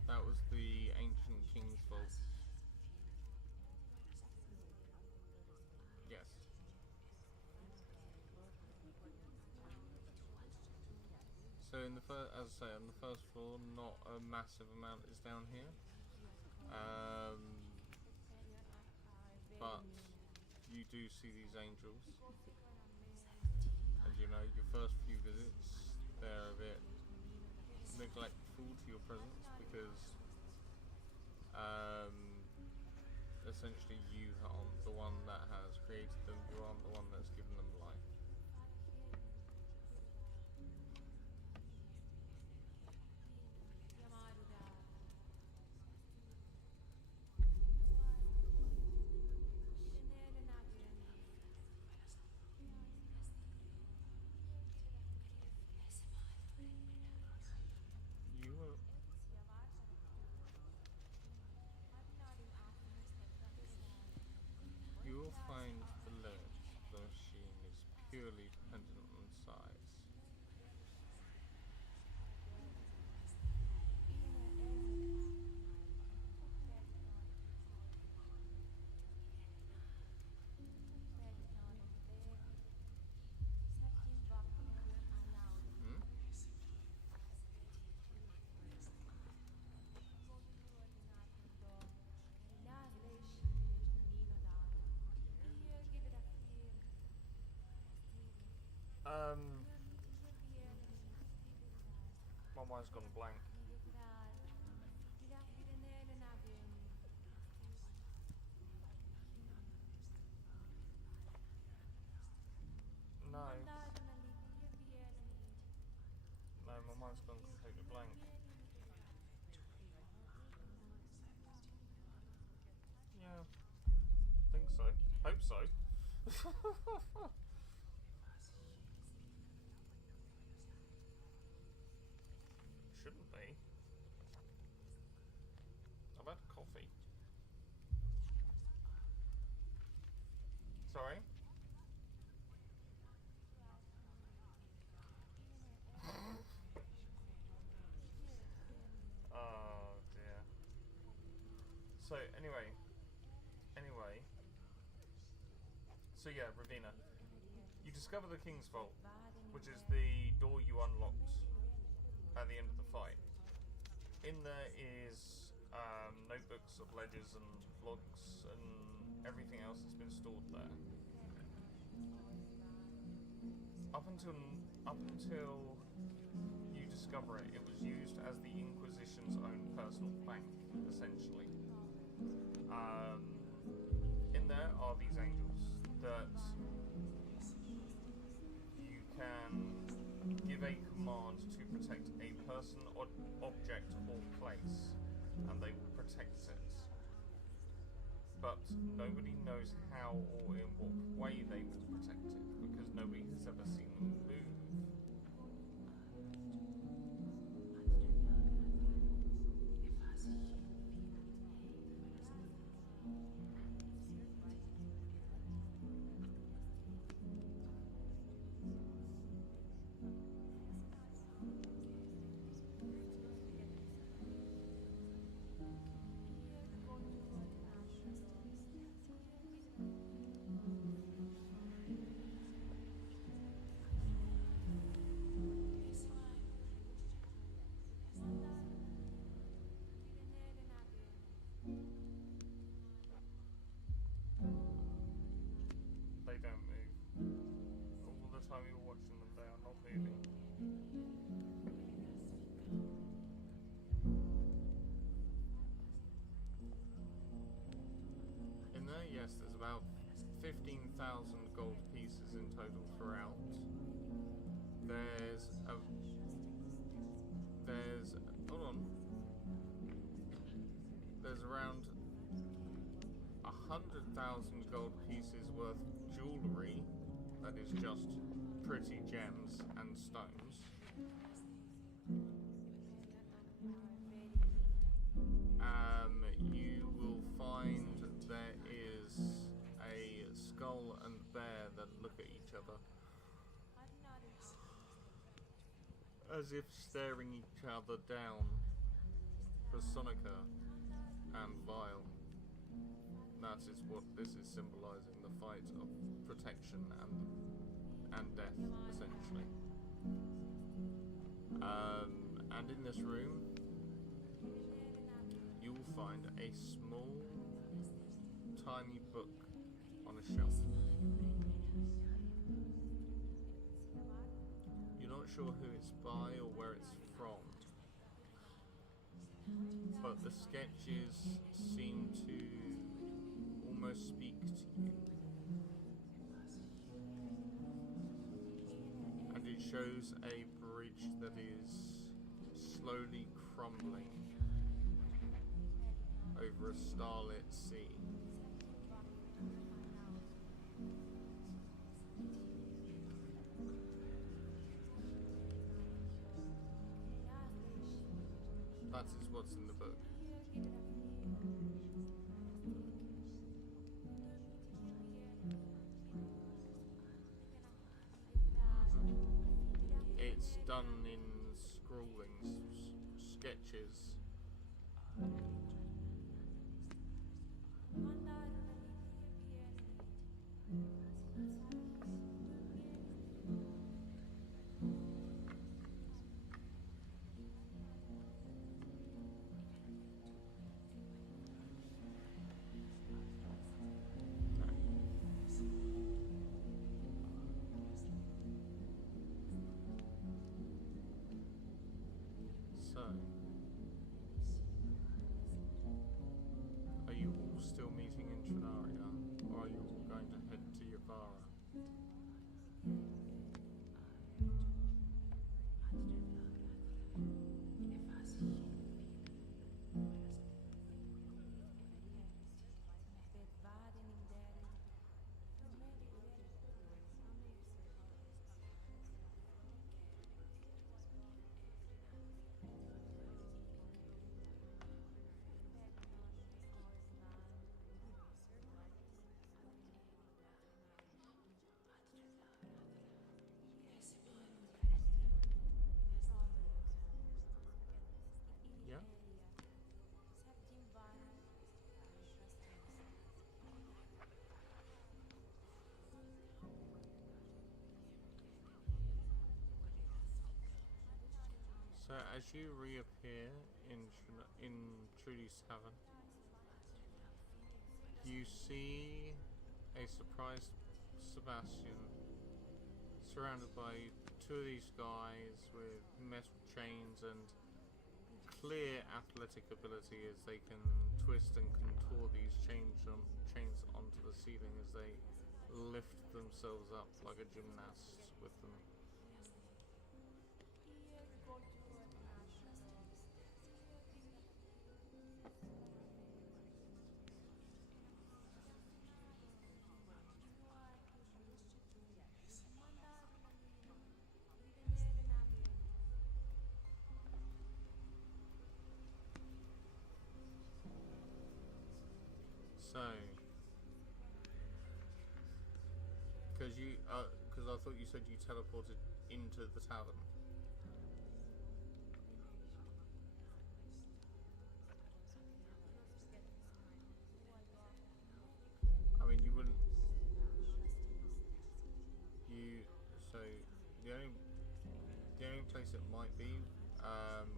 That was the ancient king's vault. Yes. So in the as I say, on the first floor, not a massive amount is down here. But you do see these angels, and you know your first few visits, they're a bit neglectful to your presence because essentially you aren't the one that has created them, you aren't the one that's given them life. You will find the limit of the machine is purely dependent on size. Hmm? My mind's gone blank. No. No, my mind's gone completely blank. Yeah. Think so. Hope so. Shouldn't be. I've had coffee. Sorry? Anyway. So yeah, Ravina. You discover the King's Vault, which is the door you unlocked at the end of the fight. In there is notebooks of ledgers and logs and everything else that's been stored there. Up until you discover it, it was used as the Inquisition's own personal bank, essentially. In there are these angels that you can give a command to protect a person, object, or place, and they will protect it. But nobody knows how or in what way they will protect it, because nobody has ever seen them move. They don't move. All the time you're watching them, they are not moving. In there, yes, there's about 15,000 gold pieces in total throughout. Hold on. There's around 100,000 gold pieces worth of jewellery that is just pretty gems and stones. You will find there is a skull and bear that look at each other as if staring each other down for Sonica and Vile. That is what this is symbolising, the fight of protection and death, essentially. And in this room, you will find a small, tiny book on a shelf. You're not sure who it's by or where it's from, but the sketches seem to almost speak to you. And it shows a bridge that is slowly crumbling over a starlit sea. That is what's in the book. It's done in scrawlings, sketches. So So as you reappear in Trudy's tavern, you see a surprised Sebastian surrounded by two of these guys with metal chains and clear athletic ability as they can twist and contort these chains onto the ceiling as they lift themselves up like a gymnast with them. So, because I thought you said you teleported into the tavern. I mean, you wouldn't. So the only place it might be,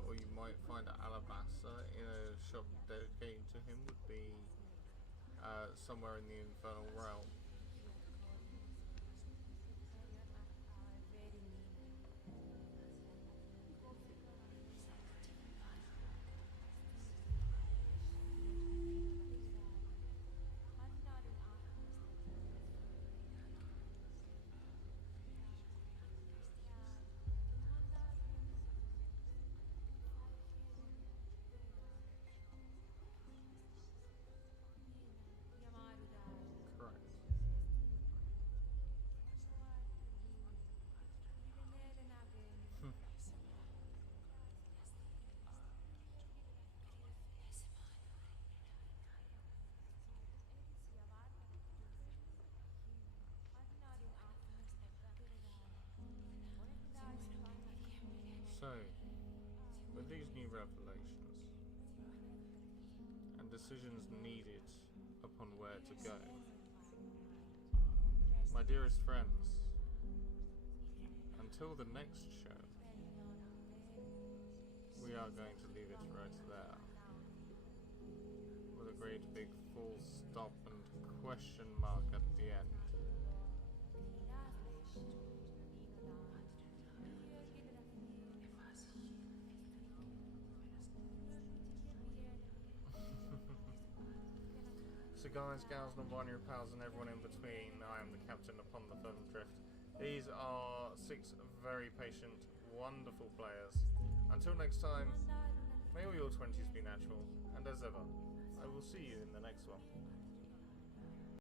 or you might find at Alabaster in a shop dedicated to him, would be somewhere in the Infernal Realm. Correct. So, with these new revelations and decisions needed upon where to go, my dearest friends, until the next show, we are going to leave it right there, with a great big full stop and question mark at the end. So guys, gals, non-binary pals and everyone in between, I am the captain upon the Fervent Drift. These are 6 very patient, wonderful players. Until next time, may all your 20s be natural, and as ever, I will see you in the next one.